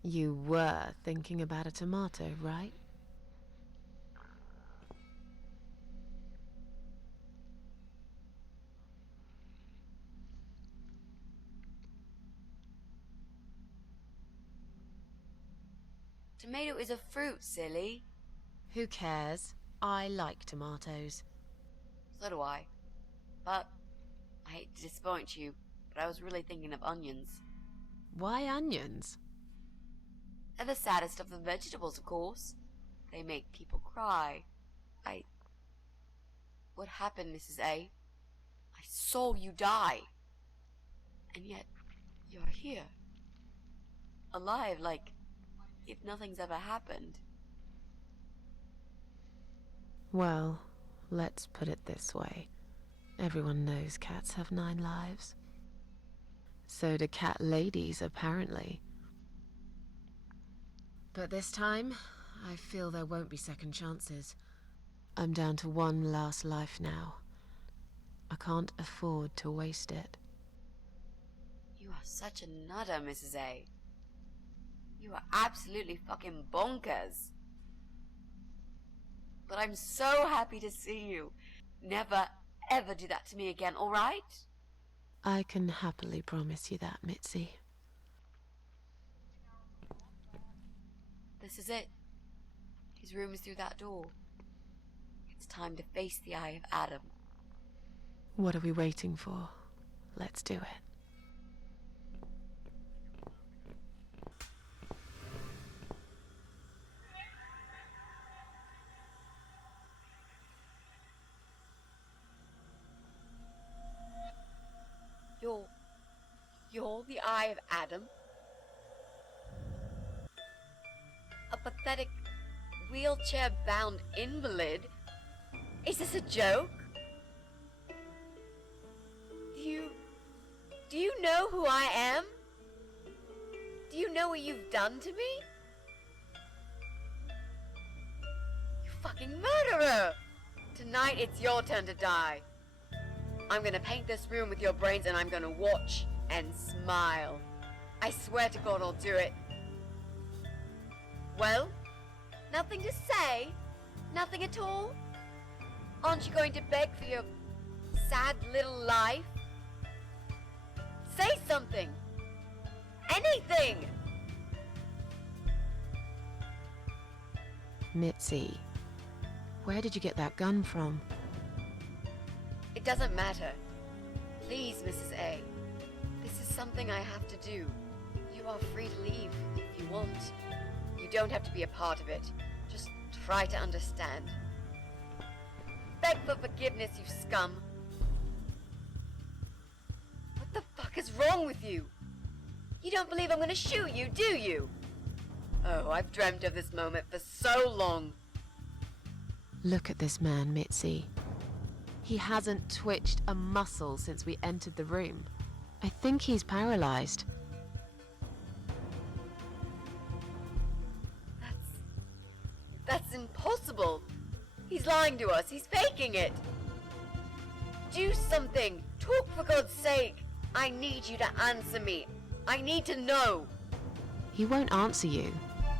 You were thinking about a tomato, right? Tomato is a fruit, silly. Who cares? I like tomatoes. So do I. But I hate to disappoint you, but I was really thinking of onions. Why onions? They're the saddest of the vegetables, of course. They make people cry. What happened, Mrs. A? I saw you die. And yet, you're here. Alive, like if nothing's ever happened. Well, let's put it this way. Everyone knows cats have 9 lives. So do cat ladies, apparently. But this time, I feel there won't be second chances. I'm down to one last life now. I can't afford to waste it. You are such a nutter, Mrs. A. You are absolutely fucking bonkers. But I'm so happy to see you. Never, ever do that to me again, alright? I can happily promise you that, Mitzi. This is it. His room is through that door. It's time to face the eye of Adam. What are we waiting for? Let's do it. You're the Eye of Adam? A pathetic, wheelchair-bound invalid? Is this a joke? Do you know who I am? Do you know what you've done to me? You fucking murderer! Tonight it's your turn to die. I'm gonna paint this room with your brains and I'm gonna watch and smile. I swear to God I'll do it. Well, nothing to say? Nothing at all? Aren't you going to beg for your sad little life? Say something! Anything! Mitzi, where did you get that gun from? It doesn't matter. Please, Mrs. A. This is something I have to do. You are free to leave if you want. You don't have to be a part of it. Just try to understand. Beg for forgiveness, you scum. What the fuck is wrong with you? You don't believe I'm gonna shoot you, do you? Oh, I've dreamt of this moment for so long. Look at this man, Mitzi. He hasn't twitched a muscle since we entered the room. I think he's paralyzed. That's impossible. He's lying to us. He's faking it. Do something. Talk for God's sake. I need you to answer me. I need to know. He won't answer you.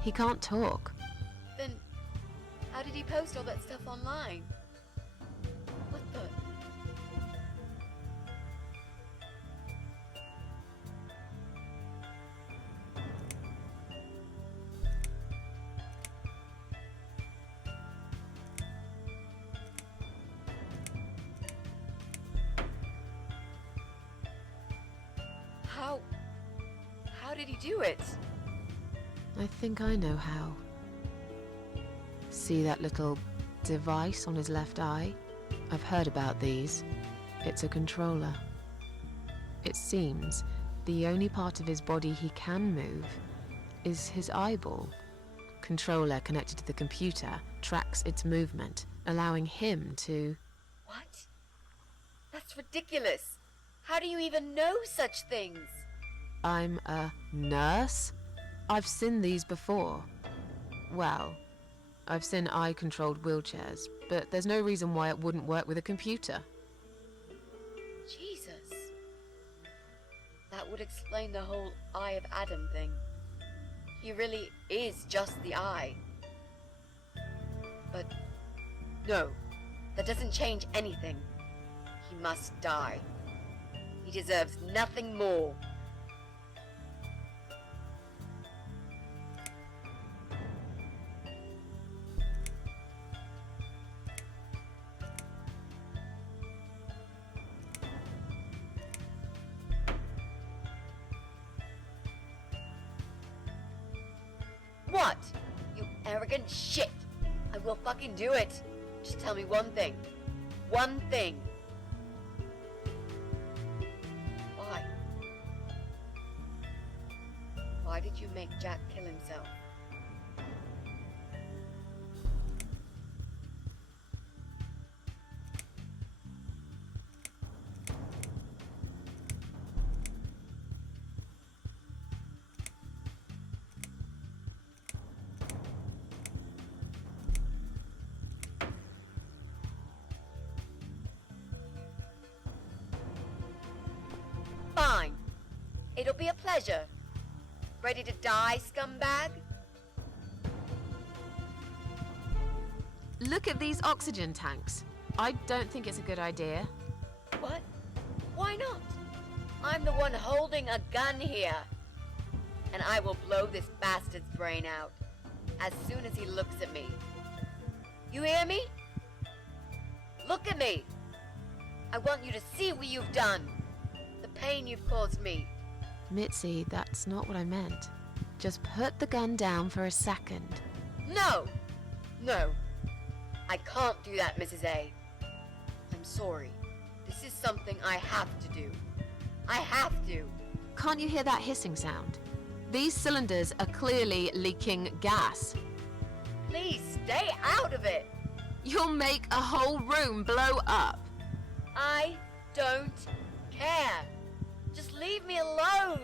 He can't talk. Then, how did he post all that stuff online? What the? How did he do it? I think I know how. See that little device on his left eye? I've heard about these. It's a controller. It seems the only part of his body he can move is his eyeball. Controller connected to the computer tracks its movement, allowing him to... What? That's ridiculous. How do you even know such things? I'm a nurse? I've seen these before. Well, I've seen eye-controlled wheelchairs, but there's no reason why it wouldn't work with a computer. Jesus. That would explain the whole Eye of Adam thing. He really is just the eye. But no, that doesn't change anything. He must die. He deserves nothing more. What? You arrogant shit! I will fucking do it! Just tell me one thing. One thing. Why? Why did you make Jack kill himself? Fine. It'll be a pleasure. Ready to die, scumbag? Look at these oxygen tanks. I don't think it's a good idea. What? Why not? I'm the one holding a gun here. And I will blow this bastard's brain out as soon as he looks at me. You hear me? Look at me. I want you to see what you've done. The pain you've caused me. Mitzi, that's not what I meant. Just put the gun down for a second. No! No. I can't do that, Mrs. A. I'm sorry. This is something I have to do. I have to. Can't you hear that hissing sound? These cylinders are clearly leaking gas. Please stay out of it. You'll make a whole room blow up. I don't care. Just leave me alone.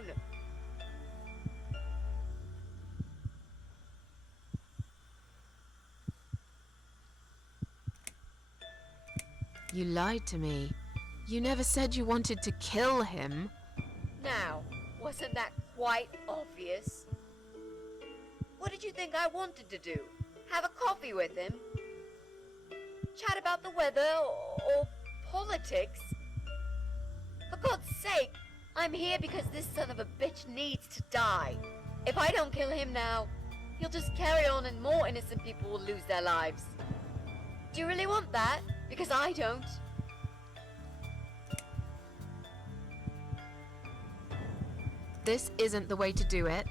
You lied to me. You never said you wanted to kill him. Now, wasn't that quite obvious? What did you think I wanted to do? Have a coffee with him? Chat about the weather or politics? For God's sake, I'm here because this son of a bitch needs to die. If I don't kill him now, he'll just carry on and more innocent people will lose their lives. Do you really want that? Because I don't. This isn't the way to do it.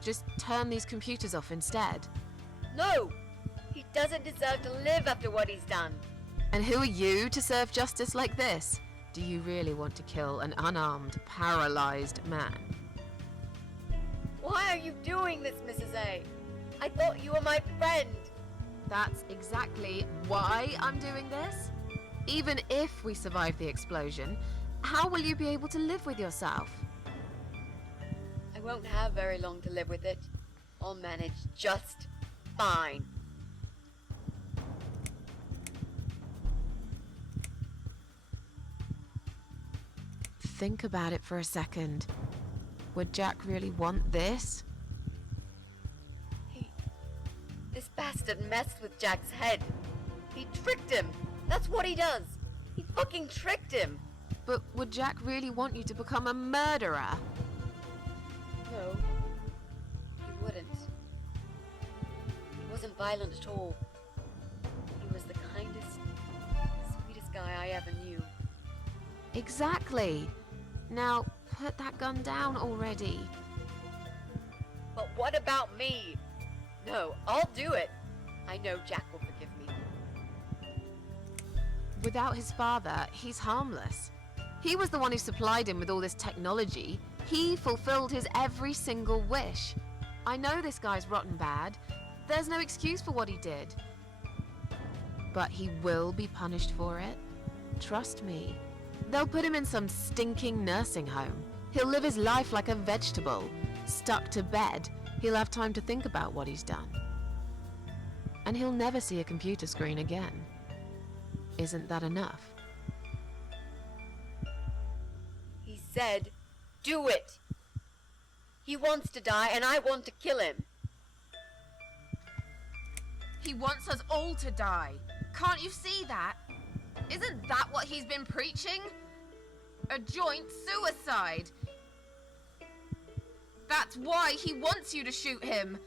Just turn these computers off instead. No! He doesn't deserve to live after what he's done. And who are you to serve justice like this? Do you really want to kill an unarmed, paralyzed man? Why are you doing this, Mrs. A? I thought you were my friend. That's exactly why I'm doing this. Even if we survive the explosion, how will you be able to live with yourself? I won't have very long to live with it. I'll manage just fine. Think about it for a second. Would Jack really want this? This bastard messed with Jack's head. He tricked him. That's what he does. He fucking tricked him. But would Jack really want you to become a murderer? No, he wouldn't. He wasn't violent at all. He was the kindest, sweetest guy I ever knew. Exactly. Now, put that gun down already. But what about me? No, I'll do it. I know Jack will forgive me. Without his father, he's harmless. He was the one who supplied him with all this technology. He fulfilled his every single wish. I know this guy's rotten bad. There's no excuse for what he did. But he will be punished for it. Trust me. They'll put him in some stinking nursing home. He'll live his life like a vegetable, stuck to bed. He'll have time to think about what he's done. And he'll never see a computer screen again. Isn't that enough? He said, do it. He wants to die and I want to kill him. He wants us all to die. Can't you see that? Isn't that what he's been preaching? A joint suicide. That's why he wants you to shoot him.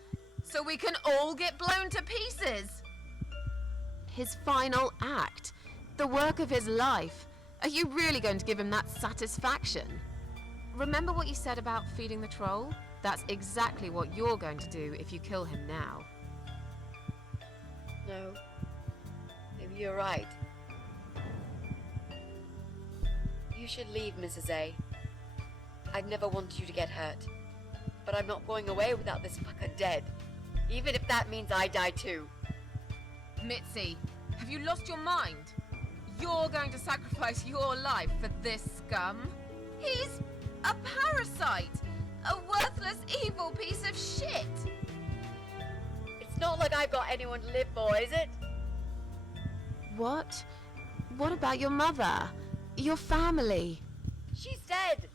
So we can all get blown to pieces. His final act. The work of his life. Are you really going to give him that satisfaction? Remember what you said about feeding the troll? That's exactly what you're going to do if you kill him now. No. Maybe you're right. You should leave, Mrs. A. I'd never want you to get hurt. But I'm not going away without this fucker dead. Even if that means I die too. Mitzi, have you lost your mind? You're going to sacrifice your life for this scum? He's a parasite! A worthless, evil piece of shit! It's not like I've got anyone to live for, is it? What? What about your mother? Your family? She's dead!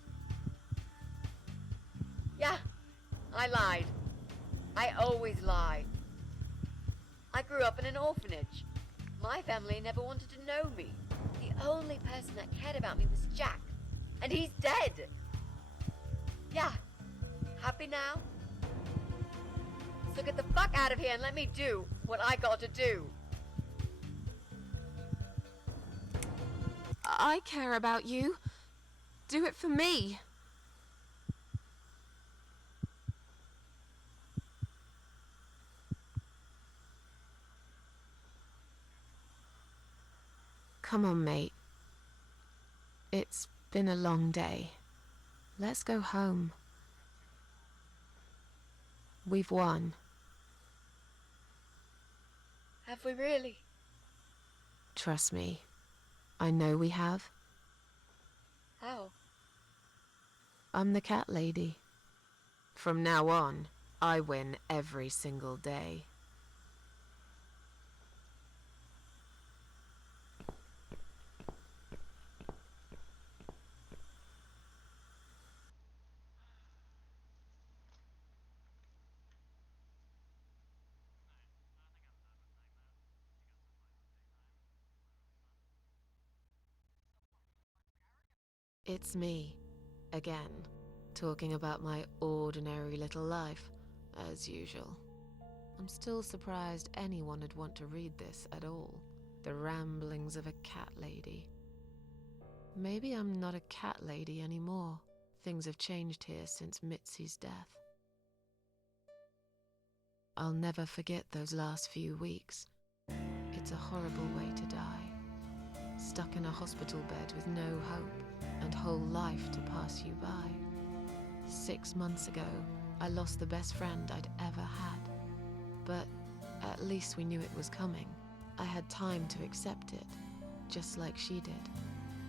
Yeah, I lied. I always lie. I grew up in an orphanage. My family never wanted to know me. The only person that cared about me was Jack. And he's dead! Yeah, happy now? So get the fuck out of here and let me do what I got to do. I care about you. Do it for me. Come on, mate. It's been a long day. Let's go home. We've won. Have we really? Trust me. I know we have. How? I'm the cat lady. From now on, I win every single day. It's me, again, talking about my ordinary little life, as usual. I'm still surprised anyone would want to read this at all. The ramblings of a cat lady. Maybe I'm not a cat lady anymore. Things have changed here since Mitzi's death. I'll never forget those last few weeks. It's a horrible way to die. Stuck in a hospital bed with no hope and whole life to pass you by. 6 months ago, I lost the best friend I'd ever had. But at least we knew it was coming. I had time to accept it, just like she did.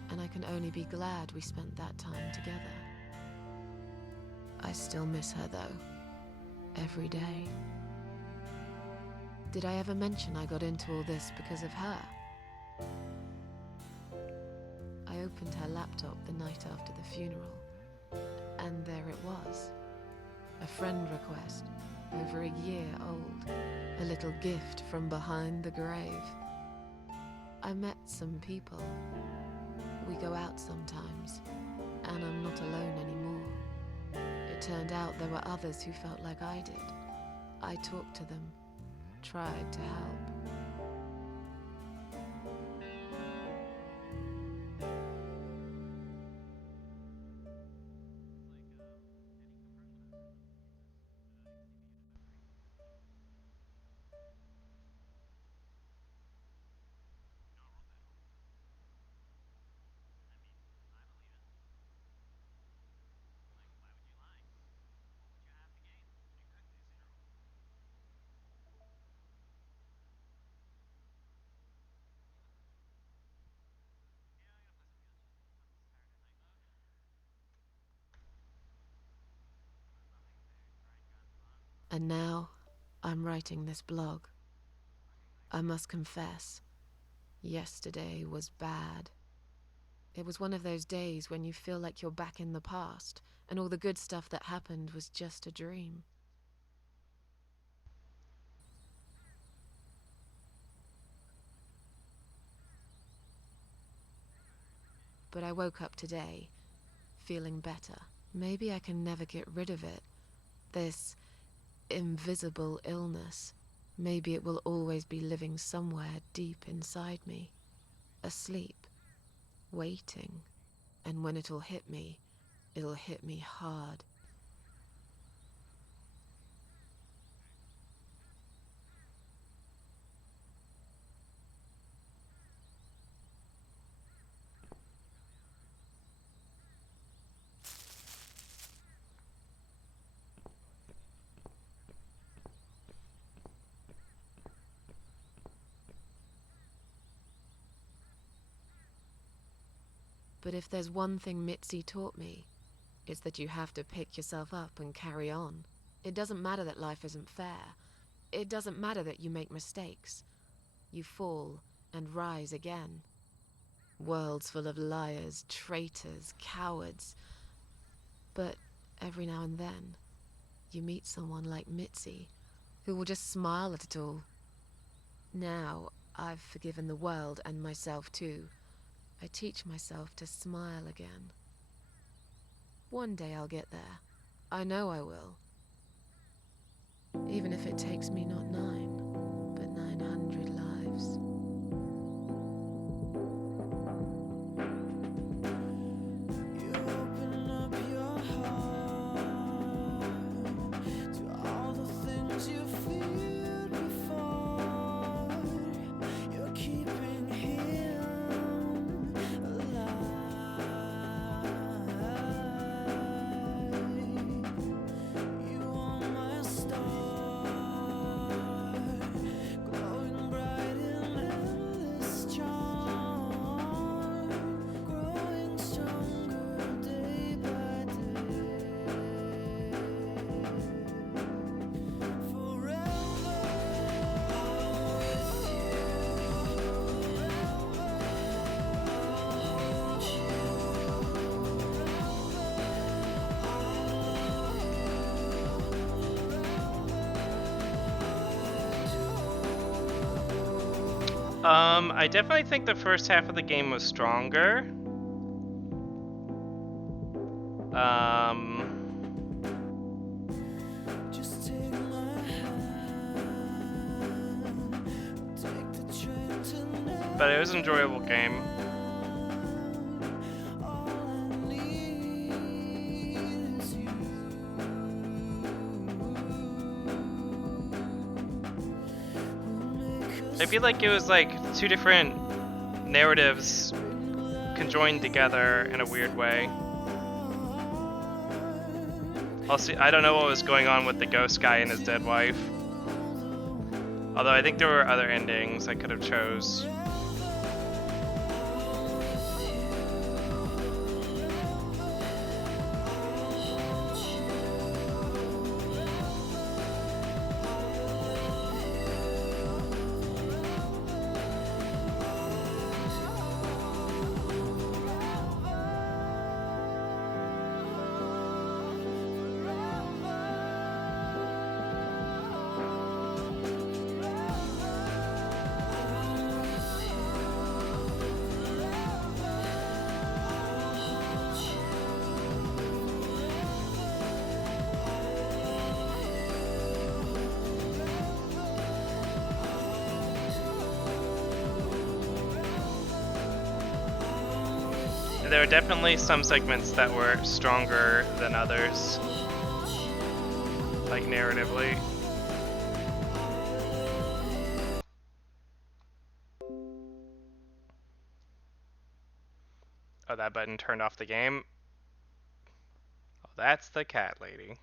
And I can only be glad we spent that time together. I still miss her though, every day. Did I ever mention I got into all this because of her? I opened her laptop the night after the funeral, and there it was. A friend request, over a year old, a little gift from behind the grave. I met some people. We go out sometimes, and I'm not alone anymore. It turned out there were others who felt like I did. I talked to them, tried to help. And now, I'm writing this blog. I must confess, yesterday was bad. It was one of those days when you feel like you're back in the past, and all the good stuff that happened was just a dream. But I woke up today, feeling better. Maybe I can never get rid of it. This invisible illness. Maybe it will always be living somewhere deep inside me. Asleep. Waiting. And when it'll hit me hard. But if there's one thing Mitzi taught me, it's that you have to pick yourself up and carry on. It doesn't matter that life isn't fair. It doesn't matter that you make mistakes. You fall and rise again. Worlds full of liars, traitors, cowards. But every now and then, you meet someone like Mitzi, who will just smile at it all. Now, I've forgiven the world and myself too. I teach myself to smile again. One day I'll get there. I know I will. Even if it takes me not 9, but 900 lives. I definitely think the first half of the game was stronger. But it was an enjoyable game. I feel like it was like two different narratives conjoined together in a weird way. Also, I don't know what was going on with the ghost guy and his dead wife. Although I think there were other endings I could have chose. There are definitely some segments that were stronger than others, like narratively. Oh, that button turned off the game. Oh, that's the cat lady.